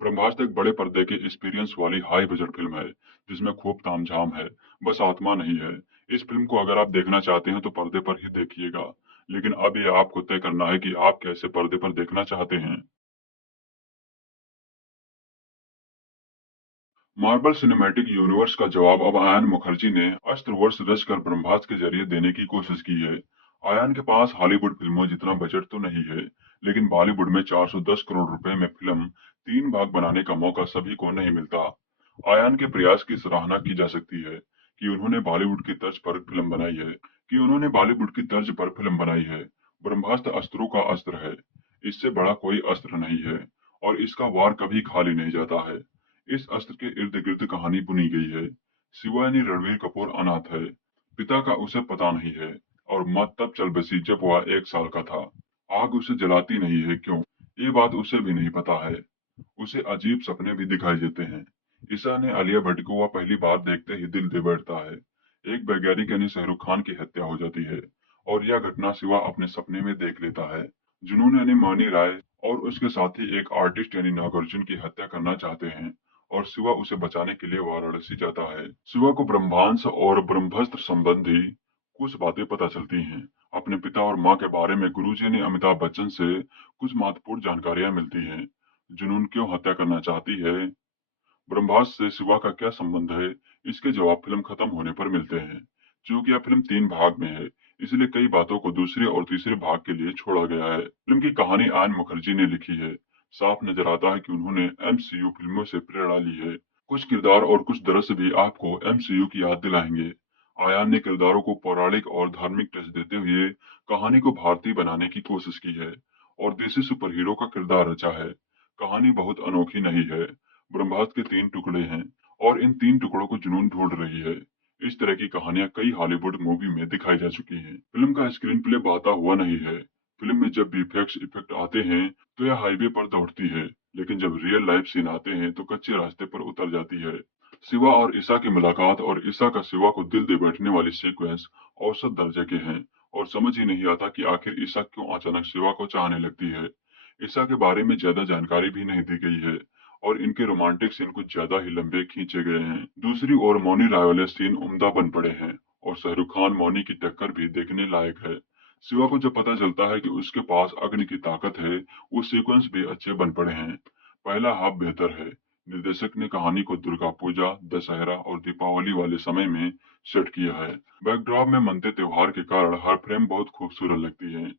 ब्रह्मास्त्र एक बड़े पर्दे की एक्सपीरियंस वाली हाई बजट फिल्म है, जिसमें खूब तामझाम है, बस आत्मा नहीं है। इस फिल्म को अगर आप देखना चाहते हैं तो पर्दे पर ही देखिएगा। लेकिन अब ये आपको तय करना है कि आप कैसे पर्दे पर देखना चाहते हैं। मार्वल सिनेमैटिक यूनिवर्स का जवाब अब आयान मुखर्जी ने अस्त्रवर्ष रचकर ब्रह्मास्त्र के जरिए देने की कोशिश की है। आयान के पास हॉलीवुड फिल्मों जितना बजट तो नहीं है, लेकिन बॉलीवुड में 410 करोड़ रुपए में फिल्म 3 भाग बनाने का मौका सभी को नहीं मिलता। आयान के प्रयास की सराहना की जा सकती है कि उन्होंने बॉलीवुड की तर्ज पर फिल्म बनाई है। ब्रह्मास्त्र अस्त्रों का अस्त्र है। इससे बड़ा कोई अस्त्र नहीं है और इसका वार कभी खाली नहीं जाता है। इस अस्त्र के इर्द गिर्द कहानी बुनी गई है। शिवा यानी रणवीर कपूर अनाथ है। पिता का उसे पता नहीं है और माँ तब चल बसी जब वह 1 साल का था। आग उसे जलाती नहीं है क्यों, ये बात उसे भी नहीं पता है। उसे अजीब सपने भी दिखाई देते हैं। ईशा ने आलिया भट्ट को वह पहली बार देखते ही दिल दे बैठता है। एक वैज्ञानिक यानी शाहरुख खान की हत्या हो जाती है और यह घटना शिवा अपने सपने में देख लेता है। जुनून यानी मौनी राय और उसके साथी एक आर्टिस्ट यानी नागार्जुन की हत्या करना चाहते हैं और शिवा उसे बचाने के लिए वाराणसी जाता है। शिवा को ब्रह्मांस और ब्रह्मास्त्र संबंधी कुछ बातें पता चलती हैं। अपने पिता और माँ के बारे में गुरुजी ने अमिताभ बच्चन से कुछ महत्वपूर्ण जानकारियां मिलती हैं। जुनून क्यों हत्या करना चाहती है, ब्रह्मास्त्र से शिवा का क्या संबंध है, इसके जवाब फिल्म खत्म होने पर मिलते हैं। क्योंकि यह फिल्म 3 भाग में है, इसलिए कई बातों को दूसरे और तीसरे भाग के लिए छोड़ा गया है। फिल्म की कहानी आयन मुखर्जी ने लिखी है। साफ नजर आता है कि उन्होंने एमसीयू फिल्मों से प्रेरणा ली है। कुछ किरदार और कुछ दृश्य भी आपको एमसीयू की याद दिलाएंगे। आयान ने किरदारों को पौराणिक और धार्मिक टच देते हुए कहानी को भारतीय बनाने की कोशिश की है और देसी सुपर हीरो का किरदार रचा है। कहानी बहुत अनोखी नहीं है। ब्रह्मास्त्र के 3 टुकड़े हैं और इन 3 टुकड़ों को जुनून ढूंढ रही है। इस तरह की कहानियां कई हॉलीवुड मूवी में दिखाई जा चुकी हैं। फिल्म का स्क्रीन प्ले बहता हुआ नहीं है। फिल्म में जब भी इफेक्ट आते हैं तो यह हाईवे पर दौड़ती है, लेकिन जब रियल लाइफ सीन आते हैं तो कच्चे रास्ते पर उतर जाती है। शिवा और ईशा की मुलाकात और ईशा का शिवा को दिल दे बैठने वाली सीक्वेंस औसत दर्जे के हैं और समझ ही नहीं आता कि आखिर ईशा क्यों अचानक शिवा को चाहने लगती है। ईशा के बारे में ज्यादा जानकारी भी नहीं दी गई है और इनके रोमांटिक सीन कुछ ज्यादा ही लंबे खींचे गए हैं। दूसरी ओर मौनी राय वाले सीन उम्दा बन पड़े हैं और शाहरुख खान मौनी की टक्कर भी देखने लायक है। शिवा को जब पता चलता है कि उसके पास अग्नि की ताकत है, वो सीक्वेंस भी अच्छे बन पड़े हैं। पहला हाफ बेहतर है। निर्देशक ने कहानी को दुर्गा पूजा, दशहरा और दीपावली वाले समय में सेट किया है। बैकड्रॉप में मनते त्योहार के कारण हर फ्रेम बहुत खूबसूरत लगती है।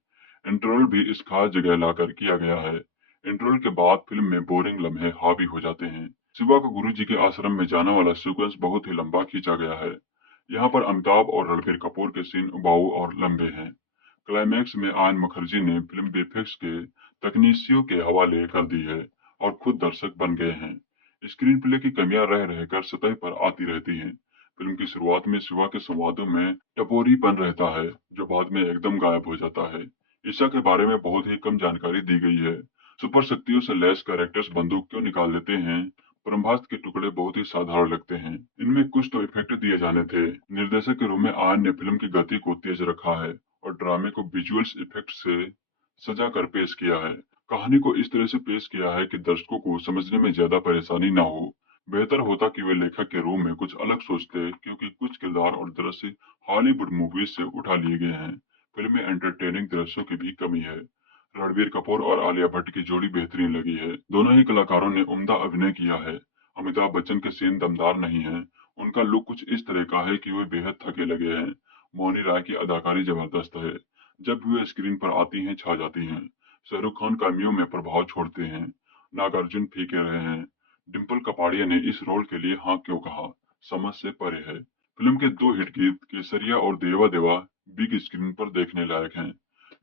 इंटरवल भी इस खास जगह लाकर किया गया है। इंटरवल के बाद फिल्म में बोरिंग लम्हे हावी हो जाते हैं। शिवा का गुरु जी के आश्रम में जाने वाला सीक्वेंस बहुत ही लंबा खींचा गया है। यहाँ पर अमिताभ और रणबीर कपूर के सीन उबाऊ और लंबे हैं। क्लाइमैक्स में आयन मुखर्जी ने फिल्म वीएफएक्स के तकनीशियों के हवाले कर दी है और खुद दर्शक बन गए हैं। स्क्रीन प्ले की कमियां रह रहकर सतह पर आती रहती हैं। फिल्म की शुरुआत में शिवा के संवादों में टपोरीपन रहता है जो बाद में एकदम गायब हो जाता है। ईशा के बारे में बहुत ही कम जानकारी दी गई है। सुपर शक्तियों से लैस कैरेक्टर्स बंदूक क्यों निकाल देते हैं। ब्रह्मास्त्र के टुकड़े बहुत ही साधारण लगते हैं। इनमें कुछ तो इफेक्ट दिए जाने थे। निर्देशक के रूप में आयन ने फिल्म की गति को तेज रखा है और ड्रामे को विजुअल्स इफेक्ट से सजा कर पेश किया है। कहानी को इस तरह से पेश किया है कि दर्शकों को समझने में ज्यादा परेशानी ना हो। बेहतर होता कि वे लेखक के रूप में कुछ अलग सोचते, क्योंकि कुछ किरदार और दृश्य हॉलीवुड मूवीज से उठा लिए गए हैं। फिल्म में एंटरटेनिंग दृश्यों की भी कमी है। रणबीर कपूर और आलिया भट्ट की जोड़ी बेहतरीन लगी है। दोनों ही कलाकारों ने उम्दा अभिनय किया है। अमिताभ बच्चन के सीन दमदार नहीं है। उनका लुक कुछ इस तरह का है कि वे बेहद थके लगे हैं। मौनी राय की अदाकारी जबरदस्त है। जब भी वे स्क्रीन पर आती हैं छा जाती हैं। शाहरुख खान कामियों में प्रभाव छोड़ते हैं। नागार्जुन फीके रहे हैं। डिम्पल कपाड़िया ने इस रोल के लिए हाँ क्यों कहा, समझ से परे है। फिल्म के 2 हिट गीत केसरिया और देवा देवा बिग स्क्रीन पर देखने लायक हैं।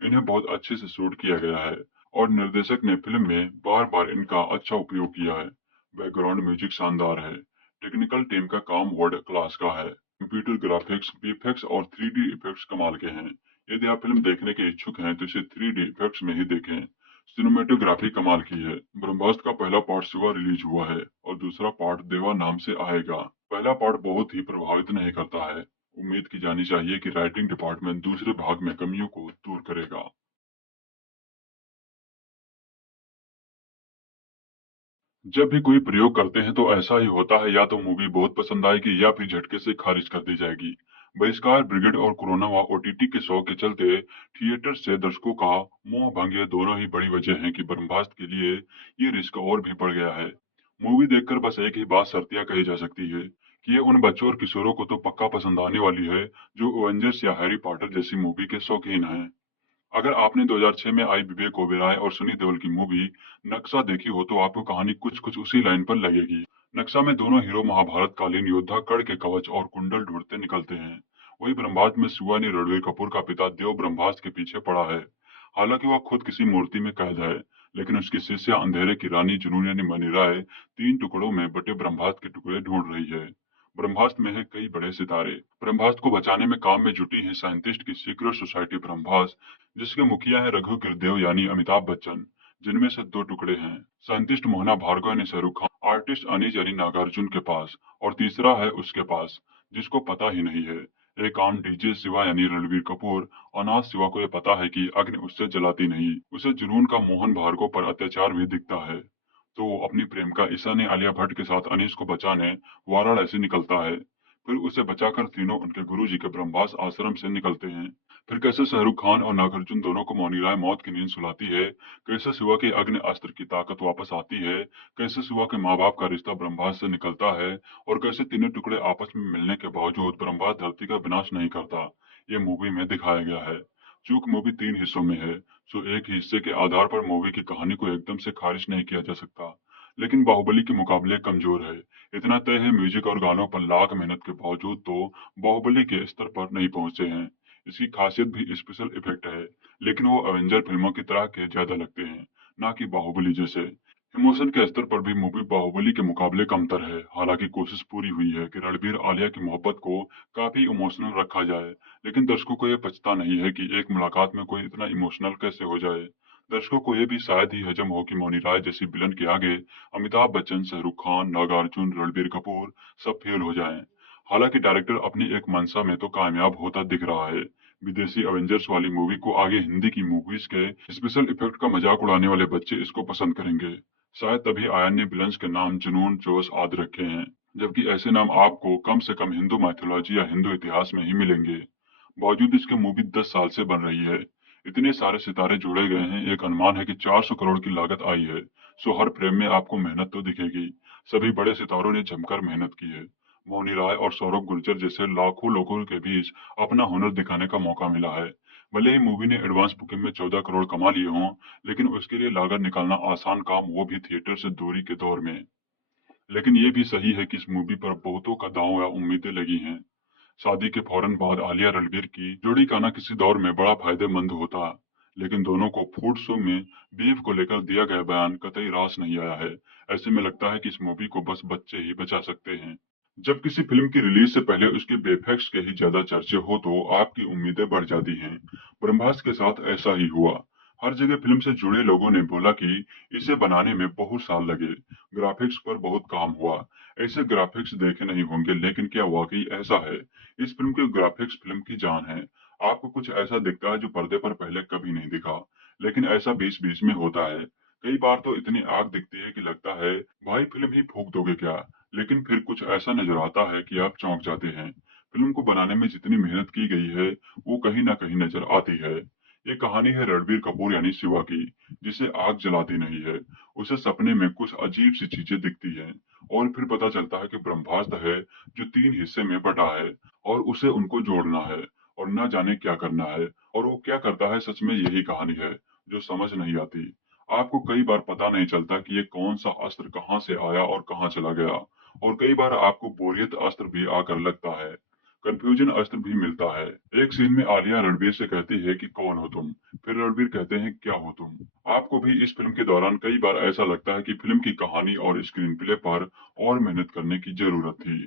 इन्हें बहुत अच्छे से शूट किया गया है और निर्देशक ने फिल्म में बार बार इनका अच्छा उपयोग किया है। बैकग्राउंड म्यूजिक शानदार है। टेक्निकल टीम का काम वर्ल्ड क्लास का है। कंप्यूटर ग्राफिक्स, वीएफएक्स और 3D इफेक्ट्स कमाल के हैं। यदि आप फिल्म देखने के इच्छुक हैं तो इसे 3D इफेक्ट्स में ही देखें। सिनेमेटोग्राफी कमाल की है। ब्रह्मास्त्र का पहला पार्ट शिवा रिलीज हुआ है और दूसरा पार्ट देवा नाम से आएगा। पहला पार्ट बहुत ही प्रभावित नहीं करता है। उम्मीद की जानी चाहिए कि राइटिंग डिपार्टमेंट दूसरे भाग में कमियों को दूर करेगा। जब भी कोई प्रयोग करते हैं तो ऐसा ही होता है, या तो मूवी बहुत पसंद आएगी या फिर झटके से खारिज कर दी जाएगी। बहिष्कार ब्रिगेड और कोरोना व ओटीटी के शो के चलते थिएटर से दर्शकों का मोह भंग, ये दोनों ही बड़ी वजह हैं कि ब्रह्मास्त्र के लिए ये रिस्क और भी बढ़ गया है। मूवी देखकर बस एक ही बात शर्तिया कही जा सकती है कि ये उन बच्चों और किशोरों को तो पक्का पसंद आने वाली है जो एवेंजर्स या हैरी पॉटर जैसी मूवी के शौकीन हैं। अगर आपने 2006 में आई विवेक ओबेरॉय और सनी देओल की मूवी नक्शा देखी हो तो आपको कहानी कुछ कुछ उसी लाइन पर लगेगी। नक्शा में दोनों हीरो महाभारत कालीन योद्धा कड़ के कवच और कुंडल ढूंढते निकलते हैं। वही ब्रह्मास्त्र में शिवा ने रणवीर कपूर का पिता देव ब्रह्मास्त्र के पीछे पड़ा है। हालांकि वह खुद किसी मूर्ति में कैद है, लेकिन उसकी शिष्य अंधेरे की रानी जुनून यानी मनी राय 3 टुकड़ों में बटे ब्रह्मास्त्र के टुकड़े ढूंढ रही है। ब्रह्मास्त्र में है कई बड़े सितारे। ब्रह्मास्त्र को बचाने में काम में जुटी है साइंटिस्ट की सीक्रेट सोसाइटी ब्रह्मास्त्र, जिसके मुखिया है रघु गिरदेव यानी अमिताभ बच्चन, जिनमें से 2 टुकड़े हैं। साइंटिस्ट मोहना भार्गव यानी शाहरुख खान, आर्टिस्ट अनीस यानी नागार्जुन के पास, और तीसरा है उसके पास जिसको पता ही नहीं है। एक आम डीजे शिवा यानी रणवीर कपूर। अनाथ शिवा को यह पता है कि अग्नि उससे जलाती नहीं। उसे जुनून का मोहन भार्गव पर अत्याचार भी दिखता है, तो वो अपनी प्रेमिका ईशा ने आलिया भट्ट के साथ अनीस को बचाने वाराणसी निकलता है। फिर उसे बचाकर तीनों उनके गुरुजी के ब्रह्मास्त्र आश्रम से निकलते हैं। फिर कैसे शाहरुख खान और नागार्जुन दोनों को मौनी राय मौत की नींद सुलाती है, कैसे शिवा के अग्नि अस्त्र की ताकत वापस आती है, कैसे शिवा के माँ बाप का रिश्ता ब्रह्मास्त्र से निकलता है, और कैसे तीनों टुकड़े आपस में मिलने के बावजूद ब्रह्मास्त्र धरती का विनाश नहीं करता, ये मूवी में दिखाया गया है। चूंकि मूवी 3 हिस्सों में है, सो एक ही हिस्से के आधार पर मूवी की कहानी को एकदम से खारिज नहीं किया जा सकता, लेकिन बाहुबली के मुकाबले कमजोर है। इतना तय है, म्यूजिक और गानों पर लाख मेहनत के बावजूद तो बाहुबली के स्तर पर नहीं पहुंचे हैं। इसकी खासियत भी स्पेशल इफेक्ट है, लेकिन वो एवेंजर फिल्मों की तरह के ज्यादा लगते हैं, ना कि बाहुबली जैसे। इमोशन के स्तर पर भी मूवी बाहुबली के मुकाबले कमतर है। हालांकि कोशिश पूरी हुई है कि रणबीर आलिया की मोहब्बत को काफी इमोशनल रखा जाए, लेकिन दर्शकों को यह पछता नहीं है कि एक मुलाकात में कोई इतना इमोशनल कैसे हो जाए। दर्शकों को यह भी शायद ही हजम हो कि मौनी राय जैसी विलन के आगे अमिताभ बच्चन, शाहरुख खान, नागार्जुन, रणबीर कपूर सब फेल हो जाएं। हालांकि डायरेक्टर अपनी एक मंशा में तो कामयाब होता दिख रहा है। विदेशी एवेंजर्स वाली मूवी को आगे हिंदी की मूवीज के स्पेशल इफेक्ट का मजाक उड़ाने वाले बच्चे इसको पसंद करेंगे। शायद तभी आयन ने विलन्स के नाम जुनून, जोश आदि रखे हैं, जबकि ऐसे नाम आपको कम से कम हिंदू माइथोलॉजी या हिंदू इतिहास में ही मिलेंगे। बावजूद इसके मूवी 10 साल से बन रही है। इतने सारे सितारे जोड़े गए हैं, एक अनुमान है कि 400 करोड़ की लागत आई है। सो हर फ्रेम में आपको मेहनत तो दिखेगी। सभी बड़े सितारों ने जमकर मेहनत की है। मौनी राय और सौरभ गुर्जर जैसे लाखों लोगों के बीच अपना हुनर दिखाने का मौका मिला है। भले ही मूवी ने एडवांस बुकिंग में 14 करोड़ कमा लिए हों, लेकिन उसके लिए लागत निकालना आसान काम, वो भी थिएटर से दूरी के दौर में। लेकिन ये भी सही है कि इस मूवी पर बहुतों का दांव या उम्मीदें लगी हैं। शादी के फौरन बाद आलिया रणबीर की जोड़ी का आना किसी दौर में बड़ा फायदेमंद होता, लेकिन दोनों को फूड शो में बीफ को लेकर दिया गया बयान कतई रास नहीं आया है। ऐसे में लगता है कि इस मूवी को बस बच्चे ही बचा सकते हैं। जब किसी फिल्म की रिलीज से पहले उसके बेफेक्ट्स के ही ज्यादा चर्चे हो तो आपकी उम्मीदें बढ़ जाती हैं। ब्रह्मास्त्र के साथ ऐसा ही हुआ। हर जगह फिल्म से जुड़े लोगों ने बोला कि इसे बनाने में बहुत साल लगे, ग्राफिक्स पर बहुत काम हुआ। ऐसे ग्राफिक्स देखे नहीं होंगे, लेकिन क्या वाकई ऐसा है? इस फिल्म के ग्राफिक्स फिल्म की जान है। आपको कुछ ऐसा दिखता है जो पर्दे पर पहले कभी नहीं दिखा, लेकिन ऐसा बीच बीच में होता है। कई बार तो इतनी आग दिखती है कि लगता है भाई फिल्म ही फूंक दोगे क्या, लेकिन फिर कुछ ऐसा नजर आता है कि आप चौंक जाते हैं। फिल्म को बनाने में जितनी मेहनत की गई है वो कहीं ना कहीं नजर आती है। ये कहानी है रणबीर कपूर यानी शिवा की, जिसे आग जलाती नहीं है। उसे सपने में कुछ अजीब सी चीजें दिखती हैं, और फिर पता चलता है कि ब्रह्मास्त्र है जो 3 हिस्से में बटा है, और उसे उनको जोड़ना है, और न जाने क्या करना है। और वो क्या करता है, सच में यही कहानी है जो समझ नहीं आती। आपको कई बार पता नहीं चलता कि ये कौन सा अस्त्र कहाँ से आया और कहाँ चला गया, और कई बार आपको बोरियत अस्त्र भी आकर लगता है, कंफ्यूजन अस्त्र भी मिलता है। एक सीन में आलिया रणबीर से कहती है कि कौन हो तुम, फिर रणबीर कहते हैं क्या हो तुम। आपको भी इस फिल्म के दौरान कई बार ऐसा लगता है कि फिल्म की कहानी और स्क्रीन प्ले पर और मेहनत करने की जरूरत थी।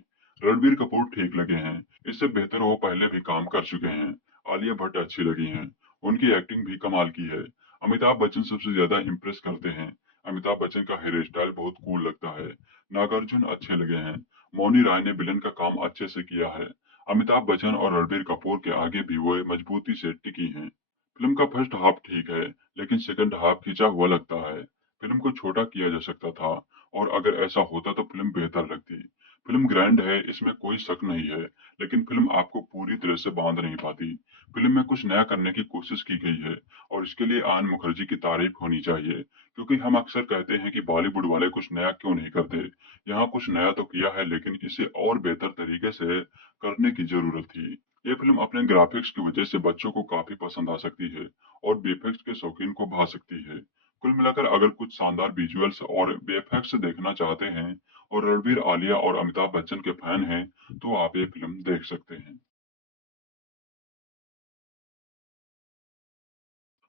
रणबीर कपूर ठीक लगे हैं, इससे बेहतर वो पहले भी काम कर चुके हैं। आलिया भट्ट अच्छी लगी हैं, उनकी एक्टिंग भी कमाल की है। अमिताभ बच्चन सबसे ज्यादा इम्प्रेस करते हैं। अमिताभ बच्चन का हेयर स्टाइल बहुत कूल लगता है। नागार्जुन अच्छे लगे हैं। मौनी राय ने विलन का काम अच्छे से किया है। अमिताभ बच्चन और रणबीर कपूर के आगे भी वो मजबूती से टिकी हैं। फिल्म का फर्स्ट हाफ ठीक है, लेकिन सेकंड हाफ खिंचा हुआ लगता है। फिल्म को छोटा किया जा सकता था, और अगर ऐसा होता तो फिल्म बेहतर लगती। फिल्म ग्रैंड है, इसमें कोई शक नहीं है, लेकिन फिल्म आपको पूरी तरह से बांध नहीं पाती। फिल्म में कुछ नया करने की कोशिश की गई है और इसके लिए आयन मुखर्जी की तारीफ होनी चाहिए, क्योंकि हम अक्सर कहते हैं कि बॉलीवुड वाले कुछ नया क्यों नहीं करते। यहाँ कुछ नया तो किया है, लेकिन इसे और बेहतर तरीके से करने की जरूरत थी। ये फिल्म अपने ग्राफिक्स की वजह से बच्चों को काफी पसंद आ सकती है और वीएफएक्स के शौकीन को भा सकती है। कुल मिलाकर अगर कुछ शानदार विजुअल्स और वीएफएक्स देखना चाहते हैं और रणबीर, आलिया और अमिताभ बच्चन के फैन हैं, तो आप ये फिल्म देख सकते हैं।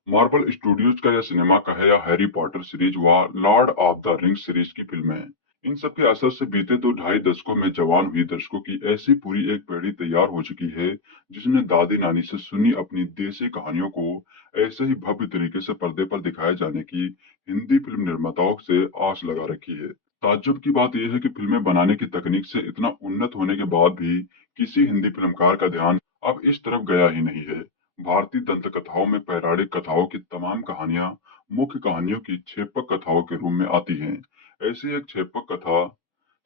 मार्वल स्टूडियोज का यह सिनेमा कहे या हैरी पॉटर सीरीज व Lord of the rings series की फिल्में हैं, इन सब के असर से बीते तो 2.5 दशकों में जवान हुई दर्शकों की ऐसी पूरी एक पीढ़ी तैयार हो चुकी है, जिसने दादी नानी से सुनी अपनी देसी कहानियों को ऐसे ही भव्य तरीके से पर्दे पर दिखाए जाने की हिंदी फिल्म निर्माताओं से आस लगा रखी है। ताज्जुब की बात यह है कि फिल्में बनाने की तकनीक से इतना उन्नत होने के बाद भी किसी हिंदी फिल्मकार का ध्यान अब इस तरफ गया ही नहीं है। भारतीय दंत कथाओं में पौराणिक कथाओं की तमाम कहानियां मुख्य कहानियों की छेपक कथाओं के रूप में आती हैं। ऐसी एक छेपक कथा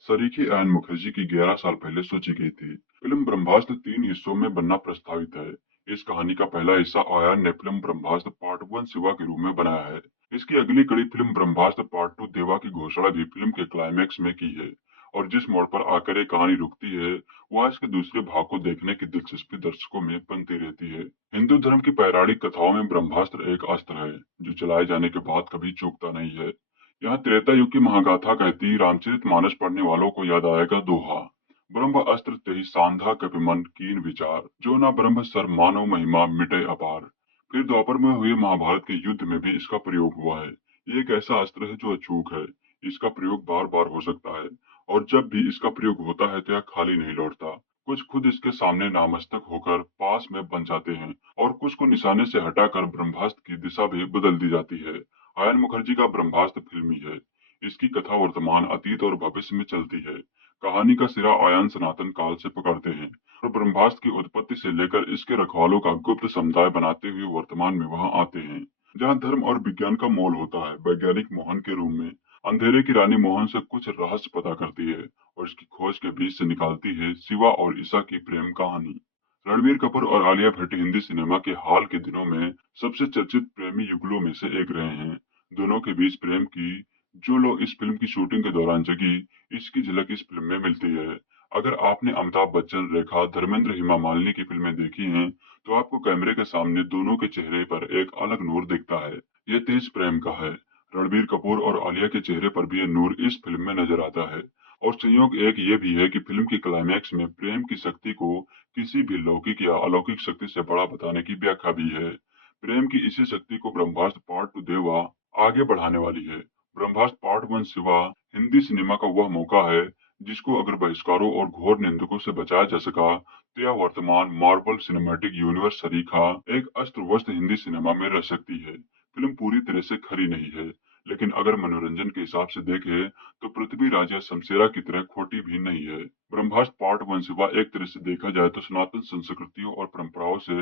सरीखे आयन मुखर्जी की 11 साल पहले सोची गई थी। फिल्म ब्रह्मास्त्र 3 हिस्सों में बनना प्रस्तावित है। इस कहानी का पहला हिस्सा आयन ने फिल्म ब्रह्मास्त्र पार्ट 1 शिवा के रूप में बनाया है। इसकी अगली कड़ी फिल्म ब्रह्मास्त्र पार्ट 2 देवा की घोषणा भी फिल्म के क्लाइमैक्स में की है और जिस मोड़ पर आकर ये कहानी रुकती है, वह इसके दूसरे भाग को देखने की दिलचस्पी दर्शकों में बनती रहती है। हिंदू धर्म की पौराणिक कथाओं में ब्रह्मास्त्र एक अस्त्र है, जो चलाए जाने के बाद कभी चूकता नहीं है। यहाँ त्रेता युग की महागाथा कहती रामचरितमानस पढ़ने वालों को याद आएगा दोहा, ब्रह्म अस्त्र तेहि सांधा कपिमन कीन विचार, जो ना ब्रह्म सर मानव महिमा मिटे अपार। फिर द्वापर में हुए महाभारत के युद्ध में भी इसका प्रयोग हुआ है। ये एक ऐसा अस्त्र है जो अचूक है। इसका प्रयोग बार बार हो सकता है और जब भी इसका प्रयोग होता है तो यह खाली नहीं लौटता। कुछ खुद इसके सामने नामस्तक होकर पास में बन जाते हैं और कुछ को निशाने से हटाकर ब्रह्मास्त्र की दिशा भी बदल दी जाती है। आयन मुखर्जी का ब्रह्मास्त्र फिल्मी है। इसकी कथा वर्तमान, अतीत और भविष्य में चलती है। कहानी का सिरा आयन सनातन काल से पकड़ते हैं और ब्रह्मास्त्र की उत्पत्ति से लेकर इसके रखवालों का गुप्त समुदाय बनाते हुए वर्तमान में वहां आते हैं, जहां धर्म और विज्ञान का मोल होता है। वैज्ञानिक मोहन के रूप में अंधेरे की रानी मोहन से कुछ रहस्य पता करती है और इसकी खोज के बीच से निकालती है शिवा और ईसा की प्रेम कहानी। रणबीर कपूर और आलिया भट्ट हिंदी सिनेमा के हाल के दिनों में सबसे चर्चित प्रेमी युगलों में से एक रहे हैं। दोनों के बीच प्रेम की जो लो इस फिल्म की शूटिंग के दौरान जगी, इसकी झलक इस फिल्म में मिलती है। अगर आपने अमिताभ बच्चन, रेखा, धर्मेंद्र, हेमा मालिनी की फिल्में देखी हैं, तो आपको कैमरे के सामने दोनों के चेहरे पर एक अलग नूर दिखता है। यह तेज प्रेम का है। रणबीर कपूर और आलिया के चेहरे पर भी यह नूर इस फिल्म में नजर आता है। और संयोग एक ये भी है कि फिल्म की क्लाइमैक्स में प्रेम की शक्ति को किसी भी लौकिक या अलौकिक शक्ति से बड़ा बताने की व्याख्या भी है। प्रेम की इसी शक्ति को ब्रह्मास्त्र पार्ट 2 देवा आगे बढ़ाने वाली है। ब्रह्मास्त्र पार्ट 1 शिवा हिंदी सिनेमा का वह मौका है जिसको अगर बहिष्कारों और घोर निंदकों से बचाया जा सका, तो यह वर्तमान मार्वल सिनेमैटिक यूनिवर्स सरीखा एक अस्त्र हिंदी सिनेमा में रह सकती है। फिल्म पूरी तरह से खरी नहीं है, लेकिन अगर मनोरंजन के हिसाब से देखें तो पृथ्वी राजा शमशेरा की तरह खोटी भी नहीं है। ब्रह्मास्त्र पार्ट 1 शिवा एक तरह से देखा जाए तो सनातन संस्कृतियों और परंपराओं से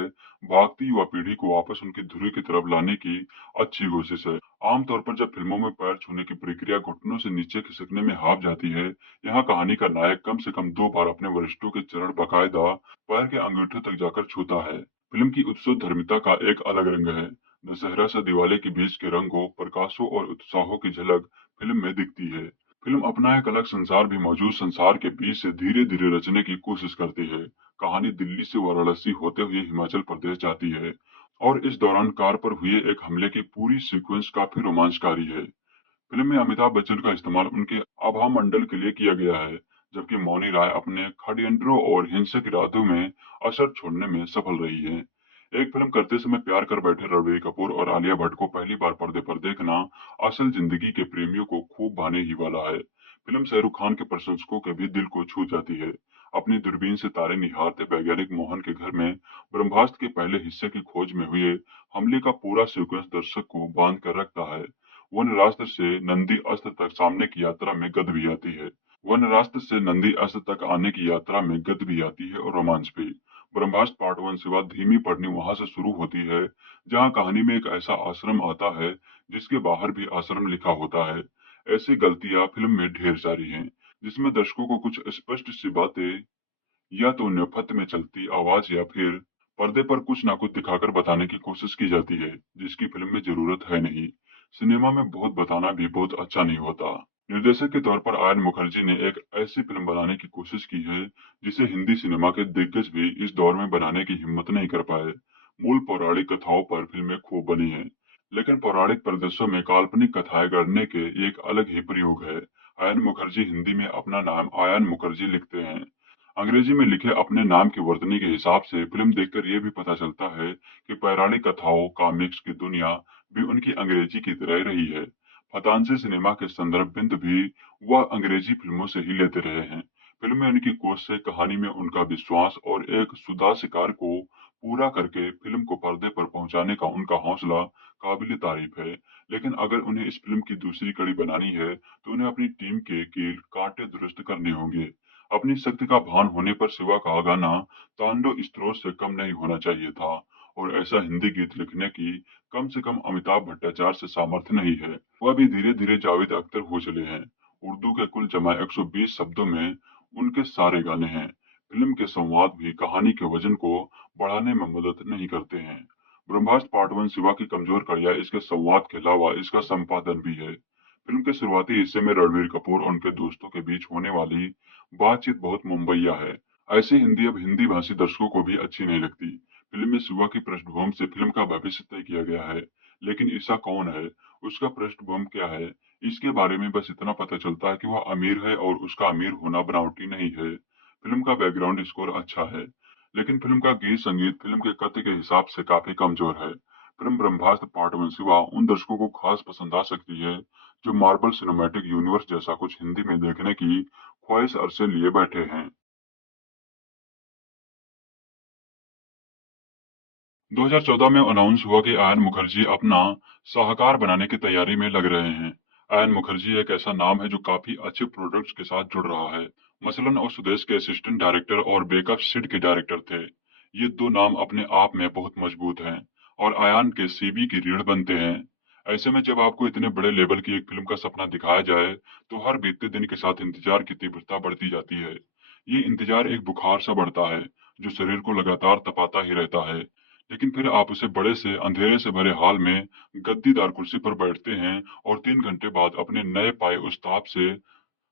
भागती युवा पीढ़ी को वापस उनकी धुरी की तरफ लाने की अच्छी कोशिश है। आमतौर पर जब फिल्मों में पैर छूने की प्रक्रिया घुटनों से नीचे खिसकने में हाफ जाती है, यहाँ कहानी का नायक कम से कम 2 बार अपने वरिष्ठों के चरण बाकायदा पैर के अंगूठे तक जाकर छूता है। फिल्म की उत्सव धर्मिता का एक अलग रंग है। दशहरा से दिवाली के बीच के रंगों, प्रकाशों और उत्साहों की झलक फिल्म में दिखती है। फिल्म अपना एक अलग संसार भी मौजूद संसार के बीच से धीरे धीरे रचने की कोशिश करती है। कहानी दिल्ली से वाराणसी होते हुए हिमाचल प्रदेश जाती है और इस दौरान कार पर हुए एक हमले की पूरी सीक्वेंस काफी रोमांचकारी है। फिल्म में अमिताभ बच्चन का इस्तेमाल उनके आभा मंडल के लिए किया गया है, जबकि मौनी राय अपने षड्यंत्रों और हिंसक इरादों में असर छोड़ने में सफल रही है। एक फिल्म करते समय प्यार कर बैठे रणबीर कपूर और आलिया भट्ट को पहली बार पर्दे पर देखना असल जिंदगी के प्रेमियों को खूब भाने ही वाला है। फिल्म शाहरुख खान के प्रशंसकों के भी दिल को छू जाती है। अपनी दूरबीन से तारे निहारते वैज्ञानिक मोहन के घर में ब्रह्मास्त्र के पहले हिस्से की खोज में हुए हमले का पूरा सीक्वेंस दर्शक को बांध कर रखता है। वनरास्त्र से नंदी अस्त्र तक सामने की यात्रा में गद भी आती है। वनरास्त्र से नंदी अस्त्र तक आने की यात्रा में गद भी आती है और रोमांच भी। ब्रह्मास्त्र पार्ट 1 शिवा धीमी पढ़नी वहां से शुरू होती है, जहां कहानी में एक ऐसा आश्रम आता है जिसके बाहर भी आश्रम लिखा होता है। ऐसी गलतियां फिल्म में ढेर सारी हैं। जिसमें दर्शकों को कुछ स्पष्ट सी बातें या तो नेपथ्य में चलती आवाज या फिर पर्दे पर कुछ ना कुछ दिखाकर बताने की कोशिश की जाती है, जिसकी फिल्म में जरूरत है नहीं। सिनेमा में बहुत बताना भी बहुत अच्छा नहीं होता। निर्देशक के तौर पर आयन मुखर्जी ने एक ऐसी फिल्म बनाने की कोशिश की है जिसे हिंदी सिनेमा के दिग्गज भी इस दौर में बनाने की हिम्मत नहीं कर पाए। मूल पौराणिक कथाओं पर फिल्में खूब बनी हैं, लेकिन पौराणिक परिदृश्यों में काल्पनिक कथाएं गढ़ने के एक अलग ही प्रयोग है। आयन मुखर्जी हिंदी में अपना नाम आयन मुखर्जी लिखते हैं। अंग्रेजी में लिखे अपने नाम की वर्तनी के हिसाब से फिल्म देखकर यह भी पता चलता है कि पौराणिक कथाओं कॉमिक्स की दुनिया भी उनकी अंग्रेजी की तरह रही है। फतांसी सिनेमा के संदर्भ बिंदु भी वह अंग्रेजी फिल्मों से ही लेते रहे हैं। फिल्म में उनकी कोशिश से कहानी में उनका विश्वास और एक सुधा शिकार को पूरा करके फिल्म को पर्दे पर पहुंचाने का उनका हौसला काबिल तारीफ है। लेकिन अगर उन्हें इस फिल्म की दूसरी कड़ी बनानी है तो उन्हें अपनी टीम के कील कांटे दुरुस्त करने होंगे। अपनी शक्ति का भान होने पर शिवा का गाना तांडव स्त्रोत से कम नहीं होना चाहिए था, और ऐसा हिंदी गीत लिखने की कम से कम अमिताभ भट्टाचार्य से सामर्थ्य नहीं है। वह भी धीरे धीरे जावेद अख्तर हो चले हैं। उर्दू के कुल जमा 120 शब्दों में उनके सारे गाने हैं। फिल्म के संवाद भी कहानी के वजन को बढ़ाने में मदद नहीं करते हैं। ब्रह्मास्त्र पार्ट 1 शिवा की कमजोर कड़ियां इसके संवाद के अलावा इसका संपादन भी है। फिल्म के शुरुआती हिस्से में रणबीर कपूर और उनके दोस्तों के बीच होने वाली बातचीत बहुत मुंबईया है। ऐसी हिंदी अब हिंदी भाषी दर्शकों को भी अच्छी नहीं लगती। फिल्म में शिवा की पृष्ठभूमि से फिल्म का भविष्य तय किया गया है, लेकिन ईसा कौन है, उसका पृष्ठभूमि क्या है, इसके बारे में बस इतना पता चलता है कि वह अमीर है और उसका अमीर होना बनावटी नहीं है। फिल्म का बैकग्राउंड स्कोर अच्छा है, लेकिन फिल्म का गीत संगीत फिल्म के कथ्य के हिसाब से काफी कमजोर है। फिल्म ब्रह्मास्त्र पार्ट 1 शिवा उन दर्शकों को खास पसंद आ सकती है जो मार्वल सिनेमैटिक यूनिवर्स जैसा कुछ हिंदी में देखने की ख्वाहिश अरसे लिए बैठे हैं। 2014 में अनाउंस हुआ कि आयन मुखर्जी अपना साहकार बनाने की तैयारी में लग रहे हैं। आयन मुखर्जी एक ऐसा नाम है जो काफी अच्छे प्रोडक्ट्स के साथ जुड़ रहा है। मसलन और सुदेश के असिस्टेंट डायरेक्टर और बेकअप सिड के डायरेक्टर थे। ये दो नाम अपने आप में बहुत मजबूत हैं और आयन के सीवी की रीढ़ बनते हैं। ऐसे में जब आपको इतने बड़े लेवल की एक फिल्म का सपना दिखाया जाए तो हर बीतते दिन के साथ इंतजार की तीव्रता बढ़ती जाती है। ये इंतजार एक बुखार सा बढ़ता है जो शरीर को लगातार तपाता ही रहता है, लेकिन फिर आप उसे बड़े से अंधेरे से भरे हाल में गद्दीदार कुर्सी पर बैठते हैं और 3 घंटे बाद अपने नए पाए उस ताप से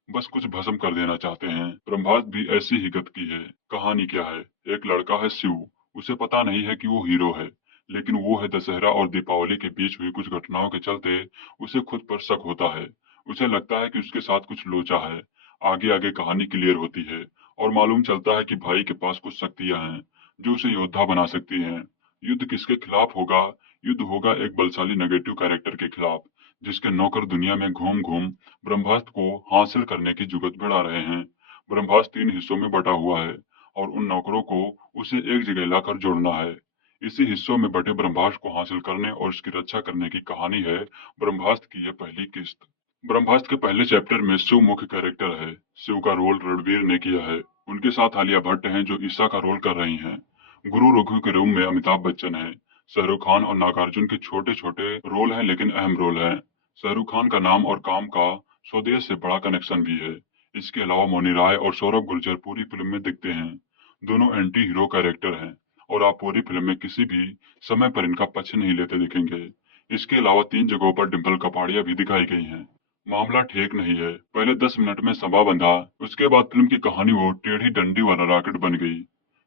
बस कुछ भस्म कर देना चाहते हैं। ब्रह्मास्त्र भी ऐसी ही गत की है। कहानी क्या है? एक लड़का है शिव, उसे पता नहीं है कि वो हीरो है, लेकिन वो है दशहरा और दीपावली के बीच हुई कुछ घटनाओं के चलते उसे खुद पर शक होता है। उसे लगता है कि उसके साथ कुछ लोचा है। आगे आगे कहानी क्लियर होती है और मालूम चलता है कि भाई के पास कुछ शक्तियां हैं जो उसे योद्धा बना सकती हैं। युद्ध किसके खिलाफ होगा? युद्ध होगा एक बलशाली नेगेटिव कैरेक्टर के खिलाफ, जिसके नौकर दुनिया में घूम घूम ब्रह्मास्त्र को हासिल करने की जुगत बढ़ा रहे हैं। ब्रह्मास्त्र 3 हिस्सों में बटा हुआ है और उन नौकरों को उसे एक जगह लाकर जोड़ना है। इसी हिस्सों में बटे ब्रह्मास्त्र को हासिल करने और उसकी रक्षा करने की कहानी है ब्रह्मास्त्र की यह पहली किस्त। ब्रह्मास्त्र के पहले चैप्टर में शिव मुख्य कैरेक्टर है। शिव का रोल रणवीर ने किया है। उनके साथ आलिया भट्ट हैं जो ईसा का रोल कर रही हैं। गुरु रघु के रूम में अमिताभ बच्चन है। शाहरुख खान और नागार्जुन के छोटे छोटे रोल हैं लेकिन अहम रोल हैं। शाहरुख खान का नाम और काम का स्वदेश से बड़ा कनेक्शन भी है। इसके अलावा मौनी राय और सौरभ गुर्जर पूरी फिल्म में दिखते हैं। दोनों एंटी हीरो कैरेक्टर हैं और आप पूरी फिल्म में किसी भी समय पर इनका पक्ष नहीं लेते दिखेंगे। इसके अलावा 3 जगहों पर डिम्पल कपाड़िया भी दिखाई गई हैं। मामला ठीक नहीं है। पहले 10 मिनट में सभा बंधा, उसके बाद फिल्म की कहानी वो टेढ़ी डंडी वाला रॉकेट बन गई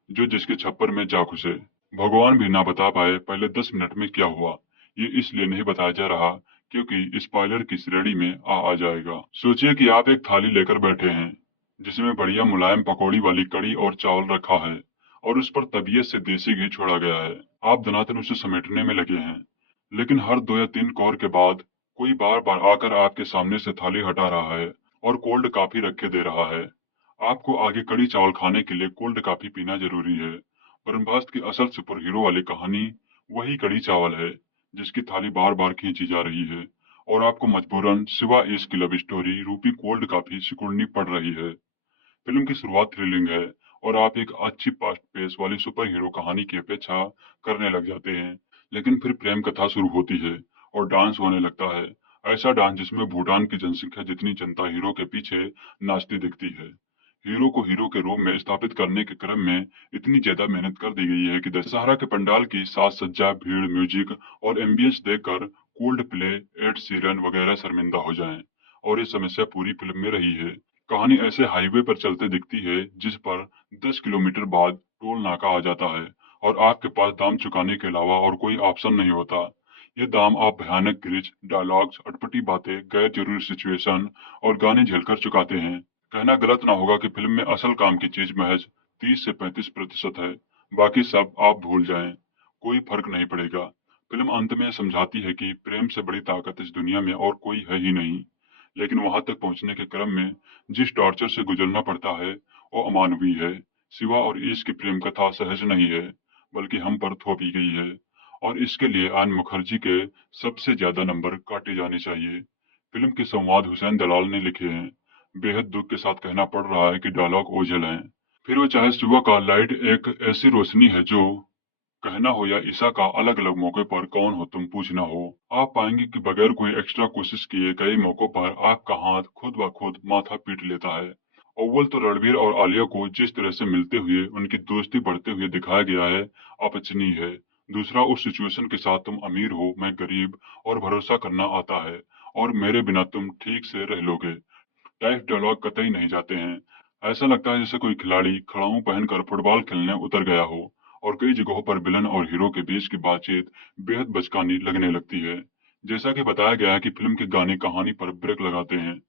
जो जिसके छप्पर में जा घुसे। भगवान भी ना बता पाए पहले 10 मिनट में क्या हुआ। ये इसलिए नहीं बताया जा रहा क्योंकि स्पॉइलर की श्रेणी में आ जाएगा। सोचिए कि आप एक थाली लेकर बैठे हैं जिसमें बढ़िया मुलायम पकौड़ी वाली कड़ी और चावल रखा है और उस पर तबीयत से देसी घी छोड़ा गया है। आप धनातन उसे समेटने में लगे हैं, लेकिन हर 2 या 3 कौर के बाद कोई बार बार आकर आपके सामने से थाली हटा रहा है और कोल्ड कॉफी रख के दे रहा है। आपको आगे कड़ी चावल खाने के लिए कोल्ड कॉफी पीना जरूरी है। ब्रह्मास्त्र की असल सुपर हीरो वाली कहानी वही कड़ी चावल है जिसकी थाली बार बार खींची जा रही है और आपको मजबूरन सिवा इसकी लव स्टोरी रूपी कोल्ड कॉफी सिकुड़नी पड़ रही है। फिल्म की शुरुआत थ्रिलिंग है और आप एक अच्छी फास्ट पेस वाली सुपर हीरो कहानी की अपेक्षा करने लग जाते हैं, लेकिन फिर प्रेम कथा शुरू होती है और डांस होने लगता है। ऐसा डांस जिसमें भूटान की जनसंख्या जितनी जनता हीरो के पीछे नाचती दिखती है। हीरो को हीरो के रूप में स्थापित करने के क्रम में इतनी ज्यादा मेहनत कर दी गई है कि दशहरा के पंडाल की साज सज्जा, भीड़, म्यूजिक और एम्बियंस देखकर कोल्ड प्ले, एड सीरन वगैरह शर्मिंदा हो जाएं। और ये समस्या पूरी फिल्म में रही है। कहानी ऐसे हाईवे पर चलते दिखती है जिस पर 10 किलोमीटर बाद टोल नाका आ जाता है और आपके पास दाम चुकाने के अलावा और कोई ऑप्शन नहीं होता। ये दाम आप भयानक ग्लिच, डायलॉग्स, अटपटी बातें, गैर जरूरी सिचुएशन और गाने झेलकर चुकाते हैं। कहना गलत ना होगा कि फिल्म में असल काम की चीज महज 30 से 35% है। बाकी सब आप भूल जाएं, कोई फर्क नहीं पड़ेगा। फिल्म अंत में समझाती है कि प्रेम से बड़ी ताकत इस दुनिया में और कोई है ही नहीं। लेकिन वहां तक पहुंचने के क्रम में जिस टॉर्चर से गुजरना पड़ता है वो अमानवीय है। शिवा और ईश की प्रेम कथा सहज नहीं है, बल्कि हम पर थोपी गई है और इसके लिए आन मुखर्जी के सबसे ज्यादा नंबर काटे जाने चाहिए। फिल्म के संवाद हुसैन दलाल ने लिखे हैं। बेहद दुख के साथ कहना पड़ रहा है कि डायलॉग ओझल हैं। फिर वो चाहे सुबह का लाइट एक ऐसी रोशनी है जो कहना हो या ईसा का अलग अलग मौके पर कौन हो तुम पूछना हो, आप पाएंगे कि बगैर कोई एक्स्ट्रा कोशिश किए कई मौकों पर आपका हाथ खुद ब खुद माथा पीट लेता है। अव्वल तो रणबीर और आलिया को जिस तरह से मिलते हुए उनकी दोस्ती बढ़ते हुए दिखाया गया है, अपचनीय है। दूसरा, उस सिचुएशन के साथ तुम अमीर हो मैं गरीब और भरोसा करना आता है और मेरे बिना तुम ठीक से रह लोगे टाइप डायलॉग कतई नहीं जाते हैं। ऐसा लगता है जैसे कोई खिलाड़ी खड़ाऊ पहनकर फुटबॉल खेलने उतर गया हो और कई जगहों पर विलन और हीरो के बीच की बातचीत बेहद बचकानी लगने लगती है। जैसा कि बताया गया है कि फिल्म के गाने कहानी पर ब्रेक लगाते हैं।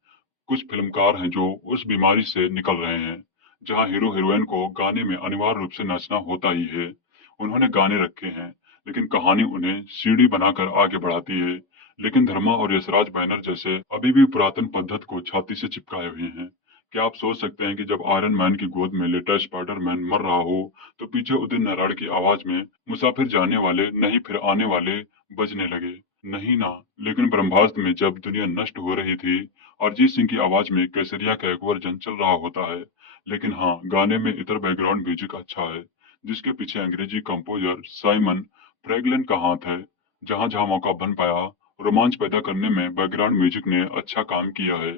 कुछ फिल्मकार हैं जो उस बीमारी से निकल रहे हैं जहां हीरो हीरोइन को गाने में अनिवार्य रूप से नाचना होता ही है। उन्होंने गाने रखे हैं लेकिन कहानी उन्हें सीढ़ी बनाकर आगे बढ़ाती है। लेकिन धर्मा और यशराज बैनर जैसे अभी भी पुरातन पद्धति को छाती से चिपकाए हुए हैं। क्या आप सोच सकते हैं कि जब आयरन मैन की गोद में लेटा स्पाइडरमैन मर रहा हो तो पीछे उदित नारायण की आवाज में मुसाफिर जाने वाले नहीं फिर आने वाले बजने लगे? नहीं ना। लेकिन ब्रह्मास्त्र में जब दुनिया नष्ट हो रही थी अरिजीत सिंह की आवाज में केसरिया का एक वर्जन चल रहा होता है। लेकिन हाँ, गाने में इतर बैकग्राउंड म्यूजिक अच्छा है जिसके पीछे अंग्रेजी कंपोजर साइमन फ्रैगलन का हाथ है। जहां जहां मौका बन पाया रोमांच पैदा करने में बैकग्राउंड म्यूजिक ने अच्छा काम किया है।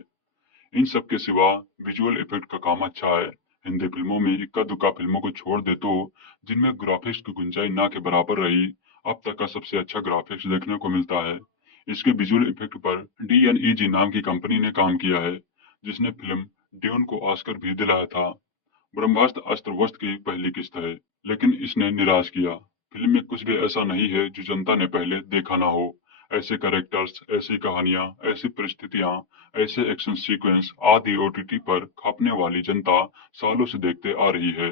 इन सब के सिवा विजुअल इफेक्ट का काम अच्छा है। हिंदी फिल्मों में इक्का दुक्का फिल्मों को छोड़ दे तो जिनमें ग्राफिक्स की गुंजाइश ना के बराबर रही, अब तक का सबसे अच्छा ग्राफिक्स देखने को मिलता है। इसके विजुअल इफेक्ट पर DNEG नाम की कंपनी ने काम किया है जिसने फिल्म ड्यून को ऑस्कर भी दिलाया था। ब्रह्मास्त्र अस्त्र वस्त्र की पहली किस्त है लेकिन इसने निराश किया। फिल्म में कुछ भी ऐसा नहीं है जो जनता ने पहले देखा ना हो। ऐसे कैरेक्टर्स, ऐसी कहानियां, ऐसी परिस्थितियां, ऐसे एक्शन सीक्वेंस आदि OTT पर खपने वाली जनता सालों से देखते आ रही है।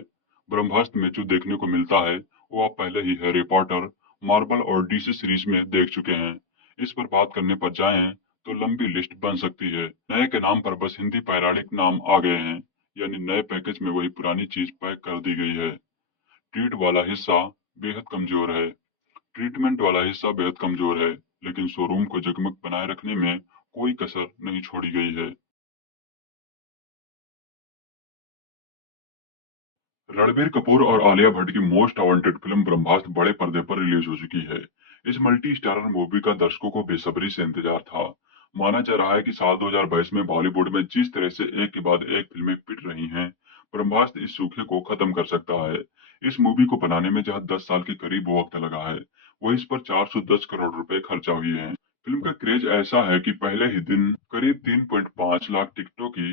ब्रह्मास्त्र में जो देखने को मिलता है वो आप पहले ही हैरी पॉटर, मार्वल और DC सीरीज में देख चुके हैं। इस पर बात करने पर जाएं तो लंबी लिस्ट बन सकती है। नए के नाम पर बस हिंदी पौराणिक नाम आ गए हैं, यानी नए पैकेज में वही पुरानी चीज पैक कर दी गई है। ट्रीट वाला हिस्सा बेहद कमजोर है ट्रीटमेंट वाला हिस्सा बेहद कमजोर है, लेकिन शोरूम को जगमग बनाए रखने में कोई कसर नहीं छोड़ी गई है। रणबीर कपूर और आलिया भट्ट की मोस्ट वांटेड फिल्म ब्रह्मास्त्र बड़े पर्दे पर रिलीज हो चुकी है। इस मल्टी स्टारर मूवी का दर्शकों को बेसब्री से इंतजार था। माना जा रहा है कि साल 2022 में बॉलीवुड में जिस तरह से एक के बाद एक फिल्में पिट रही हैं, ब्रह्मास्त्र इस सूखे को खत्म कर सकता है। इस मूवी को बनाने में जहां 10 साल के करीब वक्त लगा है, वहीं इस पर 410 करोड़ रुपए खर्चा हुए हैं। फिल्म का क्रेज ऐसा है कि पहले ही दिन करीब 3.5 लाख टिकटों की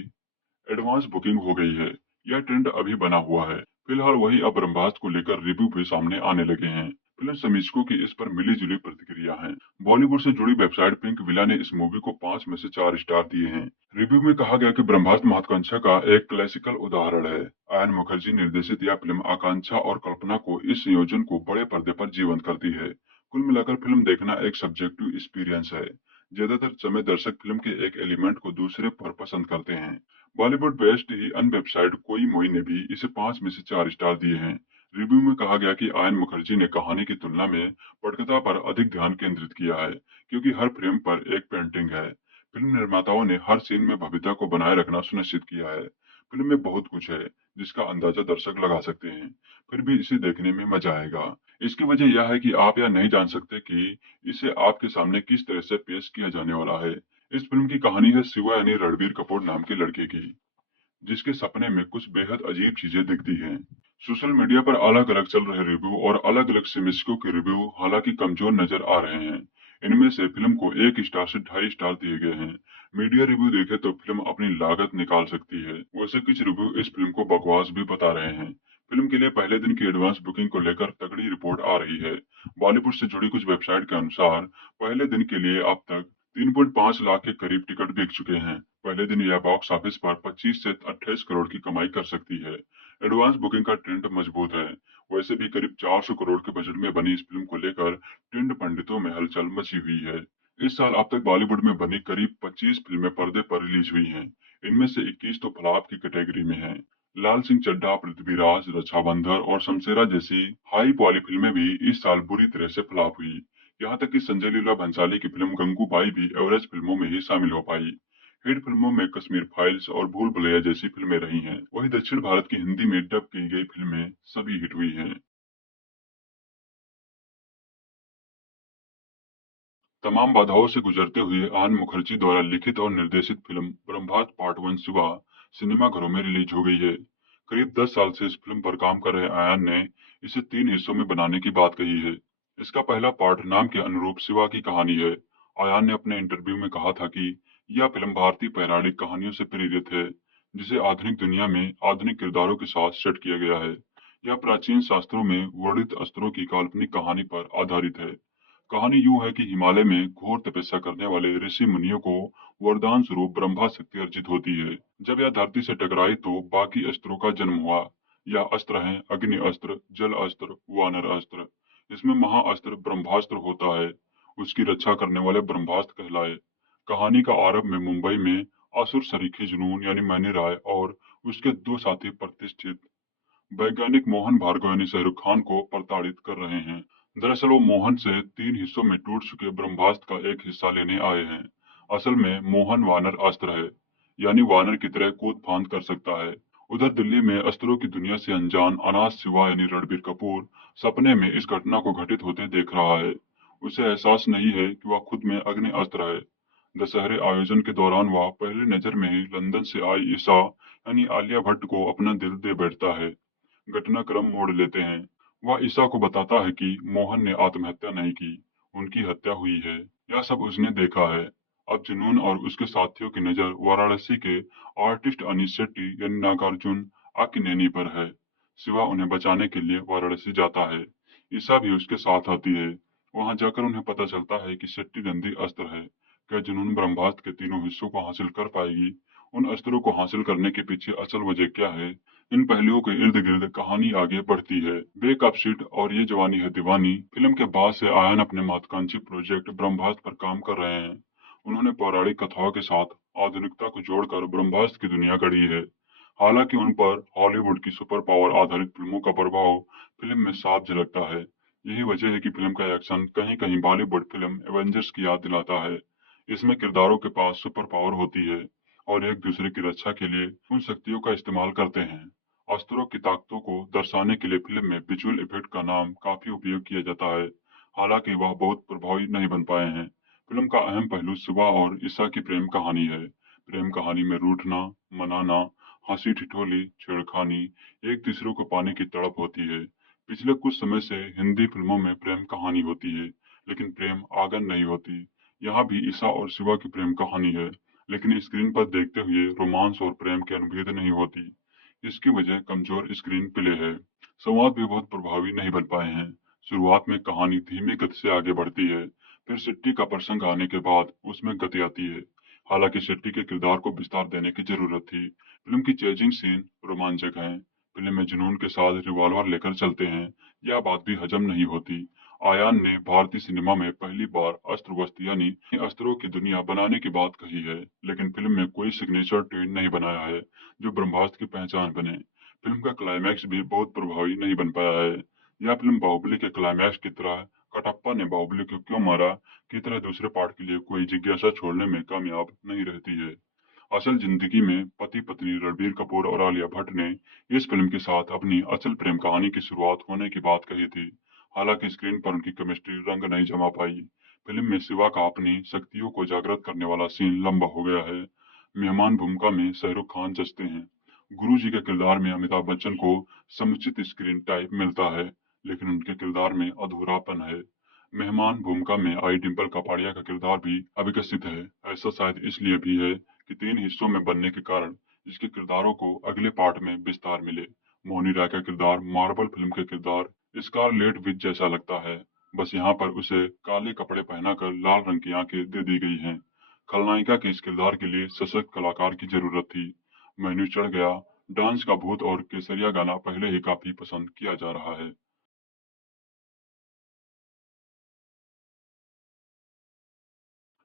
एडवांस बुकिंग हो गई है। यह ट्रेंड अभी बना हुआ है। फिलहाल वही अब ब्रह्मास्त्र को लेकर रिव्यू भी सामने आने लगे हैं। फिल्म समीक्षकों की इस पर मिली जुली प्रतिक्रिया है। बॉलीवुड से जुड़ी वेबसाइट पिंक विला ने इस मूवी को 5 में से 4 स्टार दिए हैं। रिव्यू में कहा गया कि ब्रह्मास्त्र महत्वाकांक्षा का एक क्लासिकल उदाहरण है। आयन मुखर्जी निर्देशित यह फिल्म आकांक्षा और कल्पना को इस संयोजन को बड़े पर्दे पर जीवंत करती है। कुल मिलाकर फिल्म देखना एक सब्जेक्टिव एक्सपीरियंस है। ज्यादातर समय दर्शक फिल्म के एक एलिमेंट को दूसरे पर पसंद करते हैं। बॉलीवुड बेस्ड ही अन्य वेबसाइट कोई मोई ने भी इसे 5 में से 4 स्टार दिए हैं। रिव्यू में कहा गया कि आयन मुखर्जी ने कहानी की तुलना में पटकथा पर अधिक ध्यान केंद्रित किया है, क्योंकि हर फ्रेम पर एक पेंटिंग है। फिल्म निर्माताओं ने हर सीन में भव्यता को बनाए रखना सुनिश्चित किया है। फिल्म में बहुत कुछ है जिसका अंदाजा दर्शक लगा सकते हैं, फिर भी इसे देखने में मजा आएगा। इसकी वजह यह है कि आप यह नहीं जान सकते कि इसे आपके सामने किस तरह से पेश किया जाने वाला है। इस फिल्म की कहानी है शिवा यानी रणबीर कपूर नाम के लड़के की, जिसके सपने में कुछ बेहद अजीब चीजें दिखती हैं। सोशल मीडिया पर अलग अलग चल रहे रिव्यू और अलग अलग समीक्षकों के रिव्यू हालांकि कमजोर नजर आ रहे हैं। इनमें से फिल्म को 1 स्टार से 2.5 स्टार दिए गए हैं। मीडिया रिव्यू देखे तो फिल्म अपनी लागत निकाल सकती है। वैसे कुछ रिव्यू इस फिल्म को बकवास भी बता रहे हैं। फिल्म के लिए पहले दिन की एडवांस बुकिंग को लेकर तगड़ी रिपोर्ट आ रही है। बॉलीवुड से जुड़ी कुछ वेबसाइट के अनुसार पहले दिन के लिए अब तक 3.5 लाख के करीब टिकट बिक चुके हैं। पहले दिन यह बॉक्स ऑफिस पर 25 से 28 करोड़ की कमाई कर सकती है। एडवांस बुकिंग का ट्रेंड मजबूत है। वैसे भी करीब 400 करोड़ के बजट में बनी इस फिल्म को लेकर ट्रेंड पंडितों में हलचल मची हुई है। इस साल अब तक बॉलीवुड में बनी करीब 25 फिल्में पर्दे पर रिलीज हुई हैं। इनमें से 21 तो फ्लॉप की कैटेगरी में हैं। लाल सिंह चड्ढा, पृथ्वीराज, रक्षाबंधन और शमशेरा जैसी हाइप वाली फिल्में भी इस साल बुरी तरह से फ्लॉप हुई। यहाँ तक कि संजय लीला भंसाली की फिल्म गंगूबाई भी एवरेज फिल्मों में ही शामिल हो पाई। हिट फिल्मों में कश्मीर फाइल्स और भूल भुलैया जैसी फिल्में रही हैं। वहीं दक्षिण भारत की हिंदी में डब की गई फिल्में सभी हिट हुई हैं। तमाम बाधाओं से गुजरते हुए आन मुखर्जी द्वारा लिखित और निर्देशित फिल्म ब्रह्मास्त्र पार्ट 1 शिवा सिनेमाघरों में रिलीज हो गई है। करीब 10 साल से इस फिल्म पर काम कर रहे आयान ने इसे 3 हिस्सों में बनाने की बात कही है। इसका पहला पार्ट नाम के अनुरूप शिवा की कहानी है। आयान ने अपने इंटरव्यू में कहा था कि यह फिल्म भारतीय पौराणिक कहानियों से प्रेरित है, जिसे आधुनिक दुनिया में आधुनिक किरदारों के साथ सेट किया गया है। यह प्राचीन शास्त्रों में वर्णित अस्त्रों की काल्पनिक कहानी पर आधारित है। कहानी यूं है कि हिमालय में घोर तपस्या करने वाले ऋषि मुनियों को वरदान स्वरूप ब्रह्मा शक्ति अर्जित होती है। जब यह धरती से टकराई तो बाकी अस्त्रों का जन्म हुआ। यह अस्त्र हैं अग्नि अस्त्र, जल अस्त्र, वानर अस्त्र। इसमें महाअस्त्र ब्रह्मास्त्र होता है। उसकी रक्षा करने वाले ब्रह्मास्त्र कहलाए। कहानी का आरंभ में मुंबई में असुर सरीखे जुनून यानी मैनी राय और उसके 2 साथी प्रतिष्ठित वैज्ञानिक मोहन भार्गव यानी शाहरुख खान को प्रताड़ित कर रहे हैं। दरअसल वो मोहन से 3 हिस्सों में टूट चुके ब्रह्मास्त्र का एक हिस्सा लेने आए हैं। असल में मोहन वानर अस्त्र है, यानी वानर की तरह कूद फांद कर सकता है। उधर दिल्ली में अस्त्रों की दुनिया से अनजान अनाथ शिवा यानी रणबीर कपूर सपने में इस घटना को घटित होते देख रहा है। उसे एहसास नहीं है कि वह खुद में अग्नि अस्त्र है। दशहरे आयोजन के दौरान वह पहली नजर में ही लंदन से आई ईशा यानी आलिया भट्ट को अपना दिल दे बैठता है। घटनाक्रम मोड़ लेते हैं। वह ईशा को बताता है कि मोहन ने आत्महत्या नहीं की, उनकी हत्या हुई है। यह सब उसने देखा है। अब जुनून और उसके साथियों की नजर वाराणसी के आर्टिस्ट अनीश शेट्टी यानी नागार्जुन अक्किनेनी पर है। शिवा उन्हें बचाने के लिए वाराणसी जाता है। ईशा भी उसके साथ आती है। वहां जाकर उन्हें पता चलता है कि शेट्टी नंदी अस्त्र है। क्या जुनून ब्रह्मास्त्र के तीनों हिस्सों को हासिल कर पाएगी? उन अस्त्रों को हासिल करने के पीछे असल वजह क्या है? इन पहलुओं के इर्द गिर्द कहानी आगे बढ़ती है। ब्रेकअप शीट और ये जवानी है दीवानी फिल्म के बाद से आयन अपने महत्वाकांक्षी प्रोजेक्ट ब्रह्मास्त्र पर काम कर रहे हैं। उन्होंने पौराणिक कथाओं के साथ आधुनिकता को जोड़कर ब्रह्मास्त्र की दुनिया गढ़ी है। हालांकि उन पर हॉलीवुड की सुपर पावर आधारित फिल्मों का प्रभाव फिल्म में साफ झलकता है। यही वजह है कि फिल्म का एक्शन कहीं कहीं बॉलीवुड फिल्म एवेंजर्स की याद दिलाता है। इसमें किरदारों के पास सुपर पावर होती है और एक दूसरे की रक्षा के लिए उन शक्तियों का इस्तेमाल करते हैं। अस्त्रों की ताकतों को दर्शाने के लिए फिल्म में विजुअल इफेक्ट का नाम काफी उपयोग किया जाता है। हालांकि वह बहुत प्रभावी नहीं बन पाए हैं। फिल्म का अहम पहलू शिवा और ईशा की प्रेम कहानी है। प्रेम कहानी में रूठना, मनाना, हंसी ठिठोली, छेड़खानी, एक दूसरे को पाने की तड़प होती है। पिछले कुछ समय से हिंदी फिल्मों में प्रेम कहानी होती है, लेकिन प्रेम आगन नहीं होती। यहाँ भी ईशा और शिवा की प्रेम कहानी है, लेकिन स्क्रीन पर देखते हुए रोमांस और प्रेम की अनुभूति नहीं होती। इसकी वजह कमजोर स्क्रीन प्ले है। संवाद भी बहुत प्रभावी नहीं बन पाए हैं। शुरुआत में कहानी धीमी गति से आगे बढ़ती है, फिर शेट्टी का प्रसंग आने के बाद उसमें गति आती है। हालांकि शेट्टी के किरदार को विस्तार देने की जरूरत थी। फिल्म की चेजिंग सीन रोमांचक हैं। फिल्म में जुनून के साथ रिवॉल्वर लेकर चलते हैं, यह बात भी हजम नहीं होती। आयान ने भारतीय सिनेमा में पहली बार अस्त्र वस्त्र यानी अस्त्रों की दुनिया बनाने की बात कही है, लेकिन फिल्म में कोई सिग्नेचर ट्रेंड नहीं बनाया है जो ब्रह्मास्त्र की पहचान बने। फिल्म का क्लाइमैक्स भी बहुत प्रभावी नहीं बन पाया है। यह फिल्म बाहुबली के क्लाइमैक्स की तरह कटप्पा ने बाहुबली को क्यों मारा की तरह दूसरे पार्ट के लिए कोई जिज्ञासा छोड़ने में कामयाब नहीं रहती है। असल जिंदगी में पति पत्नी रणबीर कपूर और आलिया भट्ट ने इस फिल्म के साथ अपनी असल प्रेम कहानी की शुरुआत होने की बात कही थी। हालांकि स्क्रीन पर उनकी केमिस्ट्री रंग नहीं जमा पाई। फिल्म में शिवा का अपनी शक्तियों को जागृत करने वाला सीन लंबा हो गया है। मेहमान भूमिका में शाहरुख खान जचते हैं। गुरुजी के किरदार में अमिताभ बच्चन को समुचित स्क्रीन टाइप मिलता है, लेकिन उनके किरदार में अधूरापन है। मेहमान भूमिका में आई डिंपल कपाड़िया का किरदार भी अविकसित है। ऐसा शायद इसलिए भी है कि 3 हिस्सों में बनने के कारण इसके किरदारों को अगले पार्ट में विस्तार मिले। मोनी राय का किरदार मार्वल फिल्म के किरदार स्कारलेट विच जैसा लगता है, बस यहाँ पर उसे काले कपड़े पहनाकर लाल रंग की आंखें दे दी गई हैं। खलनायिका के इस किरदार के लिए सशक्त कलाकार की जरूरत थी। मेन्यू चढ़ गया, डांस का भूत और केसरिया गाना पहले ही काफी पसंद किया जा रहा है।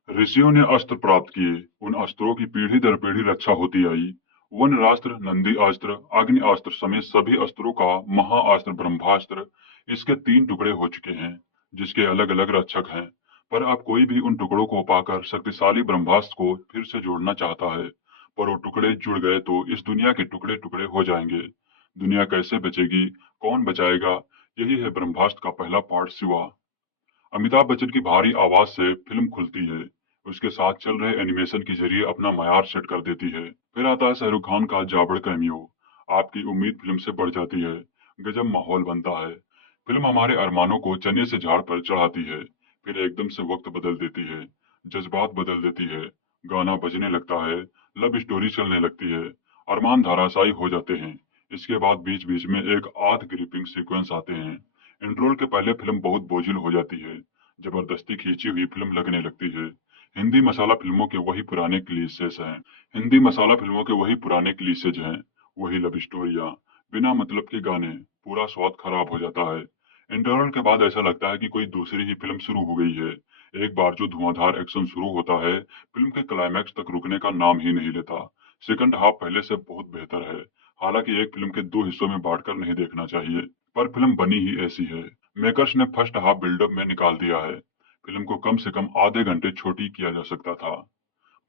ऋषियों ने अस्त्र प्राप्त किए, उन अस्त्रों की पीढ़ी दर पीढ़ी रक्षा होती आई। वनरास्त्र, नंदी अस्त्र, अग्नि अस्त्र समेत सभी अस्त्रों का महाअस्त्र ब्रह्मास्त्र इसके 3 टुकड़े हो चुके हैं, जिसके अलग अलग रक्षक हैं। पर अब कोई भी उन टुकड़ों को पाकर शक्तिशाली ब्रह्मास्त्र को फिर से जोड़ना चाहता है, पर वो टुकड़े जुड़ गए तो इस दुनिया के टुकड़े टुकड़े हो जाएंगे। दुनिया कैसे बचेगी, कौन बचाएगा, यही है ब्रह्मास्त्र का पहला पार्ट शिवा। अमिताभ बच्चन की भारी आवाज से फिल्म खुलती है, उसके साथ चल रहे एनिमेशन के जरिए अपना मयार सेट कर देती है। फिर आता है शाहरुख खान का जाबड़ कैमियो। आपकी उम्मीद फिल्म से बढ़ जाती है, गजब माहौल बनता है। फिल्म हमारे अरमानों को चने से झाड़ पर चढ़ाती है, फिर एकदम से वक्त बदल देती है, जज्बात बदल देती है, गाना बजने लगता है, लव स्टोरी चलने लगती है, अरमान धराशायी हो जाते हैं। इसके बाद बीच बीच में एक आध ग्रिपिंग सीक्वेंस आते हैं। इंट्रोल के पहले फिल्म बहुत बोझिल हो जाती है, जबरदस्ती खींची हुई फिल्म लगने लगती है। हिंदी मसाला फिल्मों के वही पुराने क्लीशेज हैं। हिंदी मसाला फिल्मों के वही पुराने क्लीशेज हैं, वही लव स्टोरियां, बिना मतलब के गाने, पूरा स्वाद खराब हो जाता है। इंटरवल के बाद ऐसा लगता है कि कोई दूसरी ही फिल्म शुरू हो गई है। एक बार जो धुआंधार एक्शन शुरू होता है, फिल्म के क्लाइमैक्स तक रुकने का नाम ही नहीं लेता। सेकंड हाफ पहले से बहुत बेहतर है। हालांकि एक फिल्म के 2 हिस्सों में बांटकर नहीं देखना चाहिए, पर फिल्म बनी ही ऐसी है। मेकर्स ने फर्स्ट हाफ बिल्डअप में निकाल दिया है। फिल्म को कम से कम आधे घंटे छोटी किया जा सकता था।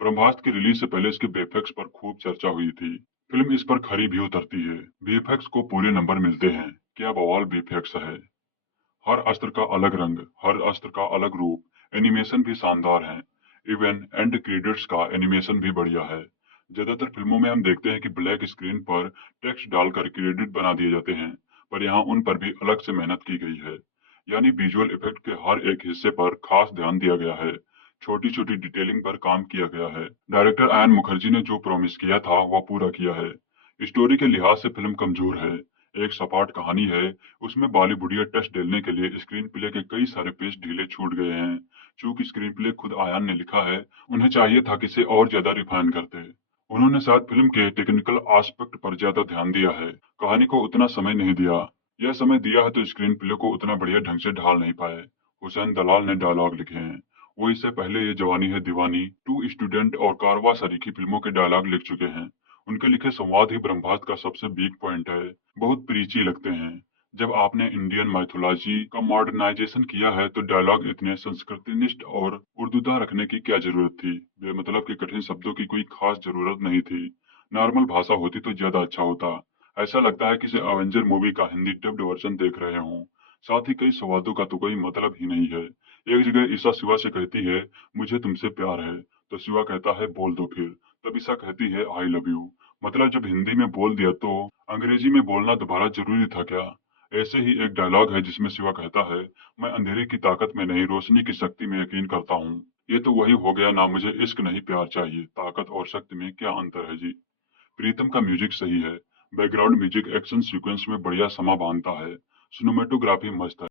ब्रह्मास्त्र की रिलीज से पहले इसके वीएफएक्स पर खूब चर्चा हुई थी। फिल्म इस पर खरी भी उतरती है। वीएफएक्स को पूरे नंबर मिलते हैं। क्या बवाल वीएफएक्स है। हर अस्त्र का अलग रंग, हर अस्त्र का अलग रूप, एनिमेशन भी शानदार है। इवन एंड क्रेडिट्स का एनिमेशन भी बढ़िया है। ज्यादातर फिल्मों में हम देखते हैं कि ब्लैक स्क्रीन पर टेक्स्ट डालकर क्रेडिट बना दिए जाते हैं, पर यहाँ उन पर भी अलग से मेहनत की गई है। यानी विजुअल इफेक्ट के हर एक हिस्से पर खास ध्यान दिया गया है, छोटी छोटी डिटेलिंग पर काम किया गया है। डायरेक्टर आयन मुखर्जी ने जो प्रॉमिस किया था वह पूरा किया है। स्टोरी के लिहाज से फिल्म कमजोर है। एक सपाट कहानी है, उसमें बॉलीवुडिया टच डालने के लिए स्क्रीन प्ले के कई सारे पेज ढीले छूट गए हैं। चूंकि स्क्रीन प्ले खुद आयन ने लिखा है, उन्हें चाहिए था कि इसे और ज्यादा रिफाइन करते। उन्होंने शायद फिल्म के टेक्निकल एस्पेक्ट पर ज्यादा ध्यान दिया है, कहानी को उतना समय नहीं दिया। यह समय दिया है तो स्क्रीन प्ले को उतना बढ़िया ढंग से ढाल नहीं पाए। हुसैन दलाल ने डायलॉग लिखे हैं, वो इससे पहले ये जवानी है दीवानी, 2 स्टूडेंट और कारवा सरीखी फिल्मों के डायलॉग लिख चुके हैं। उनके लिखे संवाद ही ब्रह्मास्त्र का सबसे वीक पॉइंट है। बहुत प्रीची लगते हैं। जब आपने इंडियन माइथोलॉजी का मॉडर्नाइजेशन किया है तो डायलॉग इतने संस्कृतिनिष्ठ और उर्दूदा रखने की क्या जरूरत थी। बेमतलब के कठिन शब्दों की कोई खास जरूरत नहीं थी। नॉर्मल भाषा होती तो ज्यादा अच्छा होता। ऐसा लगता है किसी एवेंजर मूवी का हिंदी डब्ड वर्जन देख रहे हों। साथ ही कई संवादों का तो कोई मतलब ही नहीं है। एक जगह ईसा शिवा से कहती है मुझे तुमसे प्यार है, तो शिवा कहता है बोल दो फिर। तब ईसा कहती है आई लव यू। मतलब जब हिंदी में बोल दिया तो अंग्रेजी में बोलना दोबारा जरूरी था क्या। ऐसे ही एक डायलॉग है जिसमें शिवा कहता है मैं अंधेरे की ताकत में नहीं रोशनी की शक्ति में यकीन करता हूँ। ये तो वही हो गया ना, मुझे इश्क नहीं प्यार चाहिए, ताकत और शक्ति में क्या अंतर है जी। प्रीतम का म्यूजिक सही है। बैकग्राउंड म्यूजिक एक्शन सीक्वेंस में बढ़िया समा बांधता है। सिनेमेटोग्राफी मस्त है।